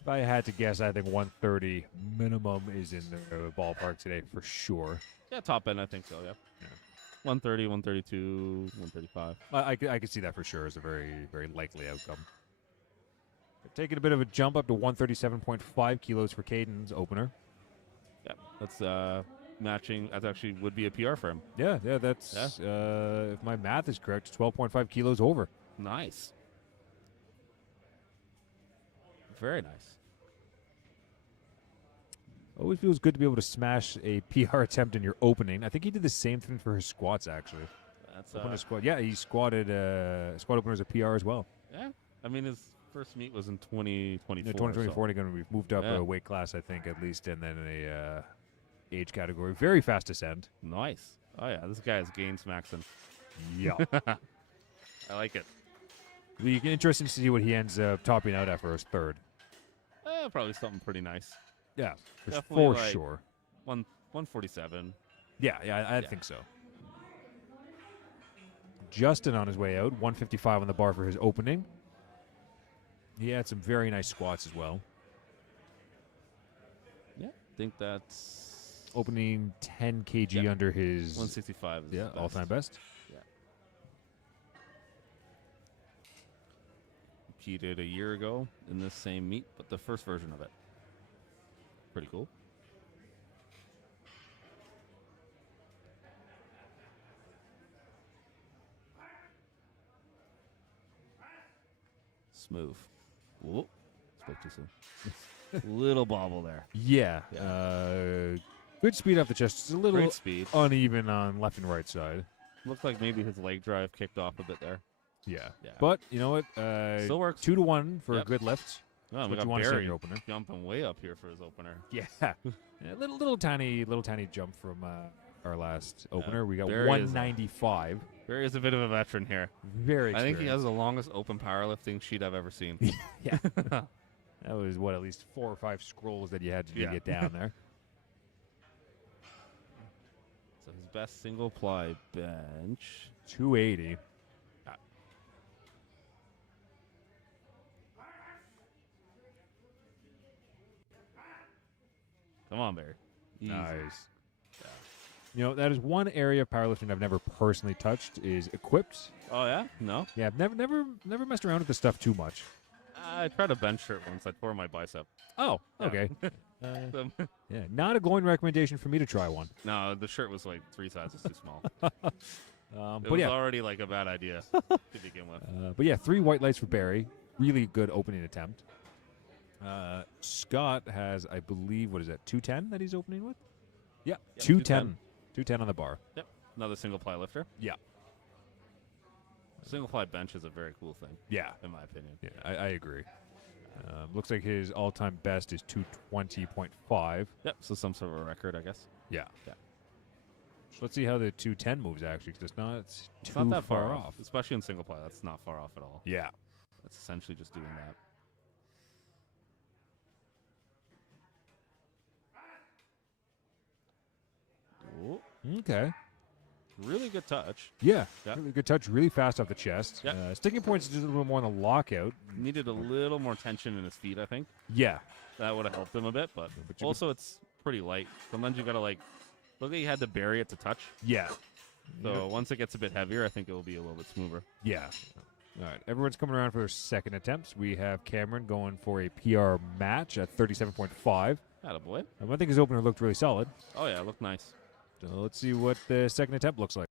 If I had to guess, I think 130 minimum is in the ballpark today for sure. Yeah, top end, I think so, yeah. Yeah. 130, 132, 135. I could see that for sure as a very, very likely outcome. Taking a bit of a jump up to 137.5 kilos for Caden's opener. Yeah, that's matching. That actually would be a PR for him. Yeah, that's, if my math is correct, 12.5 kilos over. Nice. Very nice. Always feels good to be able to smash a PR attempt in your opening. I think he did the same thing for his squats, actually. That's Open a squat. Yeah, he squatted squat opener as a PR as well. yeah. I mean, his first meet was in 2024. In 2024, and again, we've moved up Yeah. a weight class, I think, at least, and then a age category. Very fast descent. So. Nice. Oh yeah, this guy is gains maxing. Yeah. I like it. It'll be interesting to see what he ends up topping out at for his third. Probably something pretty nice. Yeah, Definitely for like- sure. 147. Yeah, I Yeah. think so. Justin on his way out, 155 on the bar for his opening. He had some very nice squats as well. Yeah, I think that's Opening 10 kg Yeah. under his 165. Is his best. all-time best. Yeah. Competed a year ago in this same meet, but the first version of it. Pretty cool. Smooth. Whoa. Spoke too soon. Little bobble there. Yeah. Yeah. Good speed off the chest. It's a little Great speed. uneven on left and right side. Looked like maybe his leg drive kicked off a bit there. Yeah. Yeah. But you know what? Still works. 2-1 for a Yep. good lift. Oh, we what got you want to say in Barry your opener. jumping way up here for his opener. Yeah. Yeah, little tiny jump from our last opener. We got Barry is 195. Barry is a bit of a veteran here. Very I think he has experienced. the longest open powerlifting sheet I've ever seen. Yeah. That was, what, at least 4 or 5 scrolls that you had to do to Yeah. get down there. So his best single ply bench. 280. Come on, Barry. Easy. Nice. You know, that is one area of powerlifting I've never personally touched is equipped. Oh yeah? No. Yeah, I've never messed around with this stuff too much. I tried a bench shirt once. I tore my bicep. Oh, Yeah. okay. So- Yeah, not a glowing recommendation for me to try one. no, the shirt was like 3 sizes too small. It But was yeah, already like a bad idea to begin with. but yeah, 3 white lights for Barry. Really good opening attempt. Scott has, I believe, what is that, 210 that he's opening with? Yeah, Yep, 210. 210 on the bar. Yep. Another single ply lifter. Yeah. Single ply bench is a very cool thing, Yeah. in my opinion. Yeah, I agree. Looks like his all-time best is 220.5. Yep. So some sort of a record, I guess. Yeah. Yeah. So let's see how the 210 moves, actually, because it's It's too not that far off. especially in single ply. That's not far off at all. Yeah. That's essentially just doing that. Ooh, Okay. really good touch. Yeah. Yep. Really good touch, really fast off the chest. Yep. Sticking points is just a little more on the lockout. Needed a little more tension in his feet, I think. Yeah. That would have helped him a bit, but you also it's pretty light. Sometimes you got to look like he had to bury it to touch. Yeah. So once it gets a bit heavier, I think it will be a little bit smoother. Yeah. All right. Everyone's coming around for their second attempts. We have Cameron going for a PR match at 37.5. Attaboy. I think his opener looked really solid. Oh yeah, it looked nice. So let's see what the second attempt looks like.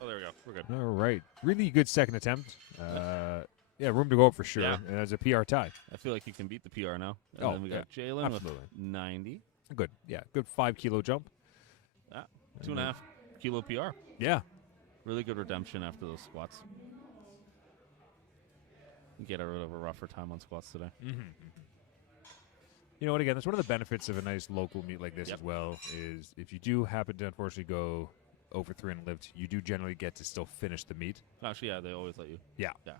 Oh, there we go. We're good. All right. Really good second attempt. Yeah, room to go up for sure. Yeah. And there's a PR tie. I feel like you can beat the PR now. And Oh, then we got Jalen with absolutely. 90. Good. Yeah. Good 5 kilo jump. 2.5 kilo PR. Yeah. Really good redemption after those squats. Get rid of a rougher time on squats today. You know what? Again, that's one of the benefits of a nice local meet like this Yep. as well. Is if you do happen to unfortunately go over 300 lived, you do generally get to still finish the meet. Actually, yeah, they always let you. Yeah. Yeah.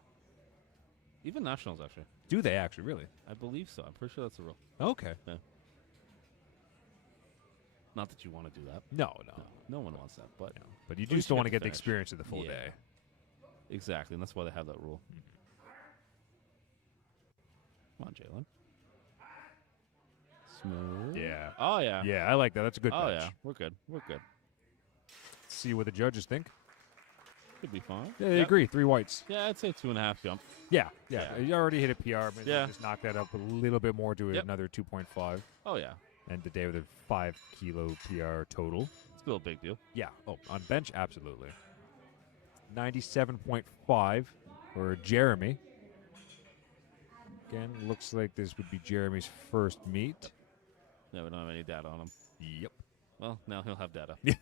Even nationals, actually. Do they actually? Really? I believe so. I'm pretty sure that's a rule. Okay. Not that you want to do that. No. No one wants that, but But you At do least still you want to get get to the finish. experience of the full Yeah. day. exactly, and that's why they have that rule. Come on, Jalen. Smooth. Yeah. Oh yeah. Yeah, I like that. That's a good Oh touch. yeah. We're good. We're good. See what the judges think. Could be fine. Yeah, they Yep. agree. 3 whites. Yeah, I'd say 2.5 jump. Yeah. Yeah. You already hit a PR. Maybe Yeah. just knock that up a little bit more to Yep. another 2.5. Oh yeah. And the day with a 5 kilo PR total. It's still a big deal. Yeah. Oh, on bench, absolutely. 97.5 for Jeremy. Again, looks like this would be Jeremy's first meet. Yeah, we don't have any data on him. Yep. Well, now he'll have data. Yeah.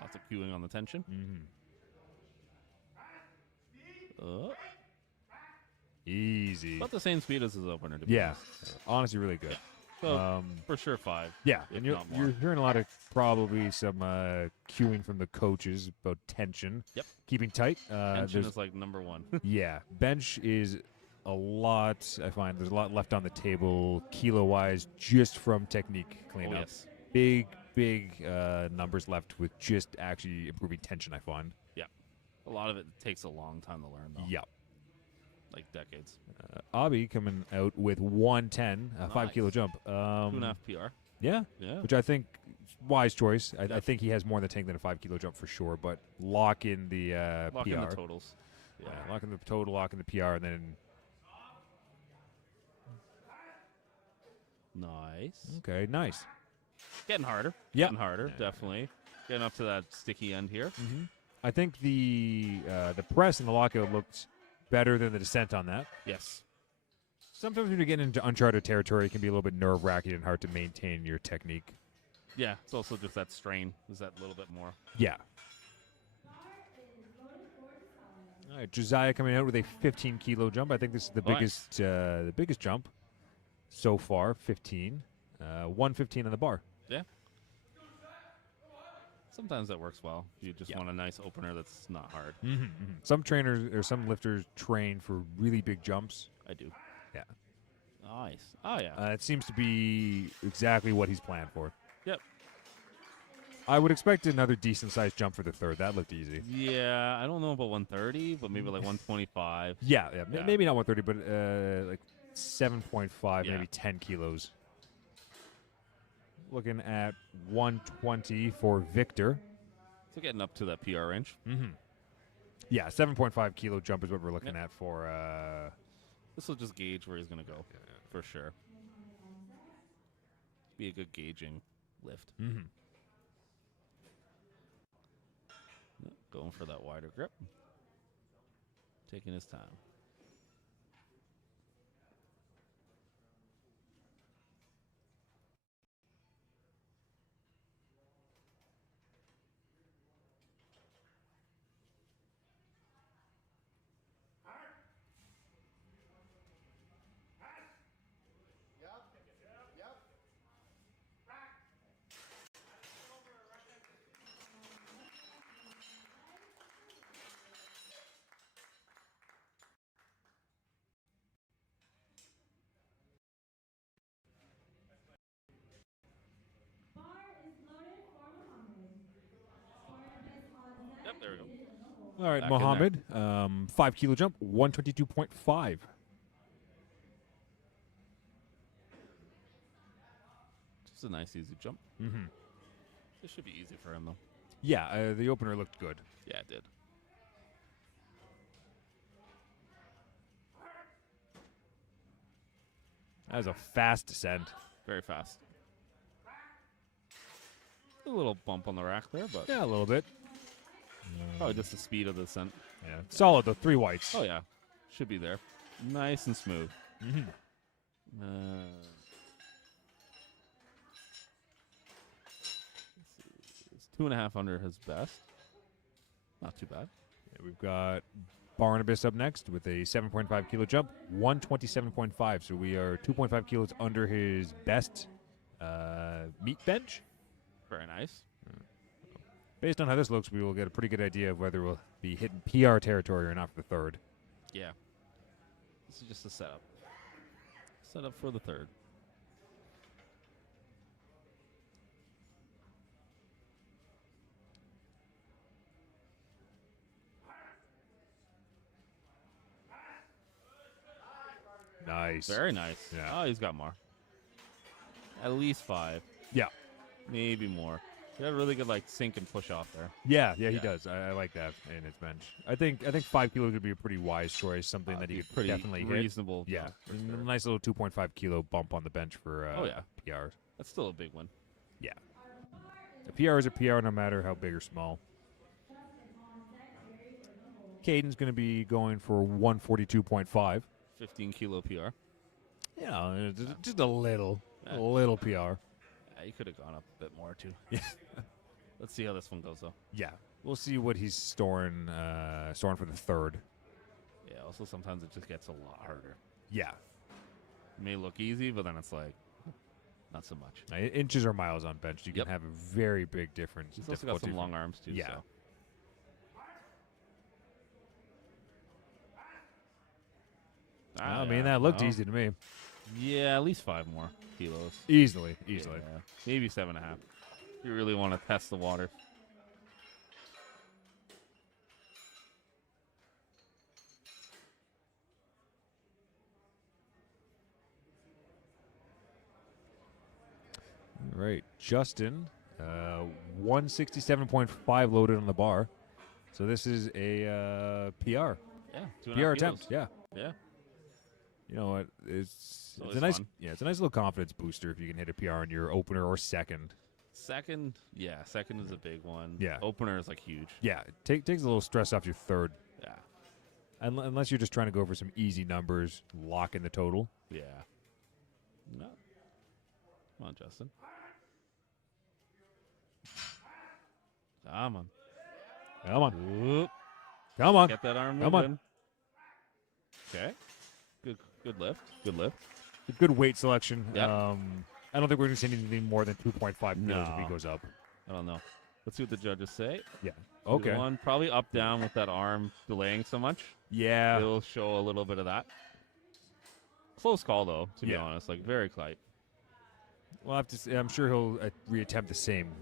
Lots of queuing on the tension. Mm-hmm. Easy. About the same speed as his opener, to be Yeah. honest. Honestly, really good. So, for sure 5. Yeah, if and you're not more. hearing a lot of probably some cueing from the coaches about tension. Yep. Keeping tight. Tension There's is like number 1. yeah, bench is a lot. I find there's a lot left on the table, kilo-wise, just from technique cleanup. yes. Big numbers left with just actually improving tension. I find. Yeah. A lot of it takes a long time to learn, though. Yeah. Like decades. Abby coming out with 110, a 5 kilo Nice. jump. 2.5 PR. Yeah, Yeah. which I think wise choice. I think he has more in the tank than a 5 kilo jump for sure. But lock in the Lock PR. in the totals. Yeah, lock in the total, lock in the PR, and then Nice. okay, nice. Getting harder. Yeah. Getting harder, Yeah. definitely. Getting up to that sticky end here. I think the press and the lockout looked better than the descent on that. Yes. Sometimes when you get into uncharted territory, it can be a little bit nerve-wracking and hard to maintain your technique. Yeah. It's also just that strain. Is that a little bit more? Yeah. All right, Josiah coming out with a 15 kilo jump. I think this is the Nice. biggest jump so far. 15, 115 on the bar. Yeah. Sometimes that works well. You just Yeah. want a nice opener that's not hard. Some trainers or some lifters train for really big jumps. I do. Yeah. Nice. Oh, yeah. It seems to be exactly what he's planned for. Yep. I would expect another decent-sized jump for the third. That looked easy. Yeah, I don't know about 130, but maybe like 125. Yeah. Yeah. Maybe not 130, but like 7.5, Yeah. maybe 10 kilos. Looking at 120 for Victor. So getting up to that PR range. Yeah, 7.5 kilo jump is what we're looking at for. This will just gauge where he's going to go, for sure. Be a good gauging lift. Going for that wider grip. Taking his time. Yep, there we go. All right, Back in Mohammed. 5 kilo jump, 122.5. Just a nice, easy jump. This should be easy for him, though. Yeah, the opener looked good. Yeah, it did. That was a fast descent. Very fast. A little bump on the rack there, but Yeah, a little bit. probably just the speed of the descent. Yeah, solid though. 3 whites. Oh, yeah. Should be there. Nice and smooth. Let's see. It's 2.5 under his best. Not too bad. Yeah, we've got Barnabas up next with a 7.5 kilo jump, 127.5. So we are 2.5 kilos under his best meat bench. Very nice. Based on how this looks, we will get a pretty good idea of whether we'll be hitting PR territory or not for the third. Yeah. This is just a setup. Setup for the third. Nice. Very nice. Yeah. Oh, he's got more. At least 5. Yeah. Maybe more. He had a really good like sink and push off there. Yeah, he Yeah. does. I like that in his bench. I think 5 kilos would be a pretty wise choice, something that he Be could pretty definitely hit. reasonable. Yeah, for a sure. nice little 2.5 kilo bump on the bench for Oh, yeah. PRs. That's still a big one. Yeah. A PR is a PR no matter how big or small. Caden's going to be going for 142.5. 15 kilo PR. Yeah, just a little PR. Yeah, he could have gone up a bit more too. Yeah. Let's see how this one goes though. Yeah, we'll see what he's storing for the third. Yeah, also sometimes it just gets a lot harder. Yeah. It may look easy, but then it's like, not so much. Inches or miles on bench, you Yep. can have a very big difference. He's also got some long arms, too. Yeah. So. I mean, that looked easy to me. Yeah, at least 5 more kilos. Easily. Yeah, maybe 7.5. You really want to test the water. All right. Justin, 167.5 loaded on the bar. So this is a PR. Yeah, 2.5 PR kilos. attempt. Yeah. Yeah. You know what? It's always a nice fun. it's a nice little confidence booster if you can hit a PR on your opener or second. Second is a big one. Yeah. Opener is like huge. Yeah, takes a little stress off your third. Yeah. Unless you're just trying to go for some easy numbers, lock in the total. Yeah. No. Come on, Justin. Come on. Come on. Whoop. Come on. Get that arm Come on. moving. Okay. Good lift. Good lift. Good weight selection. Yep. I don't think we're going to see anything more than 2.5 kilos if he No. goes up. I don't know. Let's see what the judges say. Yeah. Okay. One, probably up, down with that arm delaying so much. Yeah. It'll show a little bit of that. Close call, though, to be honest. Like, very tight. We'll have to see. I'm sure he'll reattempt the same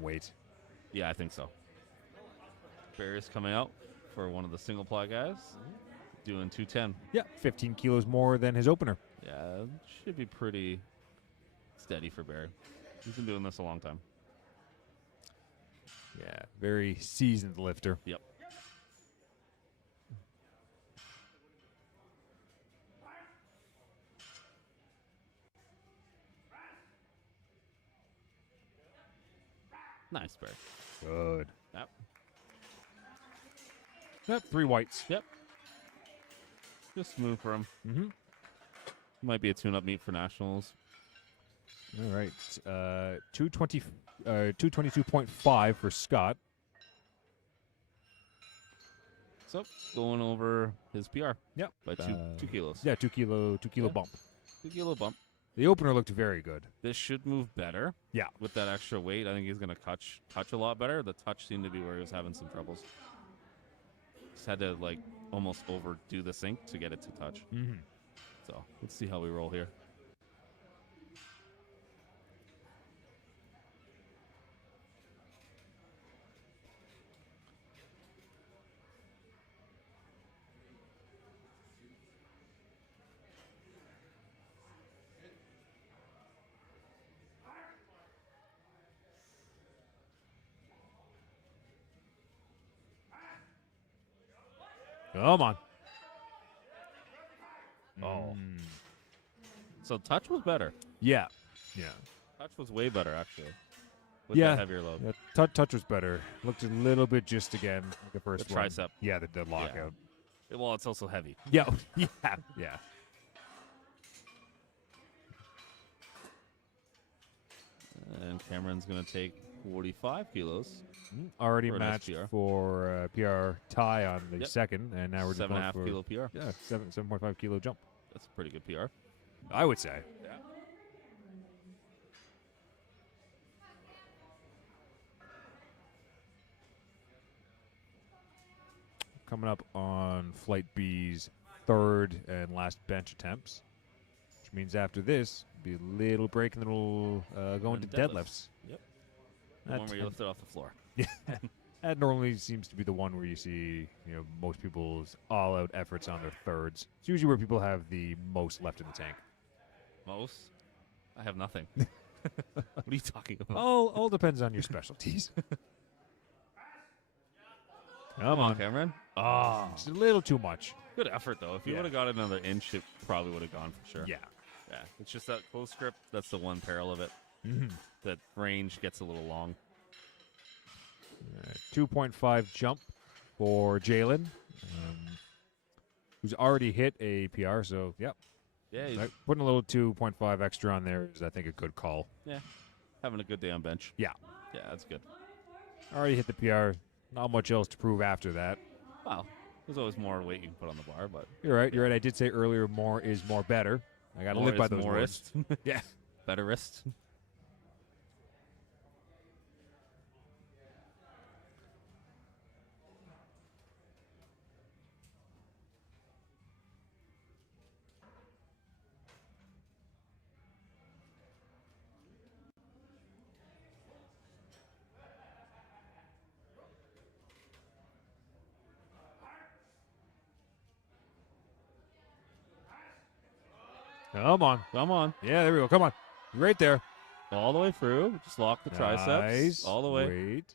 weight. Yeah, I think so. Barry's coming out for one of the single ply guys, doing 210. Yeah. 15 kilos more than his opener. Yeah, should be pretty steady for Barry. He's been doing this a long time. Yeah. Very seasoned lifter. Yep. Nice, Barry. Good. Yep. Yep. 3 whites. Yep. Just smooth for him. Mm-hmm. Might be a tune-up meet for nationals. All right. 222.5 for Scott. So going over his PR. Yep. By 2 kilos. Yeah, 2 kilo Yeah. bump. 2 kilo bump. The opener looked very good. This should move better. Yeah. With that extra weight, I think he's going to touch a lot better. The touch seemed to be where he was having some troubles. Just had to like almost overdo the sink to get it to touch. Mm-hmm. So let's see how we roll here. Come on. Oh. So touch was better. Yeah. Yeah. Touch was way better, actually. With Yeah. that heavier load. Yeah, touch was better. Looked a little bit just again like the first The one. tricep. Yeah, the lockout. Well, it's also heavy. Yeah. Yeah. Yeah. And Cameron's going to take 45 kilos. Already For a nice matched PR. for PR tie on the Yep. second, and now we're just going 7.5 for kilo PR. yeah 7.5 kilo jump. That's a pretty good PR. I would say. Yeah. Coming up on Flight B's third and last bench attempts, which means after this, be a little break, and then we'll go into deadlifts. Yep. The That one where you lift it off the floor. That normally seems to be the one where you see, most people's all-out efforts on their thirds. It's usually where people have the most left in the tank. Most? I have nothing. What are you talking about? All depends on your specialties. Come on. Cameron. Oh, it's a little too much. Good effort, though. If you Yeah. would have got another inch, it probably would have gone for sure. Yeah. Yeah. It's just that close grip. That's the one peril of it. Mm-hmm. That range gets a little long. 2.5 jump for Jalen, who's already hit a PR. So, yep. Yeah, he's Putting a little 2.5 extra on there is, I think, a good call. having a good day on bench. Yeah. Yeah, that's good. Already hit the PR. Not much else to prove after that. Wow. There's always more weight you can put on the bar, but You're right. You're right. I did say earlier, more is more better. I got to more live by is those more words. wrist. Yeah. Better wrist. Come on. Come on. Yeah, there we go. Come on. Right there. All the way through. Just lock the triceps. Nice. All the way. Wait.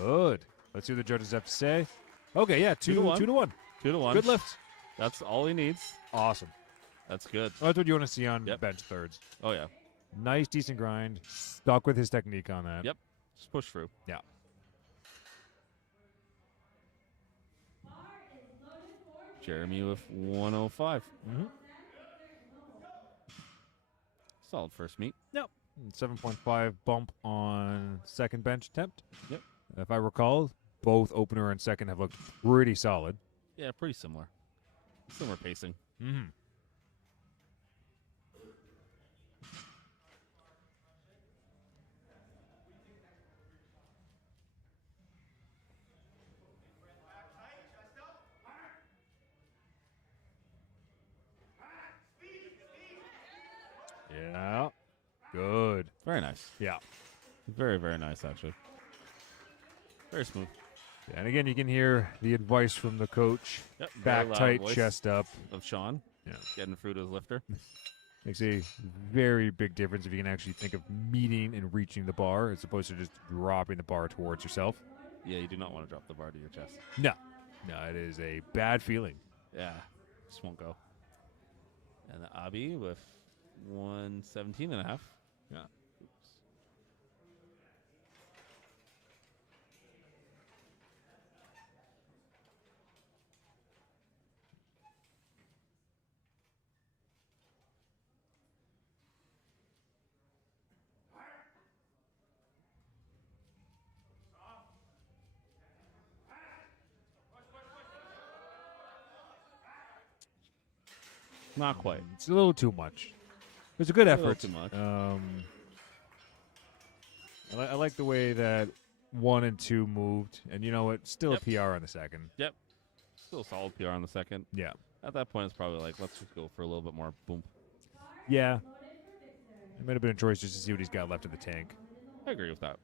Good. Let's see what the judges have to say. Okay, yeah, 2 to 1. 2 to 1. 2 to 1. Good lift. That's all he needs. Awesome. That's good. That's what you want to see on Yep. bench thirds. Oh, yeah. Nice, decent grind. Stuck with his technique on that. Yep. Just push through. Yeah. Jeremy with 105. Mm-hmm. Solid first meet. 7.5 bump on second bench attempt. Yep. If I recall, both opener and second have looked pretty solid. Yeah, pretty similar. Similar pacing. Mm-hmm. Yeah. Good. Very nice. Yeah. Very, very nice, actually. Very smooth. And again, you can hear the advice from the coach. Yep. Back very loud tight, voice chest up. of Sean. Yeah. Getting through to his lifter. Makes a very big difference if you can actually think of meeting and reaching the bar as opposed to just dropping the bar towards yourself. Yeah, you do not want to drop the bar to your chest. No. No, it is a bad feeling. Yeah. Just won't go. And the Abi with 117 and a half. Yeah. Oops. Not quite. It's a little too much. It's a good A little effort. too much. I like the way that 1 and 2 moved. And you know what? Still Yep. a PR on the second. Still a solid PR on the second. Yeah. At that point, it's probably like, let's just go for a little bit more boom. Yeah. It might have been a choice just to see what he's got left in the tank. I agree with that.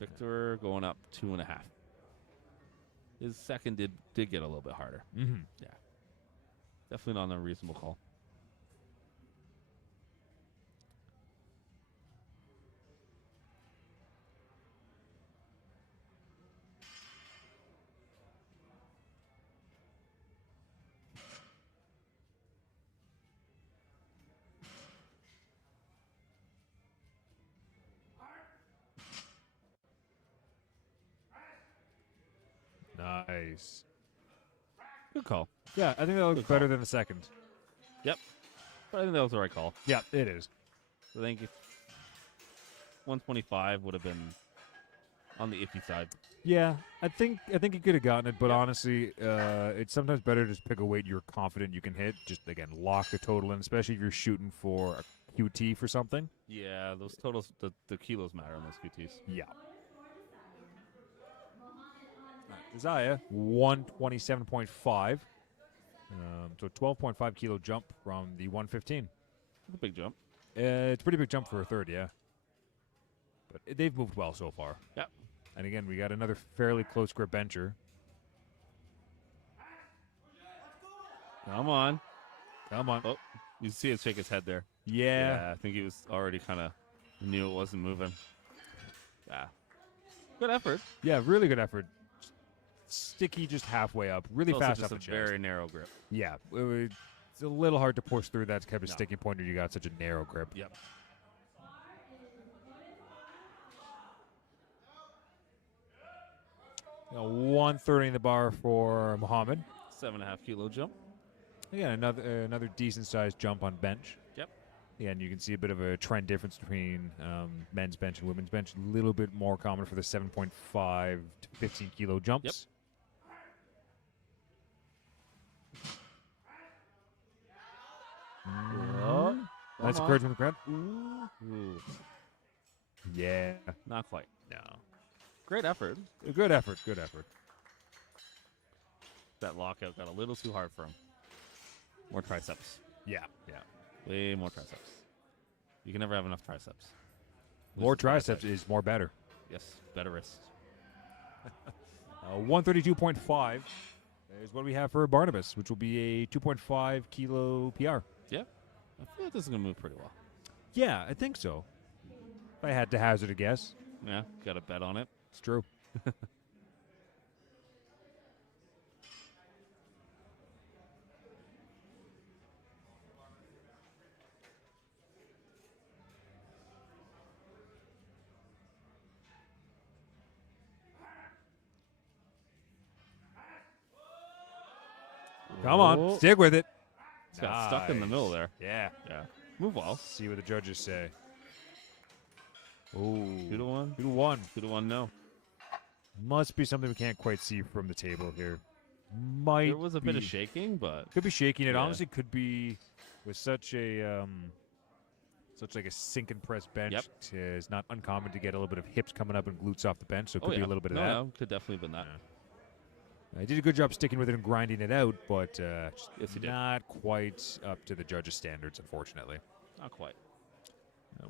Victor going up 2.5. His second did get a little bit harder. Mm-hmm. Definitely not an unreasonable call. Nice. Good call. Yeah, I think that looks Good call. better than the second. But I think that was the right call. Yeah, it is. I think if 125 would have been on the iffy side. Yeah, I think he could have gotten it, but Yeah. honestly, it's sometimes better to just pick a weight you're confident you can hit. Just again, lock the total in, especially if you're shooting for a QT for something. Yeah, those totals, the kilos matter on those QTs. Yeah. Desire 127.5. So 12.5 kilo jump from the 115. A big jump. It's a pretty big jump for a third, yeah. But they've moved well so far. Yep. And again, we got another fairly close grip bencher. Come on. Come on. Oh, you see it shake his head there. Yeah. I think he was already kind of knew it wasn't moving. Yeah. Good effort. Yeah, really good effort. Sticky just halfway up. Really It's also fast just up a the chest. very narrow grip. Yeah. It's a little hard to push through that type of No. sticky point when you got such a narrow grip. Yep. You know, 130 in the bar for Muhammad. 7.5 kilo jump. Again, another decent sized jump on bench. Yeah, and you can see a bit of a trend difference between men's bench and women's bench. A little bit more common for the 7.5 to 15 kilo jumps. Oh, Nice come on. encouragement from the crowd. Ooh. Yeah. Not quite. No. Great effort. Good effort. Good effort. That lockout got a little too hard for him. More triceps. Yeah. Yeah. Way more triceps. You can never have enough triceps. More This is what I triceps say. is more better. Yes, better wrists. 132.5 is what we have for Barnabas, which will be a 2.5 kilo PR. Yeah. I feel like this is going to move pretty well. Yeah, I think so. If I had to hazard a guess, Yeah, got a bet on it. it's true. Come on, Oh. stick with it. It's got stuck in the middle there. Yeah. Yeah. Move well. See what the judges say. Oh, 2 to 1. 2 to 1. 2 to 1, no. Must be something we can't quite see from the table here. Might There was a bit of be- shaking, but Could be shaking. It Yeah. honestly could be with such a such like a sink and press bench. Yep. It's not uncommon to get a little bit of hips coming up and glutes off the bench. So it oh, could yeah. be a little bit of no, that. No, could definitely have been that. I did a good job sticking with it and grinding it out, but just Yes, you did. not quite up to the judges' standards, unfortunately. Not quite.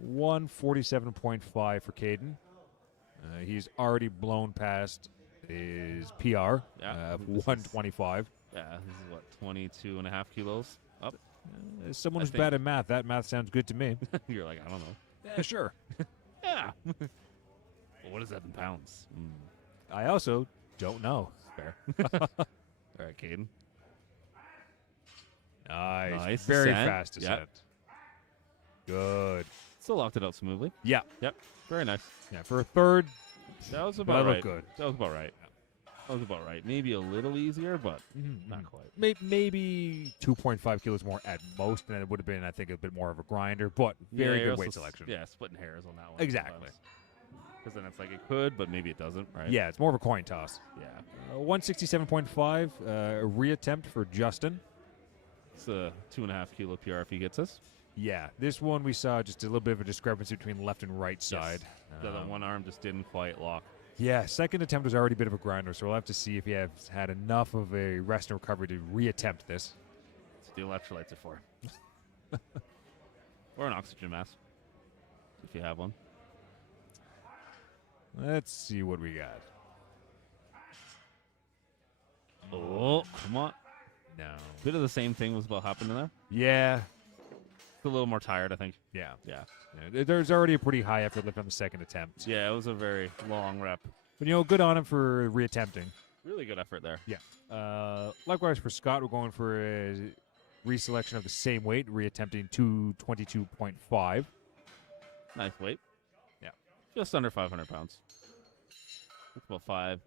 147.5 for Caden. He's already blown past his PR Yeah, of this is- 125. Yeah, this is what, 22 and a half kilos up? As someone I who's think- bad at math, that math sounds good to me. You're like, I don't know. Yeah, sure. Yeah. Well, what is that in pounds? I also don't know. Fair. All right, Caden. Nice Very descent. fast Yep. descent. Good. Still locked it out smoothly. Yeah. Yep. Very nice. Yeah. For a third, That was that about looked right. good. That was about right. That was about right. Maybe a little easier, but not quite. Maybe 2.5 kilos more at most, and it would have been, I think, a bit more of a grinder, but very you're good also weight selection. Yeah, splitting hairs on that one. Exactly. Because then it's like it could, but maybe it doesn't, right? Yeah, it's more of a coin toss. Yeah. 167.5, a reattempt for Justin. It's a 2.5 kilo PR if he gets us. Yeah, this one we saw just a little bit of a discrepancy between left and right side. The other one arm just didn't quite lock. Yeah, second attempt was already a bit of a grinder, so we'll have to see if he has had enough of a rest and recovery to reattempt this. That's what the electrolytes are for. Or an oxygen mask, if you have one. Let's see what we got. Oh, come on. No. Bit of the same thing was about happening there. Yeah. It's a little more tired, I think. Yeah. Yeah. There's already a pretty high effort lift on the second attempt. Yeah, it was a very long rep. But, good on him for reattempting. Really good effort there. Yeah. Likewise for Scott, we're going for a reselection of the same weight, reattempting 222.5. Nice weight. Yeah. Just under 500 pounds. It's about 5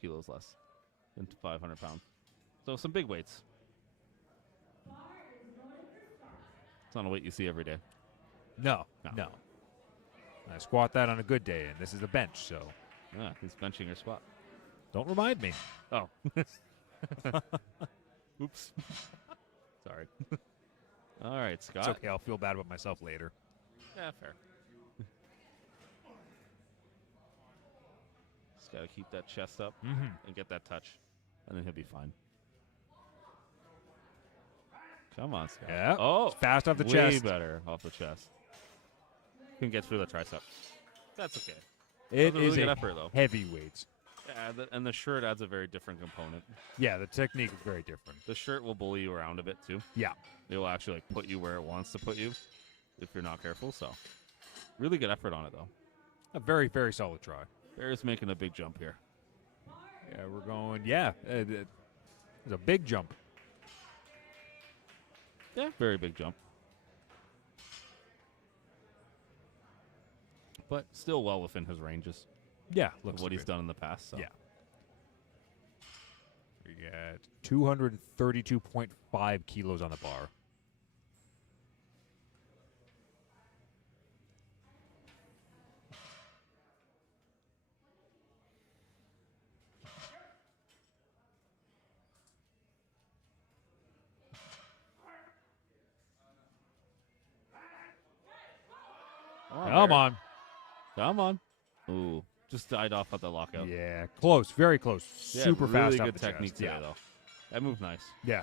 kilos less than 500 pounds. So some big weights. It's not a weight you see every day. No. No. I squat that on a good day, and this is a bench, so Yeah, he's benching your squat. don't remind me. Oh. Oops. Sorry. All right, Scott. It's okay. I'll feel bad about myself later. Yeah, fair. Just got to keep that chest up and get that touch, and then he'll be fine. Come on, Scott. Yeah. Oh, Fast off the way chest. better off the chest. Can get through the tricep. That's okay. It That was a is really good a effort, though. heavy weight. Yeah, and the shirt adds a very different component. Yeah, the technique is very different. The shirt will bully you around a bit too. Yeah. It will actually put you where it wants to put you if you're not careful. So, really good effort on it though. A very, very solid try. Bear's making a big jump here. Yeah, we're going, it's a big jump. Yeah, very big jump. But still well within his ranges Yeah, of looks what he's good. done in the past. So. Yeah. We got 232.5 kilos on the bar. Come Barry. on. Come on. Ooh, just died off at the lockout. Yeah, close. Very close. Yeah, Super really fast off good the technique chest. today, though. That move nice. Yeah.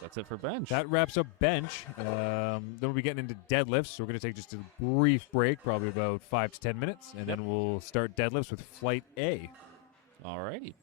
That's it for bench. That wraps up bench. Then we'll be getting into deadlifts. So we're going to take just a brief break, probably about 5 to 10 minutes, and then we'll start deadlifts with Flight A. Alrighty.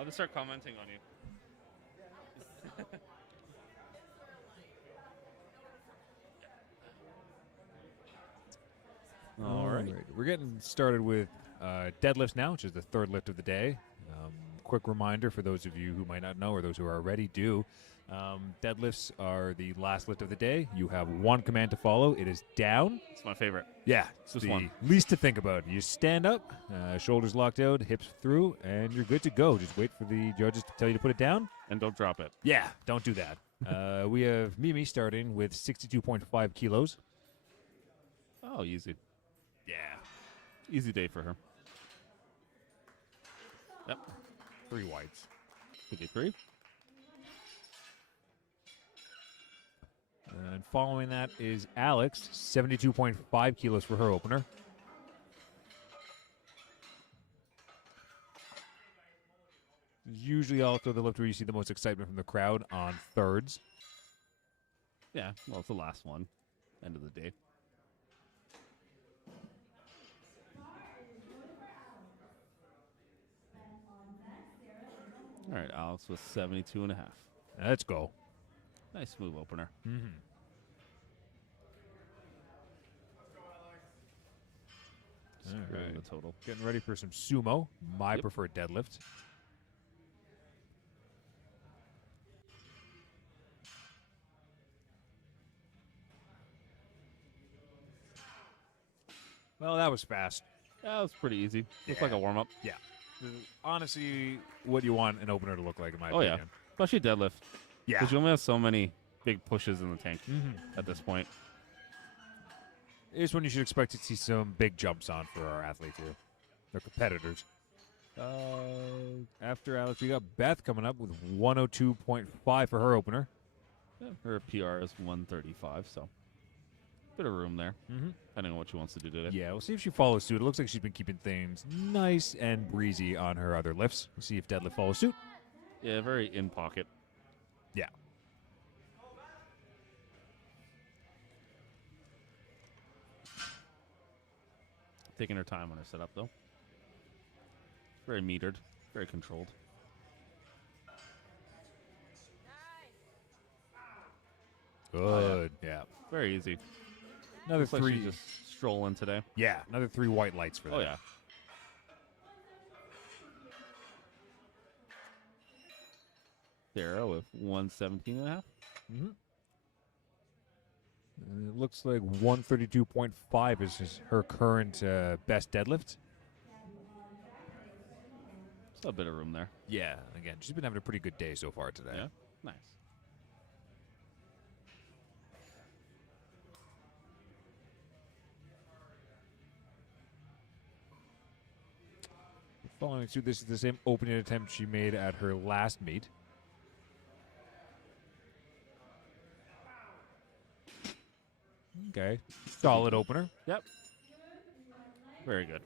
I'll just start commenting on you. All right. We're getting started with deadlifts now, which is the third lift of the day. Quick reminder for those of you who might not know or those who are already do. Deadlifts are the last lift of the day. You have one command to follow. It is down. It's my favorite. Yeah, it's Just the one. least to think about. You stand up, shoulders locked out, hips through, and you're good to go. Just wait for the judges to tell you to put it down. And don't drop it. Yeah, don't do that. We have Mimi starting with 62.5 kilos. Oh, easy. Yeah. Easy day for her. Yep. 3 whites. 53. And following that is Alex, 72.5 kilos for her opener. Usually also the lift where you see the most excitement from the crowd on thirds. Yeah, well, it's the last one. End of the day. All right, Alex with 72 and a half. Let's go. Nice move opener. Mm-hmm. Screwing right. the total. Getting ready for some sumo, my Yep. preferred deadlift. Well, that was fast. That was pretty easy. Looks like a warm up. Yeah. Honestly, what you want an opener to look like, in my Oh, yeah. opinion. Especially deadlift. Yeah. Because you only have so many big pushes in the tank Mm-hmm. at this point. It's when you should expect to see some big jumps on for our athletes here. They're competitors. After Alex, we got Beth coming up with 102.5 for her opener. Yeah, her PR is 135, so bit of room there, Mm-hmm. depending on what she wants to do today. Yeah, we'll see if she follows suit. It looks like she's been keeping things nice and breezy on her other lifts. We'll see if deadlift follows suit. Yeah, very in pocket. Yeah. Taking her time on her setup, though. Very metered, very controlled. Good. Yeah. Very easy. Another Looks like 3. she's just strolling today. Yeah, another 3 white lights for that. Oh, yeah. Sarah with 117 and a half. Mm-hmm. It looks like 132.5 is her current best deadlift. Still a bit of room there. Yeah, again, she's been having a pretty good day so far today. Yeah, nice. Following suit, this is the same opening attempt she made at her last meet. Okay, solid opener. Yep. Very good.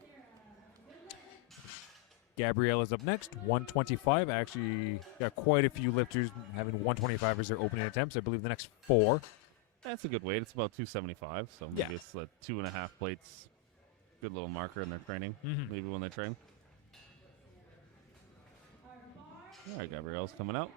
Gabrielle is up next, 125. Actually, got quite a few lifters having 125 as their opening attempts. I believe the next 4. That's a good weight. It's about 275, so maybe Yeah. it's 2.5 plates. Good little marker in their training, Mhm. maybe when they train. All right, Gabrielle's coming out.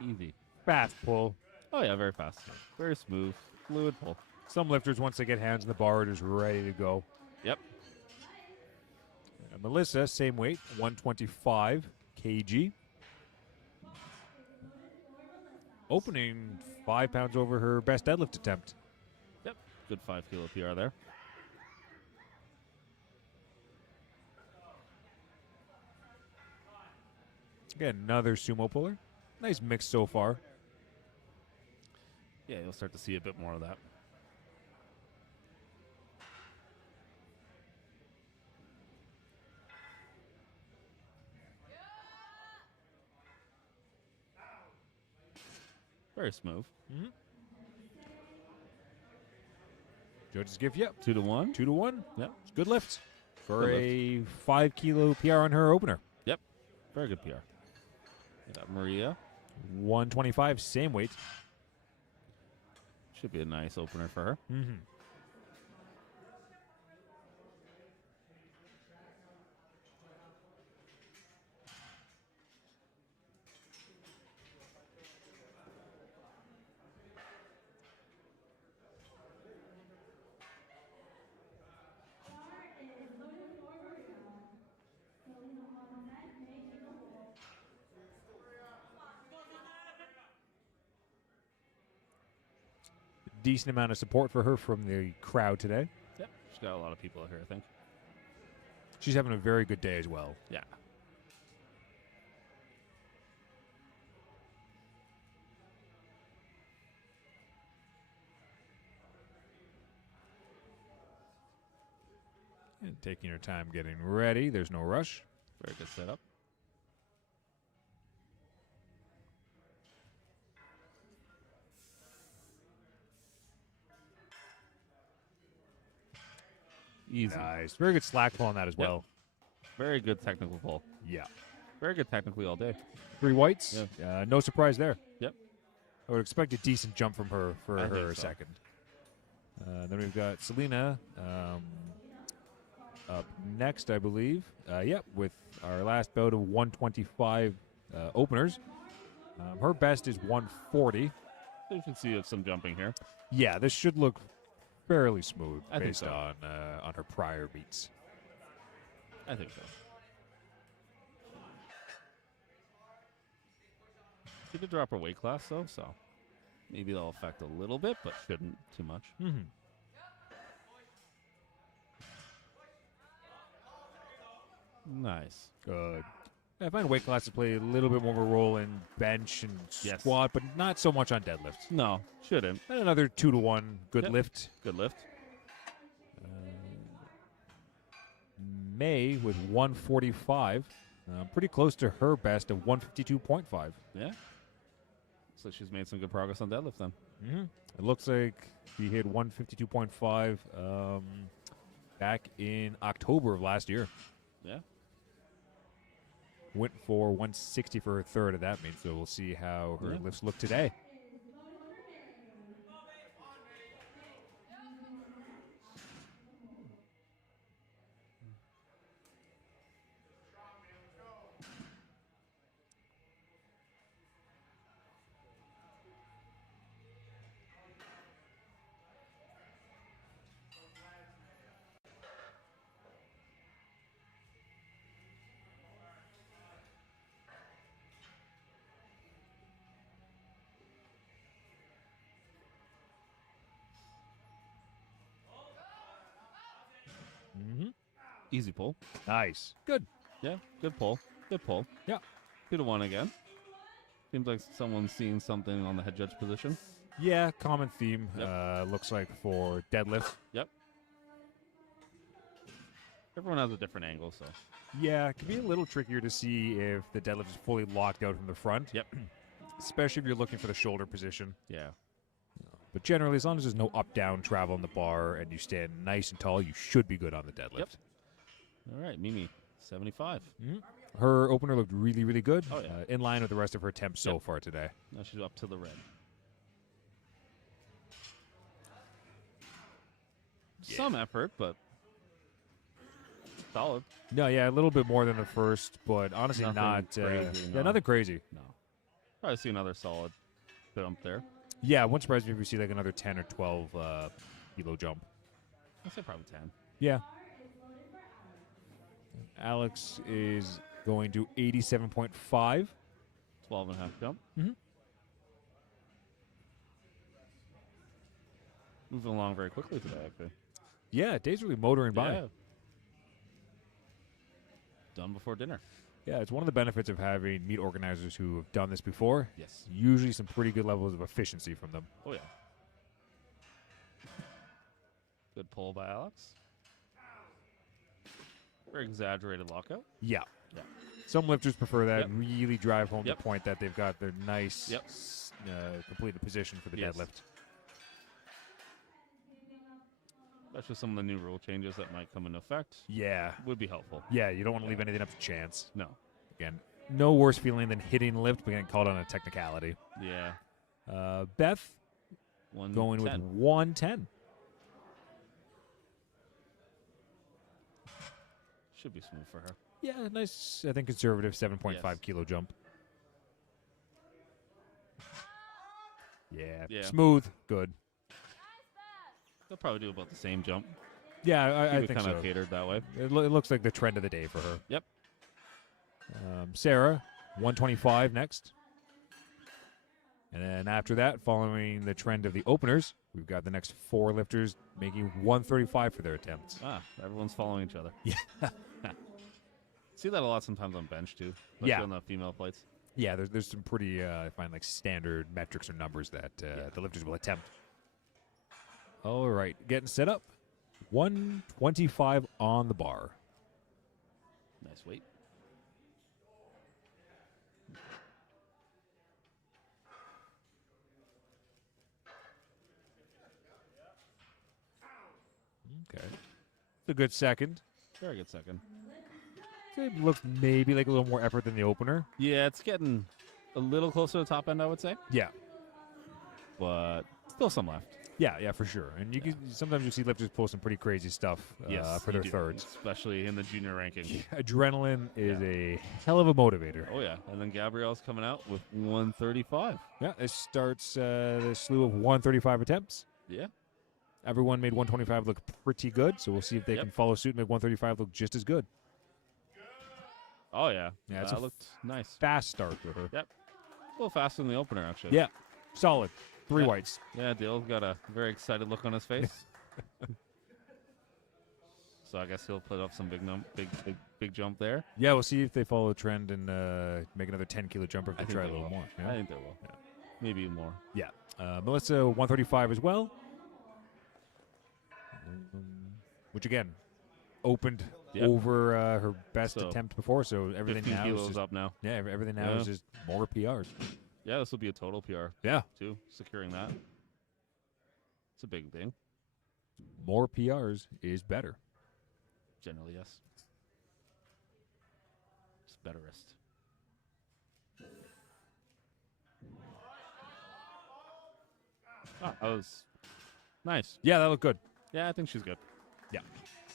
Easy. Fast pull. Oh, yeah, very fast. Very smooth. Fluid pull. Some lifters, once they get hands on the bar, are just ready to go. Yep. Melissa, same weight, 125 kg. Opening 5 pounds over her best deadlift attempt. Yep. Good 5 kilo PR there. Again, another sumo puller. Nice mix so far. Yeah, you'll start to see a bit more of that. Very smooth. Judges give you 2 to 1. 2 to 1. Yep. It's a good lift. for Good a 5 kilo PR on her opener. Yep. Very good PR. We got Maria. 125, same weight. Should be a nice opener for her. Mm-hmm. Decent amount of support for her from the crowd today. Yep. She's got a lot of people out here, I think. She's having a very good day as well. Yeah. And taking her time getting ready. There's no rush. Very good setup. Easy. Nice. Very good slack pull on that as Yep. well. Very good technical pull. Yeah. Very good technically all day. 3 whites. No surprise there. Yep. I would expect a decent jump from her for I her think so. second. Then we've got Selena up next, I believe. Yep, with our last bout of 125 openers. Her best is 140. So you can see some jumping here. Yeah, this should look fairly smooth I think based so. on her prior meets. I think so. She did drop her weight class, though, so maybe that'll affect a little bit, but shouldn't too much. Mm-hmm. Nice. Good. I find weight classes play a little bit more of a role in bench and Yes. squat, but not so much on deadlifts. No, shouldn't. And another 2-to-1 good Yep. lift. Good lift. May with 145. Pretty close to her best of 152.5. Yeah. So she's made some good progress on deadlift then. Mm-hmm. It looks like she hit 152.5 back in October of last year. Yeah. Went for 160 for her third of that meet, so we'll see how her Yeah. lifts look today. Mm-hmm. Easy pull. Nice. Good. Yeah, good pull. Good pull. Yeah. 2-to-1 again. Seems like someone's seeing something on the head judge position. Yeah, common theme. Yep. Looks like for deadlift. Yep. Everyone has a different angle, so. Yeah, it can be a little trickier to see if the deadlift is fully locked out from the front. Yep. Especially if you're looking for the shoulder position. Yeah. But generally, as long as there's no up-down travel on the bar and you stand nice and tall, you should be good on the deadlift. Yep. All right, Mimi, 75. Mhm. Her opener looked really, really good. Oh, yeah. In line with the rest of her attempts so Yep. far today. Now she's up to the red. Yeah. Some effort, but solid. No, yeah, a little bit more than the first, but honestly Nothing not crazy, yeah, no. nothing crazy. No. Probably see another solid jump there. Yeah, it wouldn't surprise me if we see like another 10 or 12 kilo jump. I'd say probably 10. Yeah. Alex is going to 87.5. 12 and a half jump. Mhm. Moving along very quickly today, actually. Yeah, day's really motoring by. Yeah. Done before dinner. Yeah, it's one of the benefits of having meet organizers who have done this before. Yes. Usually some pretty good levels of efficiency from them. Oh, yeah. Good pull by Alex. Very exaggerated lockout. Yeah. Yeah. Some lifters prefer that, Yep. really drive home Yep. the point that they've got their nice, Yep. completed position for the Yes. deadlift. Especially some of the new rule changes that might come into effect. Yeah. Would be helpful. Yeah, you don't want to leave anything up to chance. No. Again, no worse feeling than hitting lift, but getting called on a technicality. Yeah. Beth 110. going with 110. Should be smooth for her. Yeah, nice, I think, conservative 7.5 kilo jump. Yeah, smooth, good. They'll probably do about the same jump. Yeah, I think kind so. of catered that way. It looks like the trend of the day for her. Yep. Sarah, 125 next. And then after that, following the trend of the openers, we've got the next 4 lifters making 135 for their attempts. Everyone's following each other. Yeah. See that a lot sometimes on bench, too. Especially on the female plates. Yeah, there's some pretty, I find, like standard metrics or numbers that the lifters will attempt. All right, getting set up. 125 on the bar. Nice weight. Okay. It's a good second. Very good second. It looks maybe like a little more effort than the opener. Yeah, it's getting a little closer to the top end, I would say. Yeah. But still some left. Yeah, for sure. And you can sometimes you see lifters pull some pretty crazy stuff for their thirds. Especially in the junior ranking. Adrenaline is a hell of a motivator. Oh, yeah. And then Gabrielle's coming out with 135. Yeah, it starts the slew of 135 attempts. Yeah. Everyone made 125 look pretty good, so we'll see if they can follow suit and make 135 look just as good. Oh, yeah. Yeah, that looked nice. Fast start for her. Yep. A little faster than the opener, actually. Yeah, solid. 3 whites. Yeah, Dale's got a very excited look on his face. So I guess he'll put up some big jump there. Yeah, we'll see if they follow the trend and make another 10-kilo jump, or if they try a little more. Yeah? I think they will. Yeah. Maybe more. Yeah. Melissa, 135 as well. Which, again, opened over her best attempt before, so everything 15 now kilos is just, up now. Yeah, everything now is just more PRs. Yeah, this will be a total PR. Yeah. Too, securing that. It's a big thing. More PRs is better. Generally, yes. It's betterest. That was nice. Yeah, that looked good. Yeah, I think she's good. Yeah.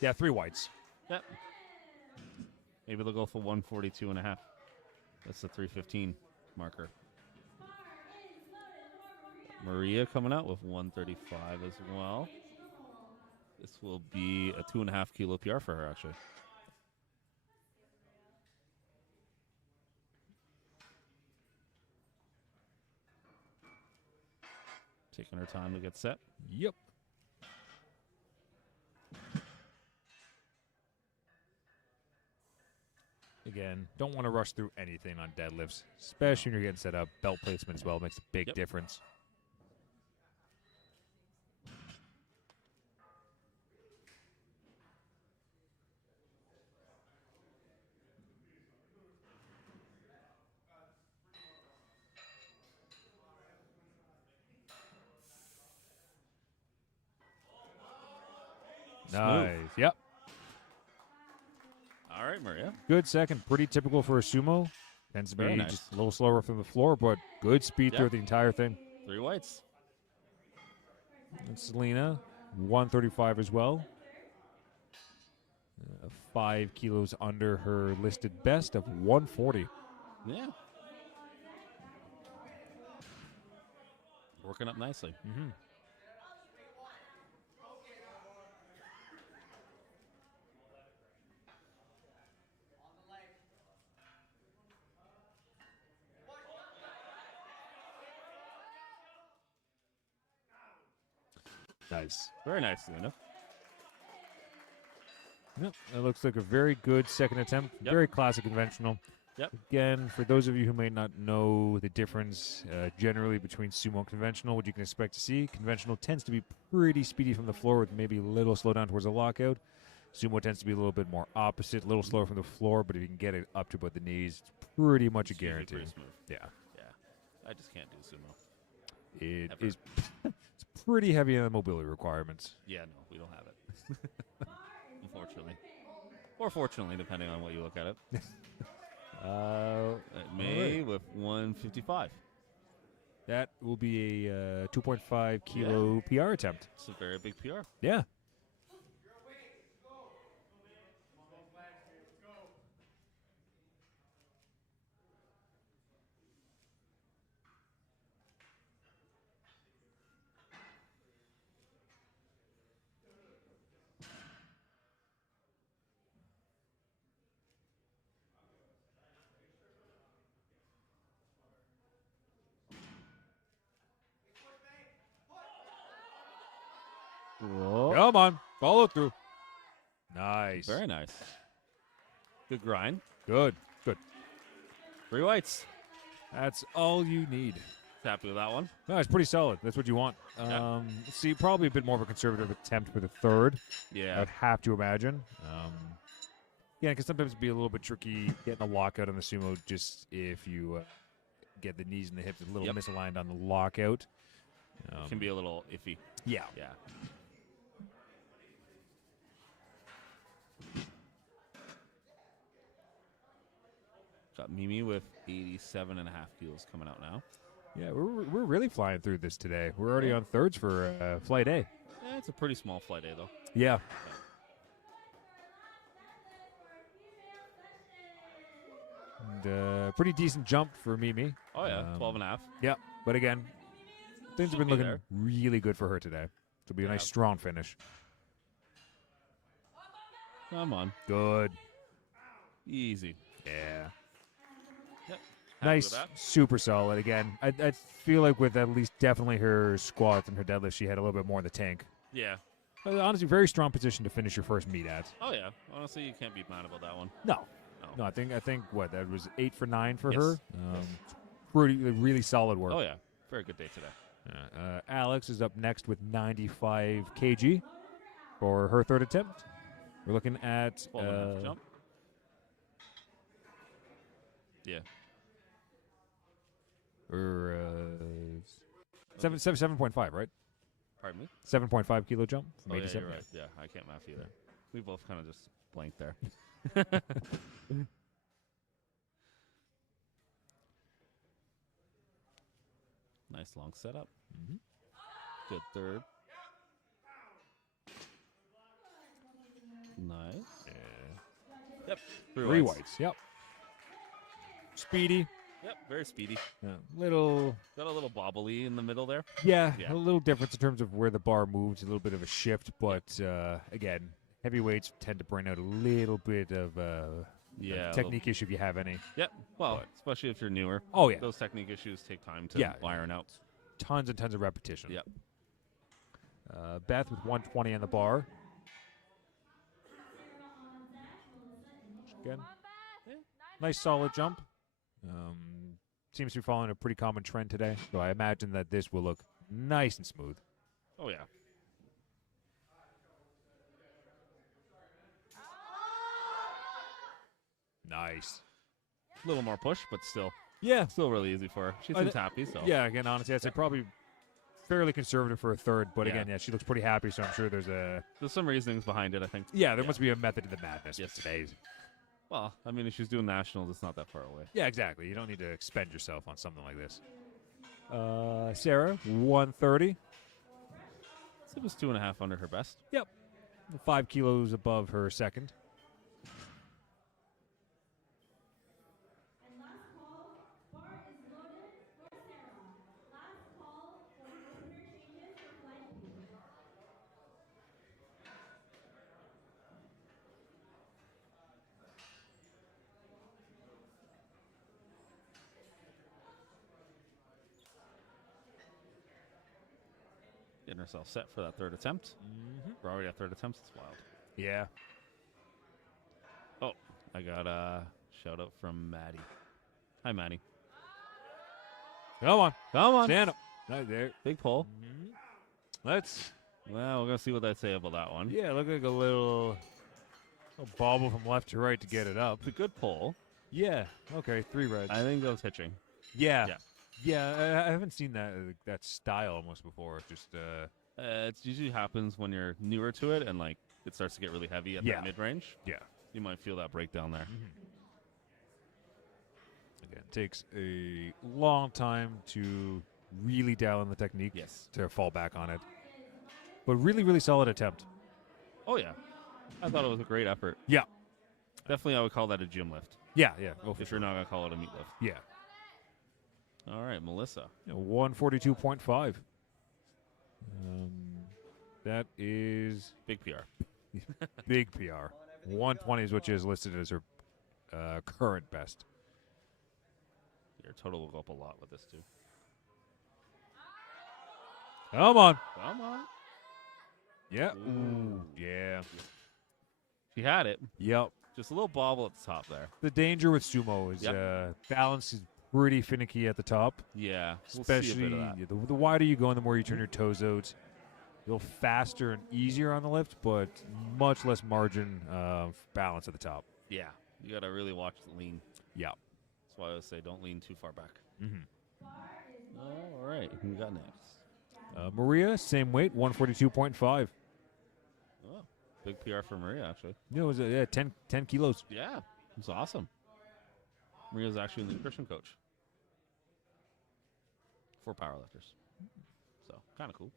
Yeah, 3 whites. Yep. Maybe they'll go for 142.5. That's the 315 marker. Maria coming out with 135 as well. This will be a 2.5 kilo PR for her, actually. Taking her time to get set. Yep. Again, don't want to rush through anything on deadlifts, especially when you're getting set up. Belt placement as well makes a big difference. Nice. Yep. All right, Maria. Good second. Pretty typical for a sumo. Tends to be just a little slower from the floor, but good speed through the entire thing. 3 whites. And Selena, 135 as well. 5 kilos under her listed best of 140. Yeah. Working up nicely. Mm-hmm. Nice. Very nice, Selena. Yep, it looks like a very good second attempt. Yep. Very classic conventional. Yep. Again, for those of you who may not know the difference generally between sumo and conventional, what you can expect to see, conventional tends to be pretty speedy from the floor with maybe a little slow down towards the lockout. Sumo tends to be a little bit more opposite, a little slower from the floor, but if you can get it up to about the knees, it's pretty much a guarantee. Pretty smooth. Yeah. Yeah. I just can't do sumo. It Ever. is it's pretty heavy on the mobility requirements. Yeah, no, we don't have it. Unfortunately. Or fortunately, depending on what you look at it. May with 155. That will be a 2.5 kilo PR attempt. It's a very big PR. Yeah. Whoa. Come on. Follow through. Nice. Very nice. Good grind. Good. Good. 3 whites. That's all you need. Happy with that one. No, it's pretty solid. That's what you want. Yeah. See, probably a bit more of a conservative attempt for the third. Yeah. I'd have to imagine. Yeah, because sometimes it'd be a little bit tricky getting a lockout on the sumo just if you get the knees and the hips a little misaligned on the lockout. Can be a little iffy. Yeah. Yeah. Got Mimi with 87.5 kilos coming out now. Yeah, we're really flying through this today. We're already on thirds for flight A. Yeah, it's a pretty small flight A, though. Yeah. And pretty decent jump for Mimi. Oh, yeah, 12.5. Yeah, but again, things have been be looking there. really good for her today. It'll be a nice, strong finish. Come on. Good. Easy. Yeah. Yep. Happy Nice, with that. super solid. Again, I feel like with at least definitely her squats and her deadlift, she had a little bit more in the tank. Yeah. But honestly, very strong position to finish your first meet at. Oh, yeah. Honestly, you can't be mad about that one. No. No. No, I think what, that was 8 for 9 for Yes. her. Pretty really solid work. Oh, yeah. Very good day today. Alex is up next with 95 kg for her third attempt. We're looking at 12.5 jump. Yeah. or 7.5, right? Pardon me? 7.5 kilo jump from Oh, yeah, 87. you're right. Yeah, I can't math either. We both kind of just blanked there. Nice long setup. Mhm. Good third. Nice. Yeah. Yep. Three whites. Yep. Speedy. Yep. Very speedy. Little. Got a little bobbly in the middle there. Yeah, Yeah. a little difference in terms of where the bar moves, a little bit of a shift, but again, heavyweights tend to bring out a little bit of Yeah. technique issue if you have any. Yep. Well, But- especially if you're newer. Oh, yeah. Those technique issues take time to Yeah. iron out. Tons and tons of repetition. Yep. Beth with 120 on the bar. Again, nice solid jump. Seems to be following a pretty common trend today, so I imagine that this will look nice and smooth. Oh, yeah. Nice. A little more push, but still Yeah. really easy for her. She seems happy, so. Yeah, again, honestly, I'd say probably fairly conservative for a third, but Yeah. again, yeah, she looks pretty happy, so I'm sure there's a... There's some reasonings behind it, I think. Yeah, there must be a method to the madness Yes. today. Well, I mean, if she's doing nationals, it's not that far away. Yeah, exactly. You don't need to expend yourself on something like this. Sarah, 130. So it was 2.5 under her best. 5 kilos above her second. Getting herself set for that third attempt. We're already at third attempts. It's wild. Yeah. Oh, I got a shout out from Maddie. Hi, Maddie. Come on. Come on. Stand up. Right there. Big pull. Let's... Well, we're going to see what I say about that one. Yeah, look like a little bobble from left to right to get it up. It's a good pull. Yeah. Okay, 3 reds. I think that was hitching. Yeah. Yeah. Yeah, I haven't seen that style almost before. Just It usually happens when you're newer to it and like it starts to get really heavy at Yeah. that mid range. yeah. You might feel that breakdown there. Again, takes a long time to really dial in the technique. Yes. To fall back on it, but really, really solid attempt. Oh yeah, I thought it was a great effort. Yeah, Definitely, I would call that a gym lift. yeah. Oh, for If sure. you're not gonna call it a meat lift. Yeah. All right, Melissa. 142.5. That is Big PR. big PR. 120 is what she has listed as her current best. Your total will go up a lot with this too. Come on. Come on. Yeah. Ooh. Yeah. She had it. Yep. Just a little bobble at the top there. The danger with sumo is balance is pretty finicky at the top. Yeah. We'll see a Especially bit of that. the wider you go and the more you turn your toes out. You'll faster and easier on the lift, but much less margin of balance at the top. Yeah. You got to really watch the lean. Yeah. That's why I would say don't lean too far back. Mm-hmm. All right. Who we got next? Maria, same weight, 142.5. Oh, big PR for Maria, actually. Yeah, it was 10 kilos. Yeah. It's awesome. Maria's actually a nutrition coach for powerlifters. So, kind of cool.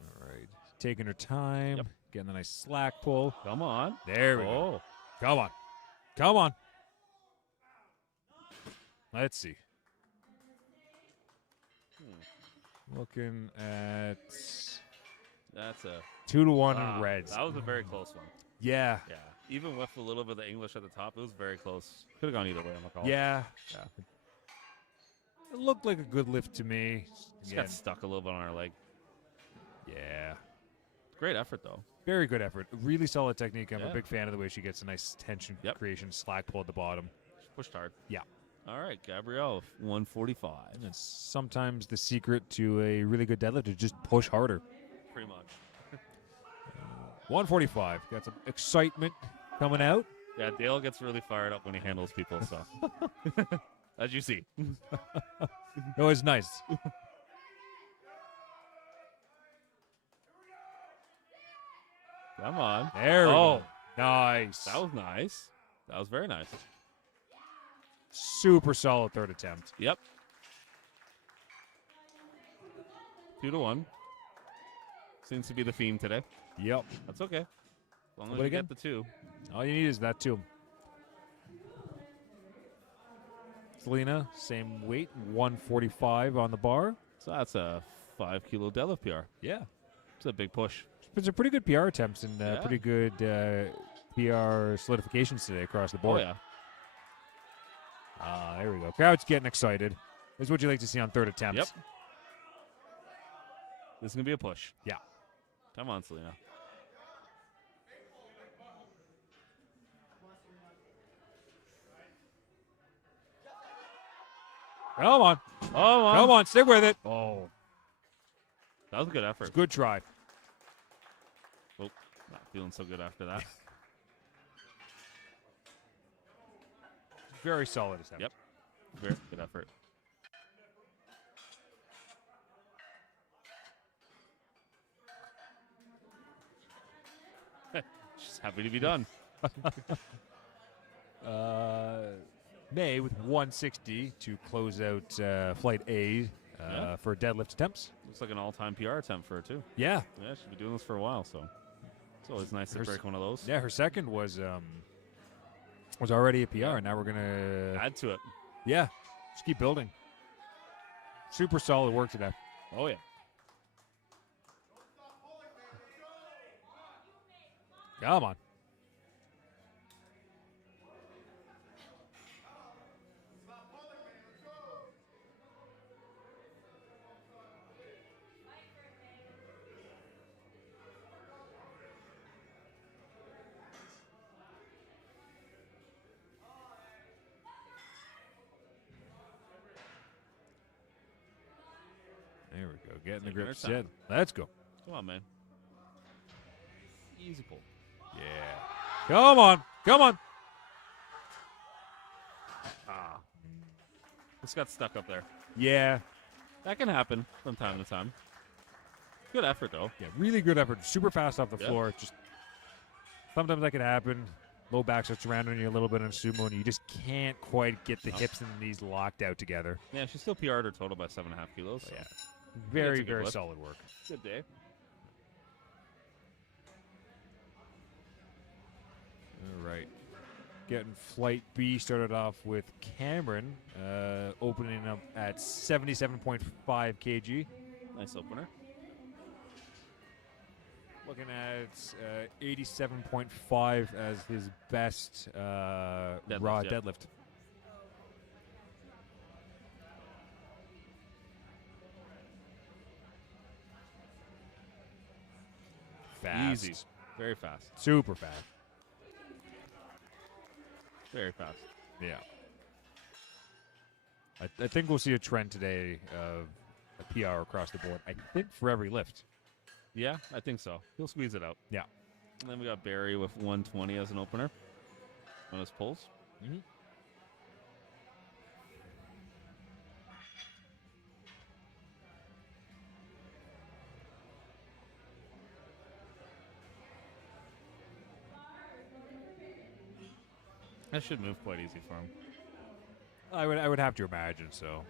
All right. Taking her time. Yep. Getting a nice slack pull. Come on. There we go. Come on. Come on. Let's see. Looking at That's a 2-1 in reds. That was a very close one. Yeah. Yeah. Even with a little bit of the English at the top, it was very close. Could have gone either way on the call. Yeah. It looked like a good lift to me. Just Again, got stuck a little bit on her leg. yeah. Great effort, though. Very good effort. Really solid technique. I'm Yeah. a big fan of the way she gets a nice tension creation, slack pull at the bottom. She pushed hard. Yeah. All right, Gabrielle, 145. And it's sometimes the secret to a really good deadlift is just push harder. Pretty much. 145. Got some excitement coming out. Yeah, Dale gets really fired up when he handles people, so. As you see. It was nice. Come on. There we Oh. go. Nice. That was nice. That was very nice. Super solid third attempt. Yep. 2-1. Seems to be the theme today. Yep. That's okay. As long as But you again, get the 2. all you need is that too. Selena, same weight, 145 on the bar. So that's a 5 kilo deadlift PR. Yeah. It's a big push. It's a pretty good PR attempts and Yeah. pretty good PR solidifications today across the Oh, board. yeah. There we go. Crowd's getting excited. This is what you like to see on third attempts. Yep. This is going to be a push. Yeah. Come on, Selena. Come on. Oh, Come on. Stick with it. Oh. That was a good effort. Good try. Oh, not feeling so good after that. Very solid attempt. Yep. Very good effort. Just happy to be done. May with 160 to close out flight A for deadlift attempps. Looks like an all-time PR attempt for her, too. Yeah. Yeah, she's been doing this for a while, so it's always nice to break one of those. Yeah, her second was already a PR, and now we're gonna Add to it. Yeah, just keep building. Super solid work today. Oh, yeah. Come on. Go get in the Taking grip. her time. Sit. Let's go. Come on, man. Easy pull. Yeah. Come on. Come on. Ah. Just got stuck up there. Yeah. That can happen from time to time. Good effort, though. Yeah. Really good effort. Super fast off the Yep. floor. Just sometimes that can happen. Low back starts surrounding you a little bit on sumo, and you just can't quite get the hips and the knees locked out together. Yeah, she still PR'd her total by 7.5 kilos. So. Yeah. Very, good very lift. solid work. Good day. All right. Getting flight B started off with Cameron, opening up at 77.5 kg. Nice opener. Looking at 87.5 as his best raw yeah. deadlift. Fast. Easy. Very fast. Super fast. Very fast. Yeah. I think we'll see a trend today of a PR across the board. I think for every lift. Yeah, I think so. He'll squeeze it out. Yeah. And then we got Barry with 120 as an opener on his pulls. Mm-hmm. That should move quite easy for him. I would have to imagine so.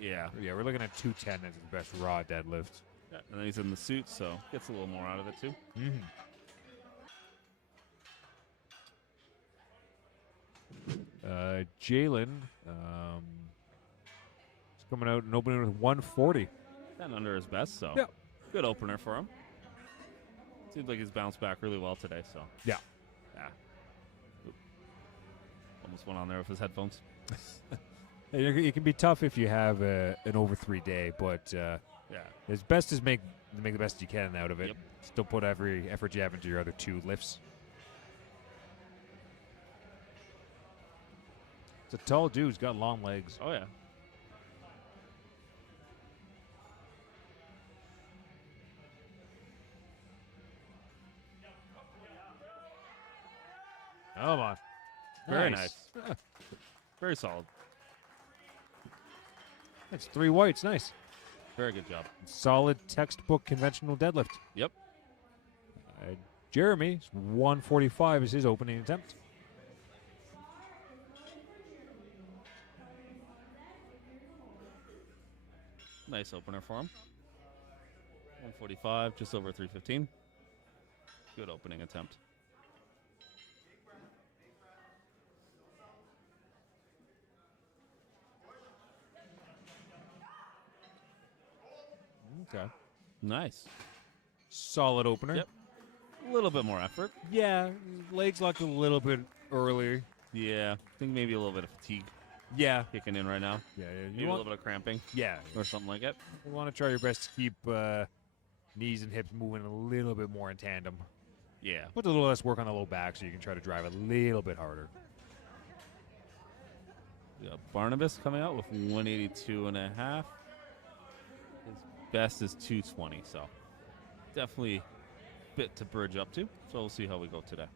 Yeah. Yeah, we're looking at 210 as his best raw deadlift. Yeah. And then he's in the suit, so gets a little more out of it too. Mm-hmm. Jalen is coming out and opening with 140. And under his best, so Yeah. good opener for him. Seems like he's bounced back really well today, so. Yeah. Yeah. Oop. Almost went on there with his headphones. It can be tough if you have an over 3 day, but Yeah. his best is make the best you can out of it. Yep. Still put every effort you have into your other 2 lifts. It's a tall dude. He's got long legs. Oh, yeah. Come on. Very nice. Very solid. That's 3 whites. Nice. Very good job. Solid textbook conventional deadlift. Yep. Jeremy, 145 is his opening attempt. Nice opener for him. 145, just over 315. Good opening attempt. Okay. Nice. Solid opener. Yep. A little bit more effort. Yeah, legs locked a little bit earlier. Yeah. I think maybe a little bit of fatigue Yeah. kicking in right now. Yeah, Maybe a little bit of cramping yeah. or something like that. You want to try your best to keep knees and hips moving a little bit more in tandem. Yeah. Put a little less work on the low back so you can try to drive a little bit harder. We got Barnabas coming out with 182 and a half. His best is 220, so definitely a bit to bridge up to. So we'll see how we go today.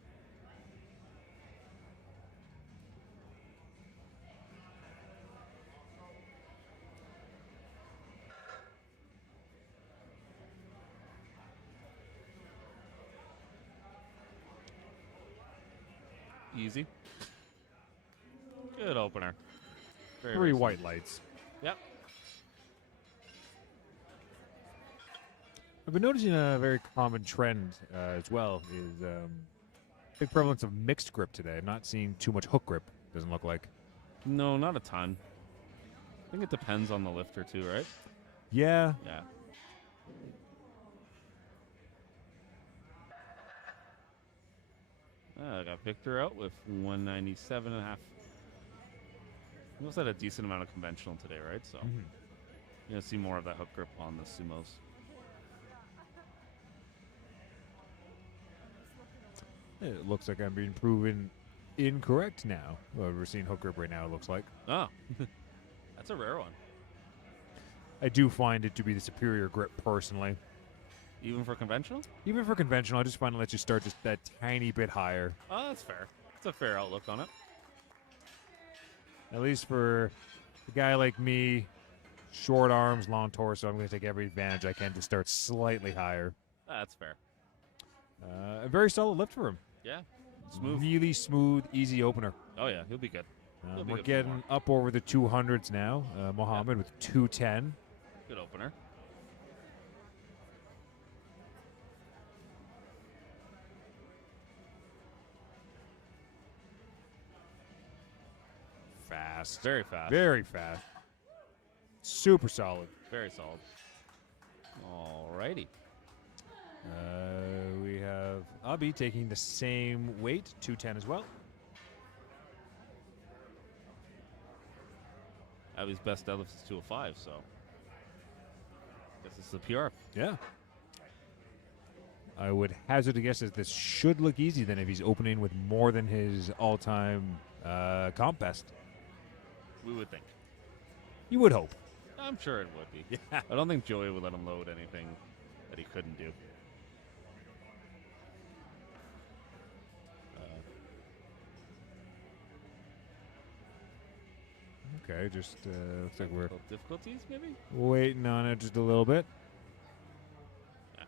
Easy. Good opener. Very, 3 very white lights. Yep. I've been noticing a very common trend as well is big prevalence of mixed grip today. I'm not seeing too much hook grip, doesn't look like. No, not a ton. I think it depends on the lifter too, right? Yeah. Yeah. I got Victor out with 197 and a half. He also had a decent amount of conventional today, right? So Mhm. you're going to see more of that hook grip on the sumos. It looks like I'm being proven incorrect now. Well, we're seeing hook grip right now, it looks like. Oh, that's a rare one. I do find it to be the superior grip personally. Even for conventional? Even for conventional, I just find it lets you start just that tiny bit higher. Oh, that's fair. It's a fair outlook on it. At least for a guy like me, short arms, long torso, I'm going to take every advantage I can to start slightly higher. That's fair. A very solid lift for him. Yeah. Smooth. Really smooth, easy opener. Oh, yeah. He'll be good. He'll be We're good for getting more. up over the 200s now. Mohammed with 210. Good opener. Fast. Very fast. Very fast. Super solid. Very solid. Alrighty. We have Abi taking the same weight, 210 as well. Abby's best deadlift is 205, so guess it's the PR. Yeah. I would hazard a guess that this should look easy then if he's opening with more than his all-time comp best. We would think. You would hope. I'm sure it would be. Yeah. I don't think Joey would let him load anything that he couldn't do. Okay, just looks like we're Technical difficulties, maybe? waiting on it just a little bit. Yeah.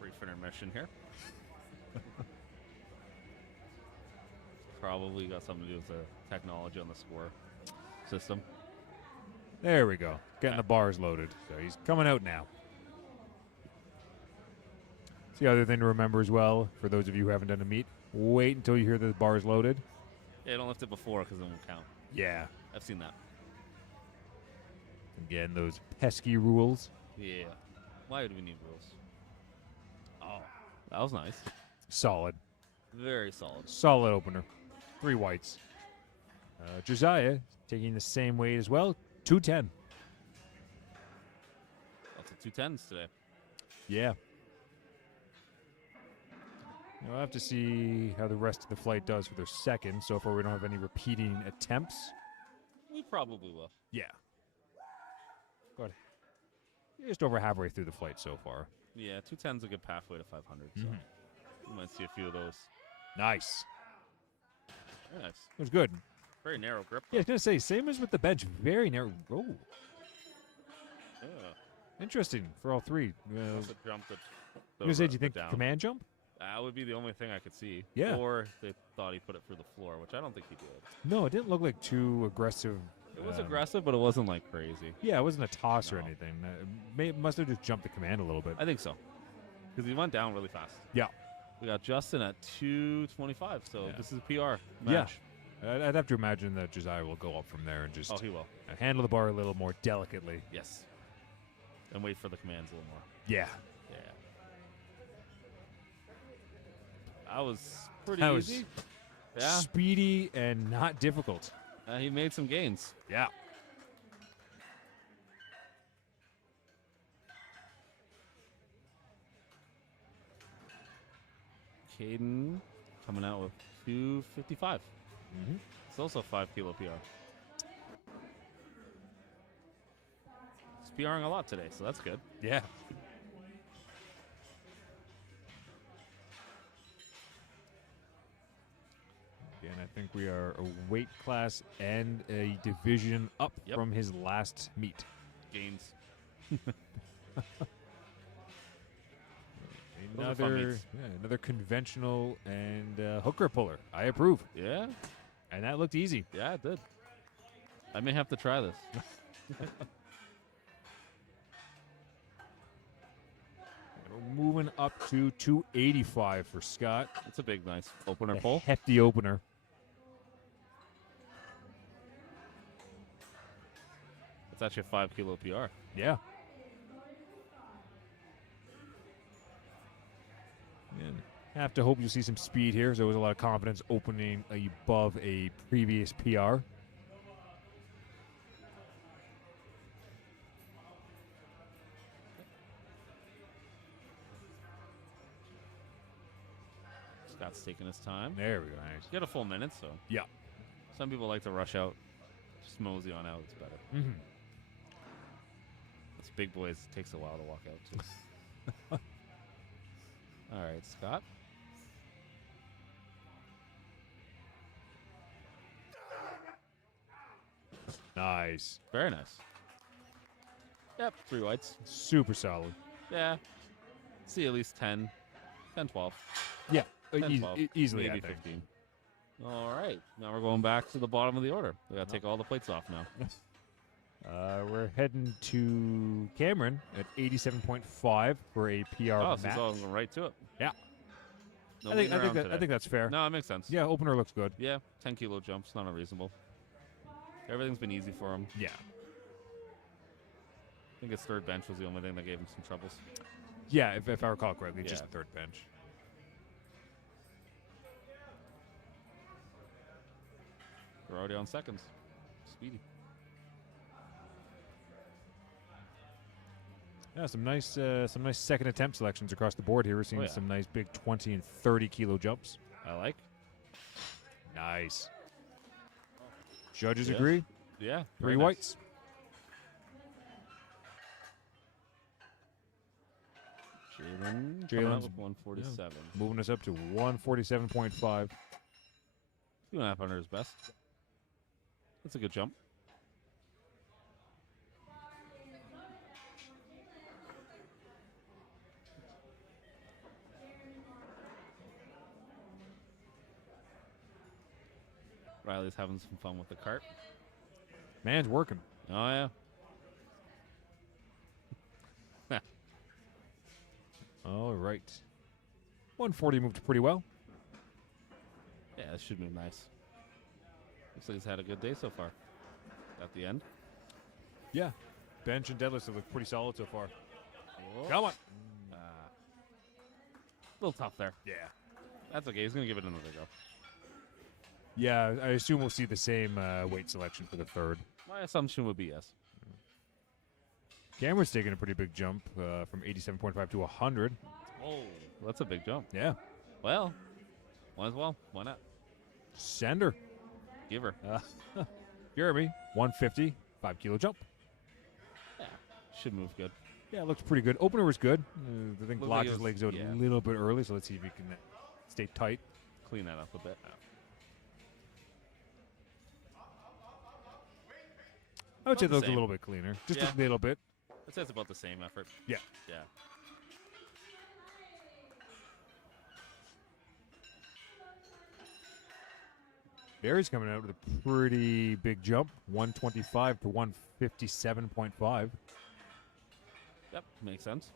Brief intermission here. Probably got something to do with the technology on the score system. There we go. Getting Yeah. the bars loaded. So he's coming out now. The other thing to remember as well, for those of you who haven't done a meet, wait until you hear the bars loaded. Yeah, don't lift it before because it won't count. Yeah. I've seen that. Again, those pesky rules. Yeah. Why do we need rules? Oh, that was nice. Solid. Very solid. Solid opener. 3 whites. Josiah taking the same weight as well, 210. Lots of 210s today. Yeah. We'll have to see how the rest of the flight does for their second. So far, we don't have any repeating attempts. We probably will. Yeah. Good. Just over halfway through the flight so far. Yeah, 210's a good pathway to 500. So you might see a few of those. Nice. Very nice. It was good. Very narrow grip. Yeah, I was going to say, same as with the bench. Very narrow. Oh, Yeah. interesting for all three. Also jumped it. I was going to say, do you think down. command jump? That would be the only thing I could see. Yeah. Or they thought he put it through the floor, which I don't think he did. No, it didn't look like too aggressive. It was aggressive, but it wasn't like crazy. Yeah, it wasn't a toss or No. anything. Must have just jumped the command a little bit. I think so. Because he went down really fast. Yeah. We got Justin at 225, so Yeah. this is a PR Yeah. match. I'd have to imagine that Josiah will go up from there and just Oh, he will. handle the bar a little more delicately. Yes. And wait for the commands a little more. Yeah. Yeah. That was pretty That was easy. Yeah. speedy and not difficult. He made some gains. Yeah. Caden coming out with 255. Mm-hmm. It's also 5 kilo PR. He's PRing a lot today, so that's good. Yeah. Again, I think we are a weight class and a division up Yep. from his last meet. Gains. Those are fun Another, meets. another conventional and hooker puller. I approve. Yeah. And that looked easy. Yeah, it did. I may have to try this. We're moving up to 285 for Scott. It's a big, nice opener A pull. hefty opener. It's actually a 5 kilo PR. Yeah. And have to hope you'll see some speed here. There was a lot of confidence opening above a previous PR. Scott's taking his time. There we go. Nice. Get a full minute, so. Yeah. Some people like to rush out. Just mosey on out. It's better. Mm-hmm. It's big boys. It takes a while to walk out, too. All right, Scott. Nice. Very nice. Yep, 3 whites. Super solid. Yeah. See at least 10, 12. Yeah. 10, 12. Easily, Maybe I think. 15. All right. Now we're going back to the bottom of the order. We got to take all the plates off now. We're heading to Cameron at 87.5 for a PR Oh, so match. it's all going right to it. Yeah. No I waiting around think today. that's fair. No, it makes sense. Yeah, opener looks good. Yeah, 10 kilo jumps, not unreasonable. Everything's been easy for him. Yeah. I think his third bench was the only thing that gave him some troubles. Yeah, if I recall correctly, just Yeah. the third bench. We're already on seconds. Speedy. Yeah, some nice second attempt selections across the board here. We're seeing yeah. some nice big 20 and 30 kilo jumps. I like. Nice. Judges Yeah. agree. Yeah. 3 very nice. whites. Jalen coming out Jalen's- with 147. Moving us up to 147.5. 2.5 under his best. That's a good jump. Riley's having some fun with the cart. Man's working. Oh, yeah. All right. 140 moved pretty well. Yeah, this should move nice. Looks like he's had a good day so far. At the end. Yeah. Bench and deadlifts have looked pretty solid so far. Whoa. Come on. A little tough there. Yeah. That's okay. He's going to give it another go. Yeah, I assume we'll see the same weight selection for the third. My assumption would be yes. Cameron's taking a pretty big jump from 87.5 to 100. Oh, that's a big jump. Yeah. Well, might as well. Why not? Sender. Give her. Jeremy, 150, 5 kilo jump. Yeah, should move good. Yeah, it looks pretty good. Opener was good. I think Looked blocked like it his was- legs out yeah. a little bit early, so let's see if he can stay tight. Clean that up a bit. I would say About the those a same. little bit cleaner. Just Yeah. a little bit. I'd say it's about the same effort. Yeah. Yeah. Barry's coming out with a pretty big jump, 125 to 157.5. Yep, makes sense.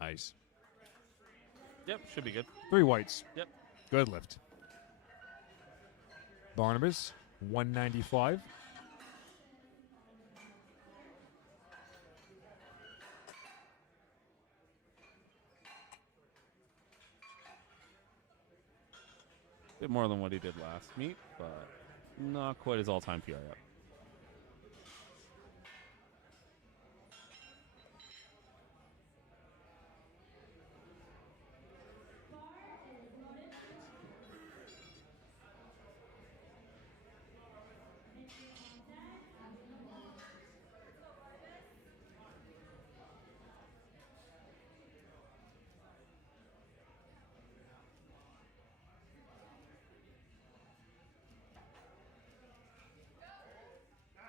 Nice. Yep, should be good. 3 whites. Yep. Good lift. Barnabas, 195. Bit more than what he did last meet, but not quite his all-time PR yet.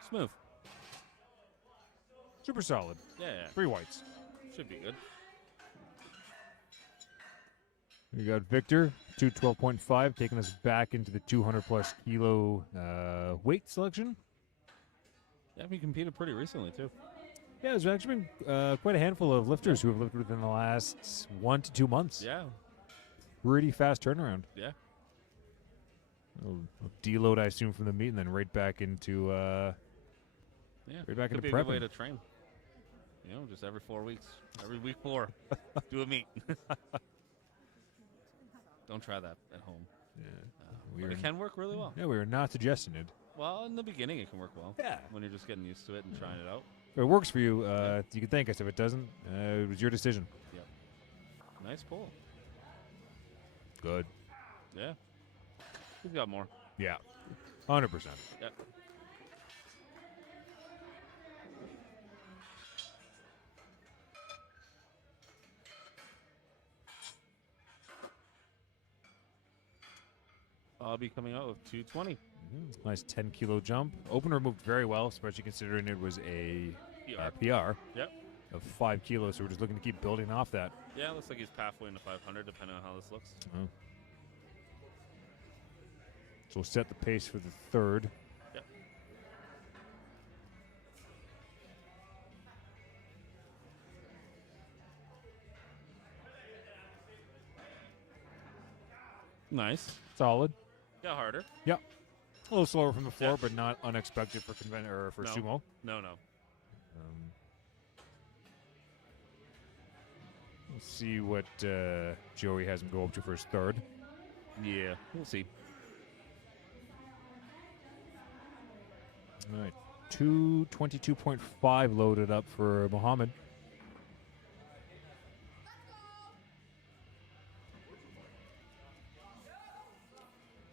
Smooth. Super solid. Yeah, 3 whites. should be good. We got Victor, 212.5, taking us back into the 200 plus kilo weight selection. Yeah, he competed pretty recently too. Yeah, there's actually been quite a handful of lifters who have lifted within the last 1 to 2 months. Yeah, Pretty fast turnaround. yeah. A deload, I assume, from the meet, and then right back into Yeah, Right back could into be a good way prepping. to train. You know, just every 4 weeks, every week 4, do a meet. Don't try that at home. Yeah. But it can work really well. Yeah, we were not suggesting it. Well, in the beginning, it can work well. Yeah. When you're just getting used to it and trying it out. If it works for you, you can thank us. If it doesn't, it was your decision. Yep. Nice pull. Good. Yeah. He's got more. Yeah. 100%. Yep. I'll be coming out with 220. Nice 10-kilo jump. Opener moved very well, especially considering it was a PR Yep. of 5 kilos. So we're just looking to keep building off that. Yeah, looks like he's halfway into 500, depending on how this looks. Oh. So we'll set the pace for the third. Yep. Nice. Solid. Got harder. Yep. A little slower from the floor, Yeah. but not unexpected for for No. sumo. No. Let's see what Joey has him go up to for his third. Yeah, we'll see. All right. 222.5 loaded up for Muhammad.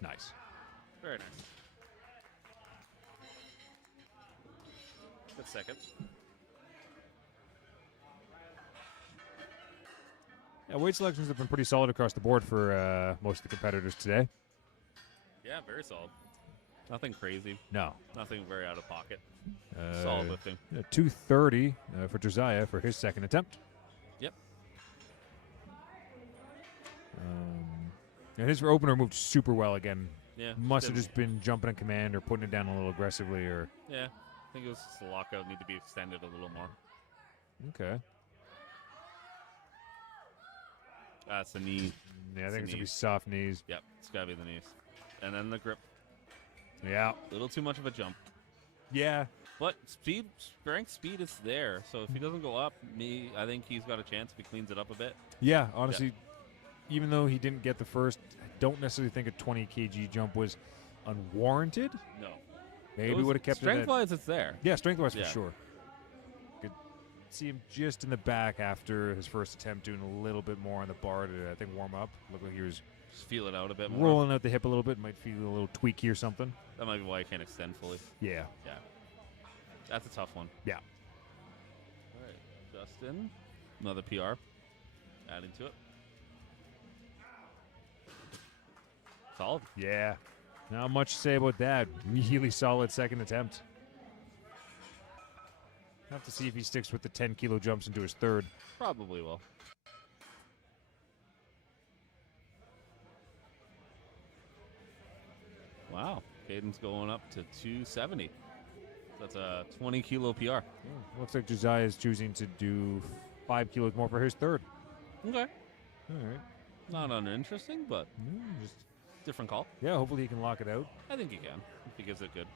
Nice. Very nice. Good second. Yeah, weight selections have been pretty solid across the board for most of the competitors today. Yeah, very solid. Nothing crazy. No. Nothing very out of pocket. Uh, Solid lifting. 230 for Josiah for his second attempt. Yep. And his opener moved super well again. Yeah. Must have didn't- just been jumping in command or putting it down a little aggressively or... Yeah. I think it was just the lockout need to be extended a little more. Okay. That's the knee. Yeah, I It's think the it's going to be knees. soft knees. Yep. It's got to be the knees. And then the grip. Yeah. A little too much of a jump. Yeah. But strength speed is there. So if he doesn't go up, I think he's got a chance if he cleans it up a bit. Yeah, honestly, even though he didn't get the first, I don't necessarily think a 20 kg jump was unwarranted. No. Maybe would have kept it at... Strength-wise, it's there. Yeah, strength-wise Yeah. for sure. Could see him just in the back after his first attempt doing a little bit more on the bar to, I think, warm up. Looked like he was Just feel it out a bit more. rolling out the hip a little bit. Might feel a little tweaky or something. That might be why he can't extend fully. Yeah. Yeah. That's a tough one. Yeah. All right. Justin. Another PR. Adding to it. Solid. Yeah. Not much to say about that. Really solid second attempt. Have to see if he sticks with the 10-kilo jumps into his third. Probably will. Wow. Caden's going up to 270. That's a 20-kilo PR. Looks like Josiah is choosing to do 5 kilos more for his third. Okay. All right. Not uninteresting, but Just, different call. yeah, hopefully he can lock it out. I think he can, if he gives it good.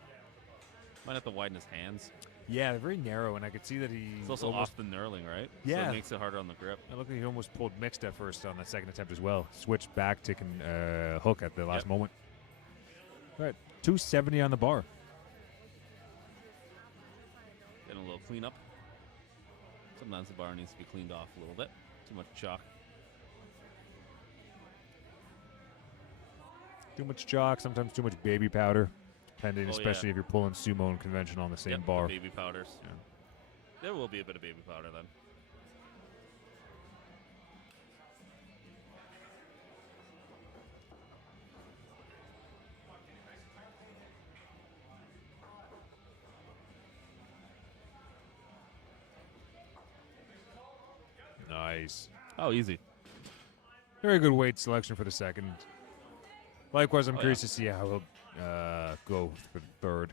Might have to widen his hands. Yeah, they're very narrow, and I could see that he It's also almost, off the knurling, right? So Yeah. it makes it harder on the grip. I look like he almost pulled mixed at first on that second attempt as well. Switched back to hook at the last Yep. moment. All right, 270 on the bar. Getting a little cleanup. Sometimes the bar needs to be cleaned off a little bit. Too much chalk. Too much chalk, sometimes too much baby powder, depending, Oh, especially yeah. if you're pulling sumo and conventional on the same Yep, the bar. baby powders. Yeah. There will be a bit of baby powder then. Nice. Oh, easy. Very good weight selection for the second. Likewise, I'm Oh, curious yeah. to see how he'll go for the third.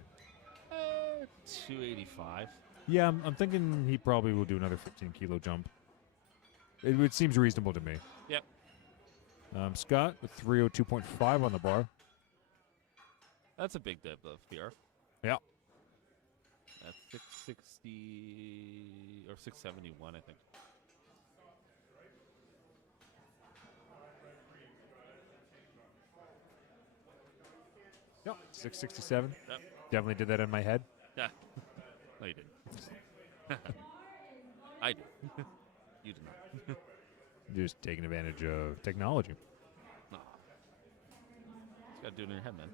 285. Yeah, I'm thinking he probably will do another 15-kilo jump. It seems reasonable to me. Yep. Scott with 302.5 on the bar. That's a big dip of PR. Yeah. That's 660 or 671, I think. Yep. 667. Yep. Definitely did that in my head. Yeah. No, you didn't. I did. You did not. Just taking advantage of technology. No. Just gotta do it in your head, man.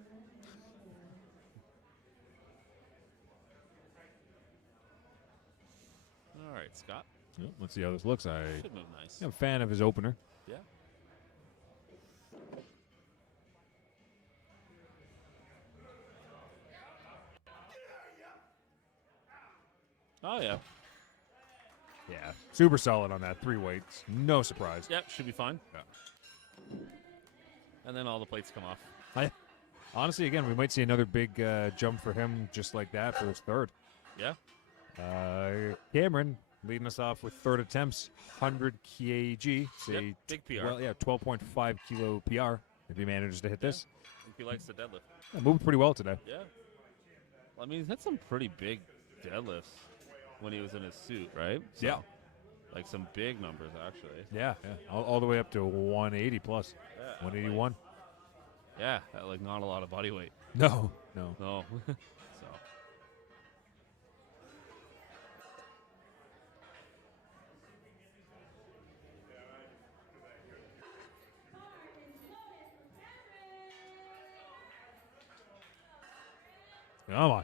All right, Scott. Yep, let's see how this looks. I Should move nice. am a fan of his opener. Yeah. Oh, yeah. Yeah. Super solid on that. 3 weights. No surprise. Yep, should be fine. Yeah. And then all the plates come off. Honestly, again, we might see another big jump for him just like that for his third. Yeah. Cameron leading us off with third attempts, 100 kg. Yep, big PR. Well, yeah, 12.5 kilo PR if he manages to hit this. I think he likes the deadlift. Yeah, moved pretty well today. Yeah. Well, I mean, he's had some pretty big deadlifts when he was in his suit, right? So, Yeah. Like some big numbers, actually. Yeah. All the way up to 180 plus. Yeah. 181. Yeah, like not a lot of body weight. No. No. So. Come on.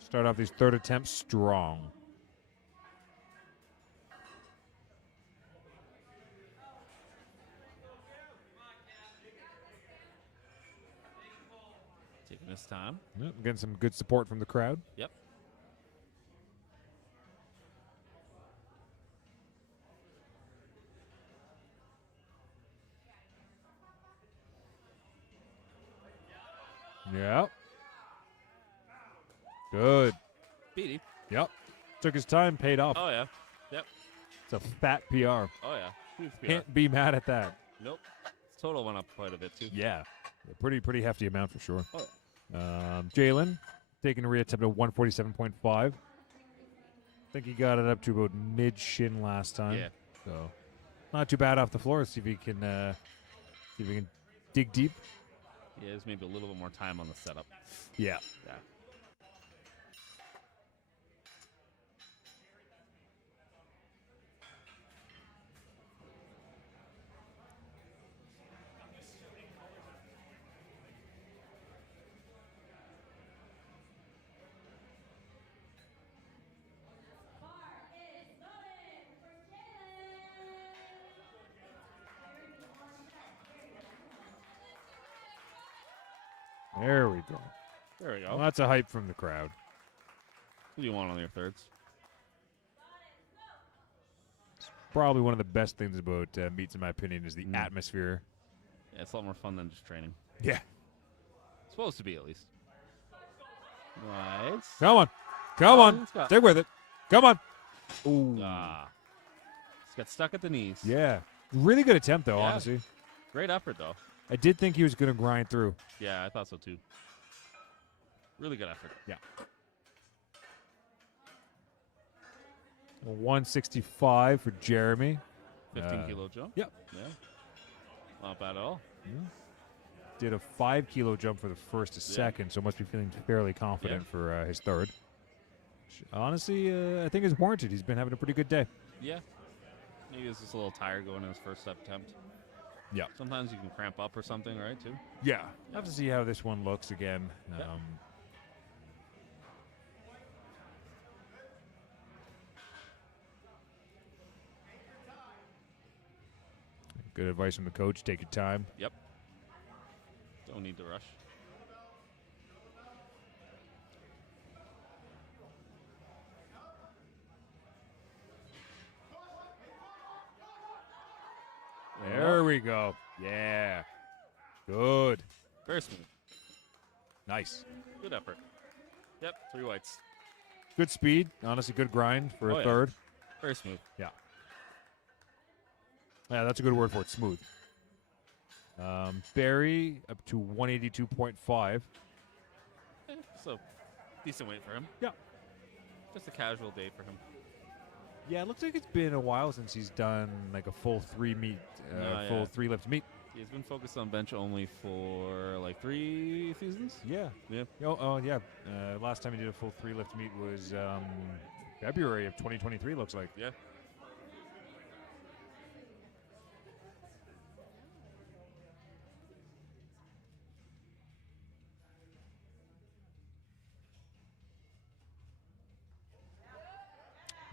Start off these third attempts strong. Taking his time. Yep, getting some good support from the crowd. Yep. Yep. Good. Beat him. Yep. Took his time, paid off. Oh, yeah. Yep. It's a fat PR. Oh, yeah. Huge PR. Can't be mad at that. Nope. His total went up quite a bit, too. Yeah. Pretty hefty amount for sure. Oh, Jalen taking a reattempt at 147.5. I think he got it up to about mid shin last time. yeah. So not too bad off the floor. See if he can dig deep. Yeah, there's maybe a little bit more time on the setup. Yeah. Yeah. There we go. There we go. Lots of hype from the crowd. Who do you want on your thirds? Probably one of the best things about meets, in my opinion, is the atmosphere. Yeah, it's a lot more fun than just training. Yeah. Supposed to be, at least. Nice. Come on. Come on. he's got- Stick with it. Come on. Ooh. He's got stuck at the knees. Yeah. Really good attempt, though, Yeah. honestly. Great effort, though. I did think he was going to grind through. Yeah, I thought so, too. Really good effort. Yeah. 165 for Jeremy. 15 kilo jump. Yep. Yeah. Not bad at all. Did a 5 kilo jump for the first to second, so must be feeling fairly confident for his third. Honestly, I think it's warranted. He's been having a pretty good day. Yeah. Maybe he was just a little tired going in his first attempt. Yeah. Sometimes you can cramp up or something, right, too? Yeah. Have to see how this one looks again. Yeah. Good advice from the coach. Take your time. Yep. Don't need to rush. There we go. Yeah. Good. Very smooth. Nice. Good effort. Yep, 3 whites. Good speed. Honestly, good grind for Oh, a yeah. third. Very smooth. Yeah, that's a good word for it. Smooth. Barry up to 182.5. So, decent weight for him. Yeah. Just a casual day for him. Yeah, it looks like it's been a while since he's done like a full 3 meet, Yeah, full yeah. 3 lift meet. He's been focused on bench only for like 3 seasons. Yeah. Yeah. Oh, yeah. Last time he did a full 3-lift meet was February of 2023, looks like. Yeah.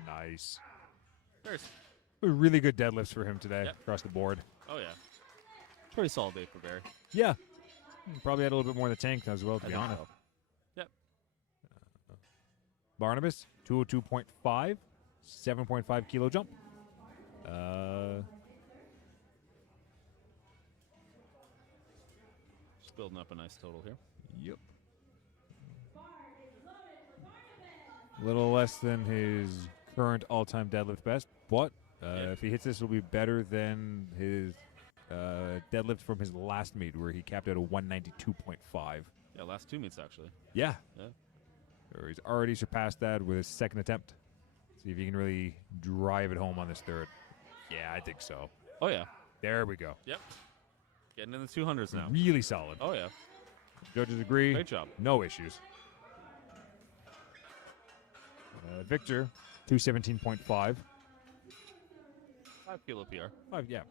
Nice. There's. Really good deadlifts for him today Yep. across the board. Oh yeah. Pretty solid day for Barry. Yeah. Probably had a little bit more in the tank as well, to be think honest. so. Yep. Barnabas, 202.5, 7.5 kilo jump. Just building up a nice total here. Yep. A little less than his current all-time deadlift best, but if he hits this, it'll be better than his deadlift from his last meet, where he capped out a 192.5. Yeah, last 2 meets actually. Yeah. Yeah. Or he's already surpassed that with his second attempt. See if he can really drive it home on this third. Yeah, I think so. Oh yeah. There we go. Yep. Getting in the 200s now. Really solid. Oh yeah. Judges agree. Great job. No issues. Victor, 217.5. 5 kilo PR. Yeah.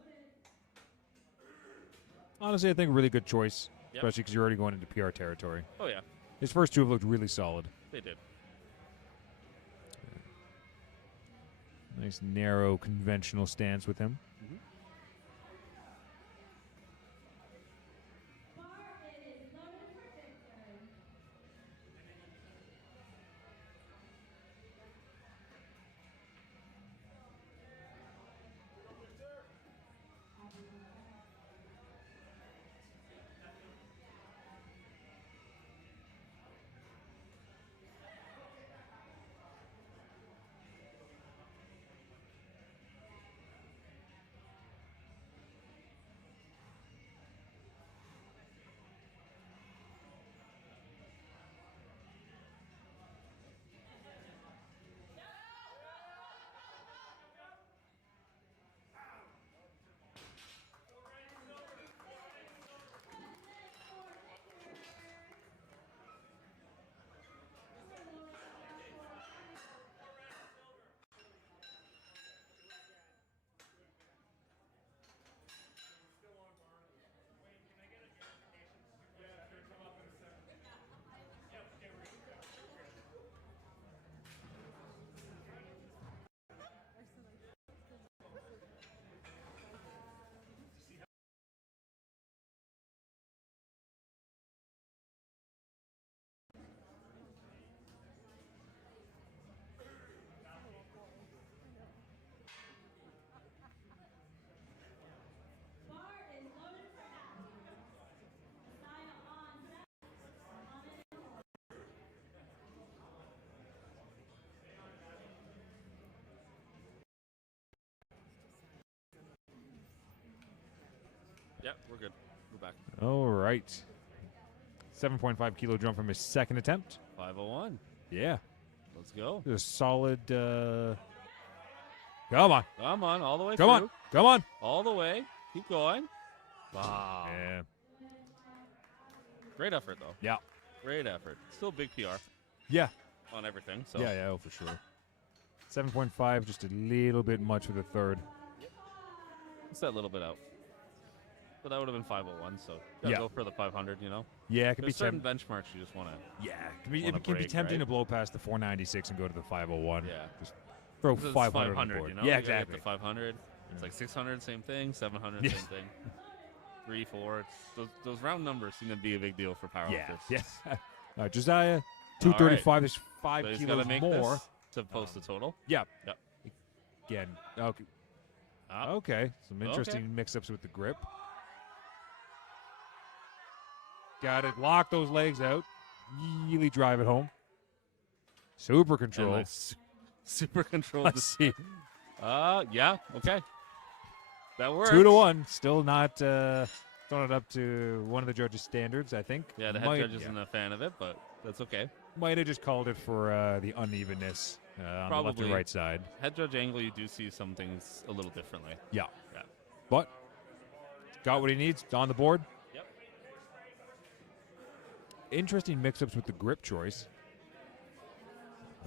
Honestly, I think a really good choice, Yep. especially because you're already going into PR territory. Oh yeah. His first 2 have looked really solid. They did. Nice, narrow, conventional stance with him. Mm-hmm. Yep, we're good. We're back. All right. 7.5 kilo jump from his second attempt. 501. Yeah. Let's go. A solid. Come on. Come on, all the way Come on. through. Come on. All the way. Keep going. Wow. Yeah. Great effort, though. Yeah. Great effort. Still big PR Yeah. on everything. So Yeah, oh, for sure. 7.5, just a little bit much for the third. It's that little bit out. But that would have been 501, so gotta Yeah. go for the 500, you know? Yeah, it can be There's certain tempting. benchmarks you just want to. Yeah, it can be, wanna it can be break, tempting right? to blow past the 496 and go to the 501. Yeah. Just throw It's 500 on the board. you know? Yeah, You gotta get exactly. the 500. It's like 600, same thing. 700, Yeah. same thing. 3, 4. Those round numbers seem to be a big deal for Yeah. powerlifters. Yeah. Josiah, 235 is 5 So he's kilos got to make more. this to post the total. Yeah. Yep. Again. Okay. Up. Okay. Some interesting mix-ups with the grip. Got it. Lock those legs out. Really drive it home. Super And control. like super controlled. Let's see. Yeah. Okay. That works. 2-1. Still not throwing it up to one of the judges' standards, I think. Yeah, the head judge isn't a fan of it, but that's okay. Might have just called it for the unevenness on the left Probably. and right side. Head judge angle, you do see some things a little differently. Yeah. Yeah. But got what he needs. It's on the board. Yep. Interesting mix-ups with the grip choice.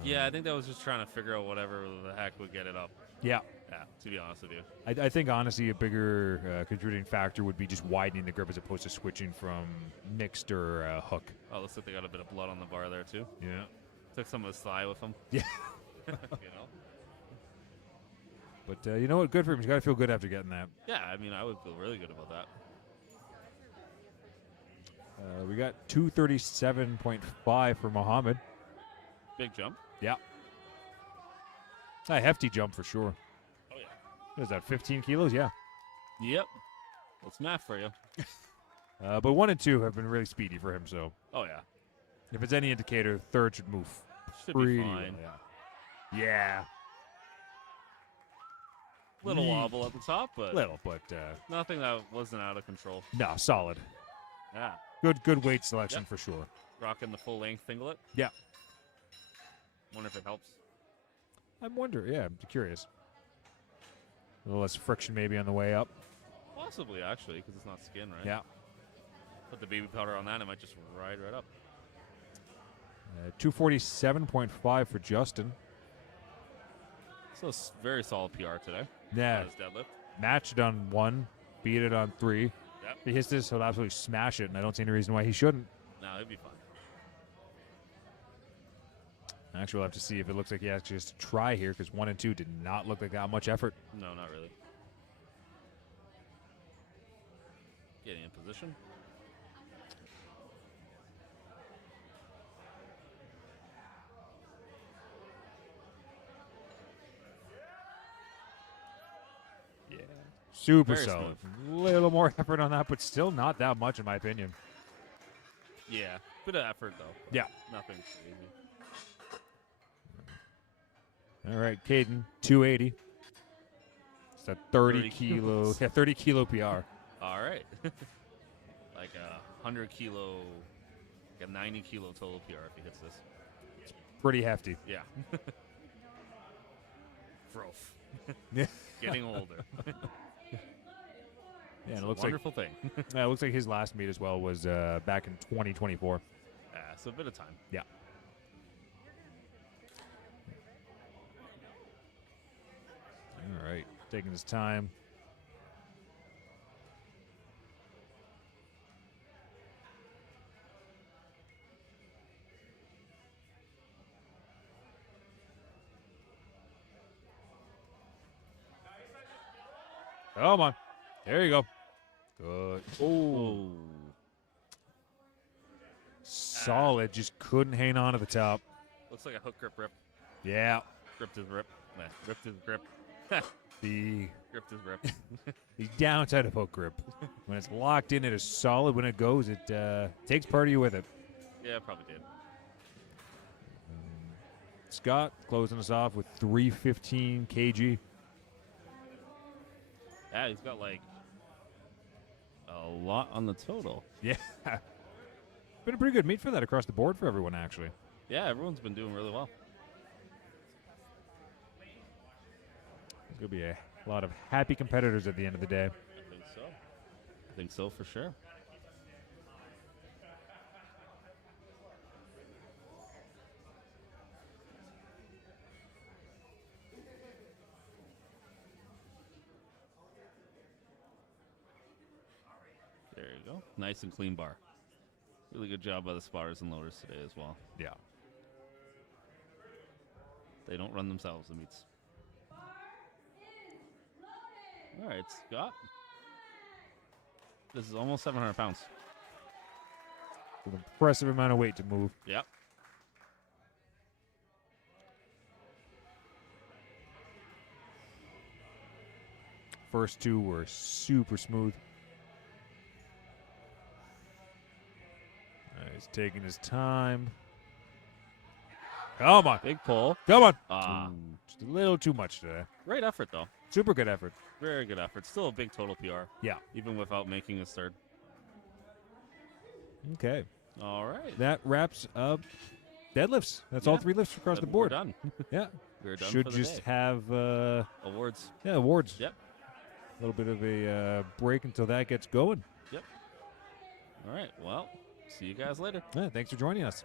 Yeah, I think that was just trying to figure out whatever the heck would get it up. Yeah. Yeah, to be honest with you. I think, honestly, a bigger contributing factor would be just widening the grip as opposed to switching from mixed or hook. Oh, looks like they got a bit of blood on the bar there, too. Yeah. Took some of his thigh with him. Yeah. You know? But you know what? Good for him. He's got to feel good after getting that. Yeah, I mean, I would feel really good about that. We got 237.5 for Muhammad. Big jump. Yeah. A hefty jump for sure. Oh, yeah. What is that, 15 kilos? Yeah. Yep. That's math for you. But 1 and 2 have been really speedy for him, so Oh, yeah. if it's any indicator, third should move Should pretty be well, fine. Yeah. Little wobble at the top, but Little, but nothing that wasn't out of control. no, solid. Yeah. Good weight selection Yep. for sure. Rocking the full length singlet. Yeah. Wonder if it helps. I'm wondering. Yeah, I'm curious. A little less friction maybe on the way up. Possibly, actually, because it's not skin, right? Yeah. Put the baby powder on that, it might just ride right up. 247.5 for Justin. So it's very solid PR today. Yeah. On his deadlift. Matched it on 1, beat it on 3. Yep. If he hits this, he'll absolutely smash it, and I don't see any reason why he shouldn't. No, it'd be fun. Actually, we'll have to see if it looks like he actually has to try here, because 1 and 2 did not look like that much effort. No, not really. Getting in position. Yeah. Super Very solid. Little more effort on that, but still not that much, in my opinion. Yeah. Bit of effort, though. Yeah. Nothing crazy. All right, Caden, 280. It's a 30 kilo, 30 kilo PR. All right. Like a 100 kilo, like a 90 kilo total PR if he hits this. Pretty hefty. Yeah. Froth. Yeah. Getting older. Yeah, It's and a it looks like wonderful thing. it looks like his last meet as well was back in 2024. Yeah, so a bit of time. Yeah. All right, taking his time. Come on. There you go. Good. Oh. Solid. Just couldn't hang on to the top. Looks like a hook grip rip. Yeah. Gripped his rip. Nah, ripped his grip. The Gripped his rip. downside of hook grip. When it's locked in, it is solid. When it goes, it takes part of you with it. Yeah, probably did. Scott closing us off with 315 kg. Yeah, he's got like a lot on the total. Yeah. Been a pretty good meet for that across the board for everyone, actually. Yeah, everyone's been doing really well. There's going to be a lot of happy competitors at the end of the day. I think so. I think so for sure. There you go. Nice and clean bar. Really good job by the spotters and loaders today as well. Yeah. They don't run themselves, the meets. All right, Scott. This is almost 700 pounds. An impressive amount of weight to move. Yep. First two were super smooth. He's taking his time. Come on. Big pull. Come on. Ah. Just a little too much today. Great effort, though. Super good effort. Very good effort. Still a big total PR. Yeah. Even without making a third. Okay. All right. That wraps up deadlifts. That's all Yeah. 3 lifts across the We're board. done. Yeah. We're done Should for the just day. have Awards. awards. Yep. A little bit of a break until that gets going. All right. Well, see you guys later. Yeah, thanks for joining us.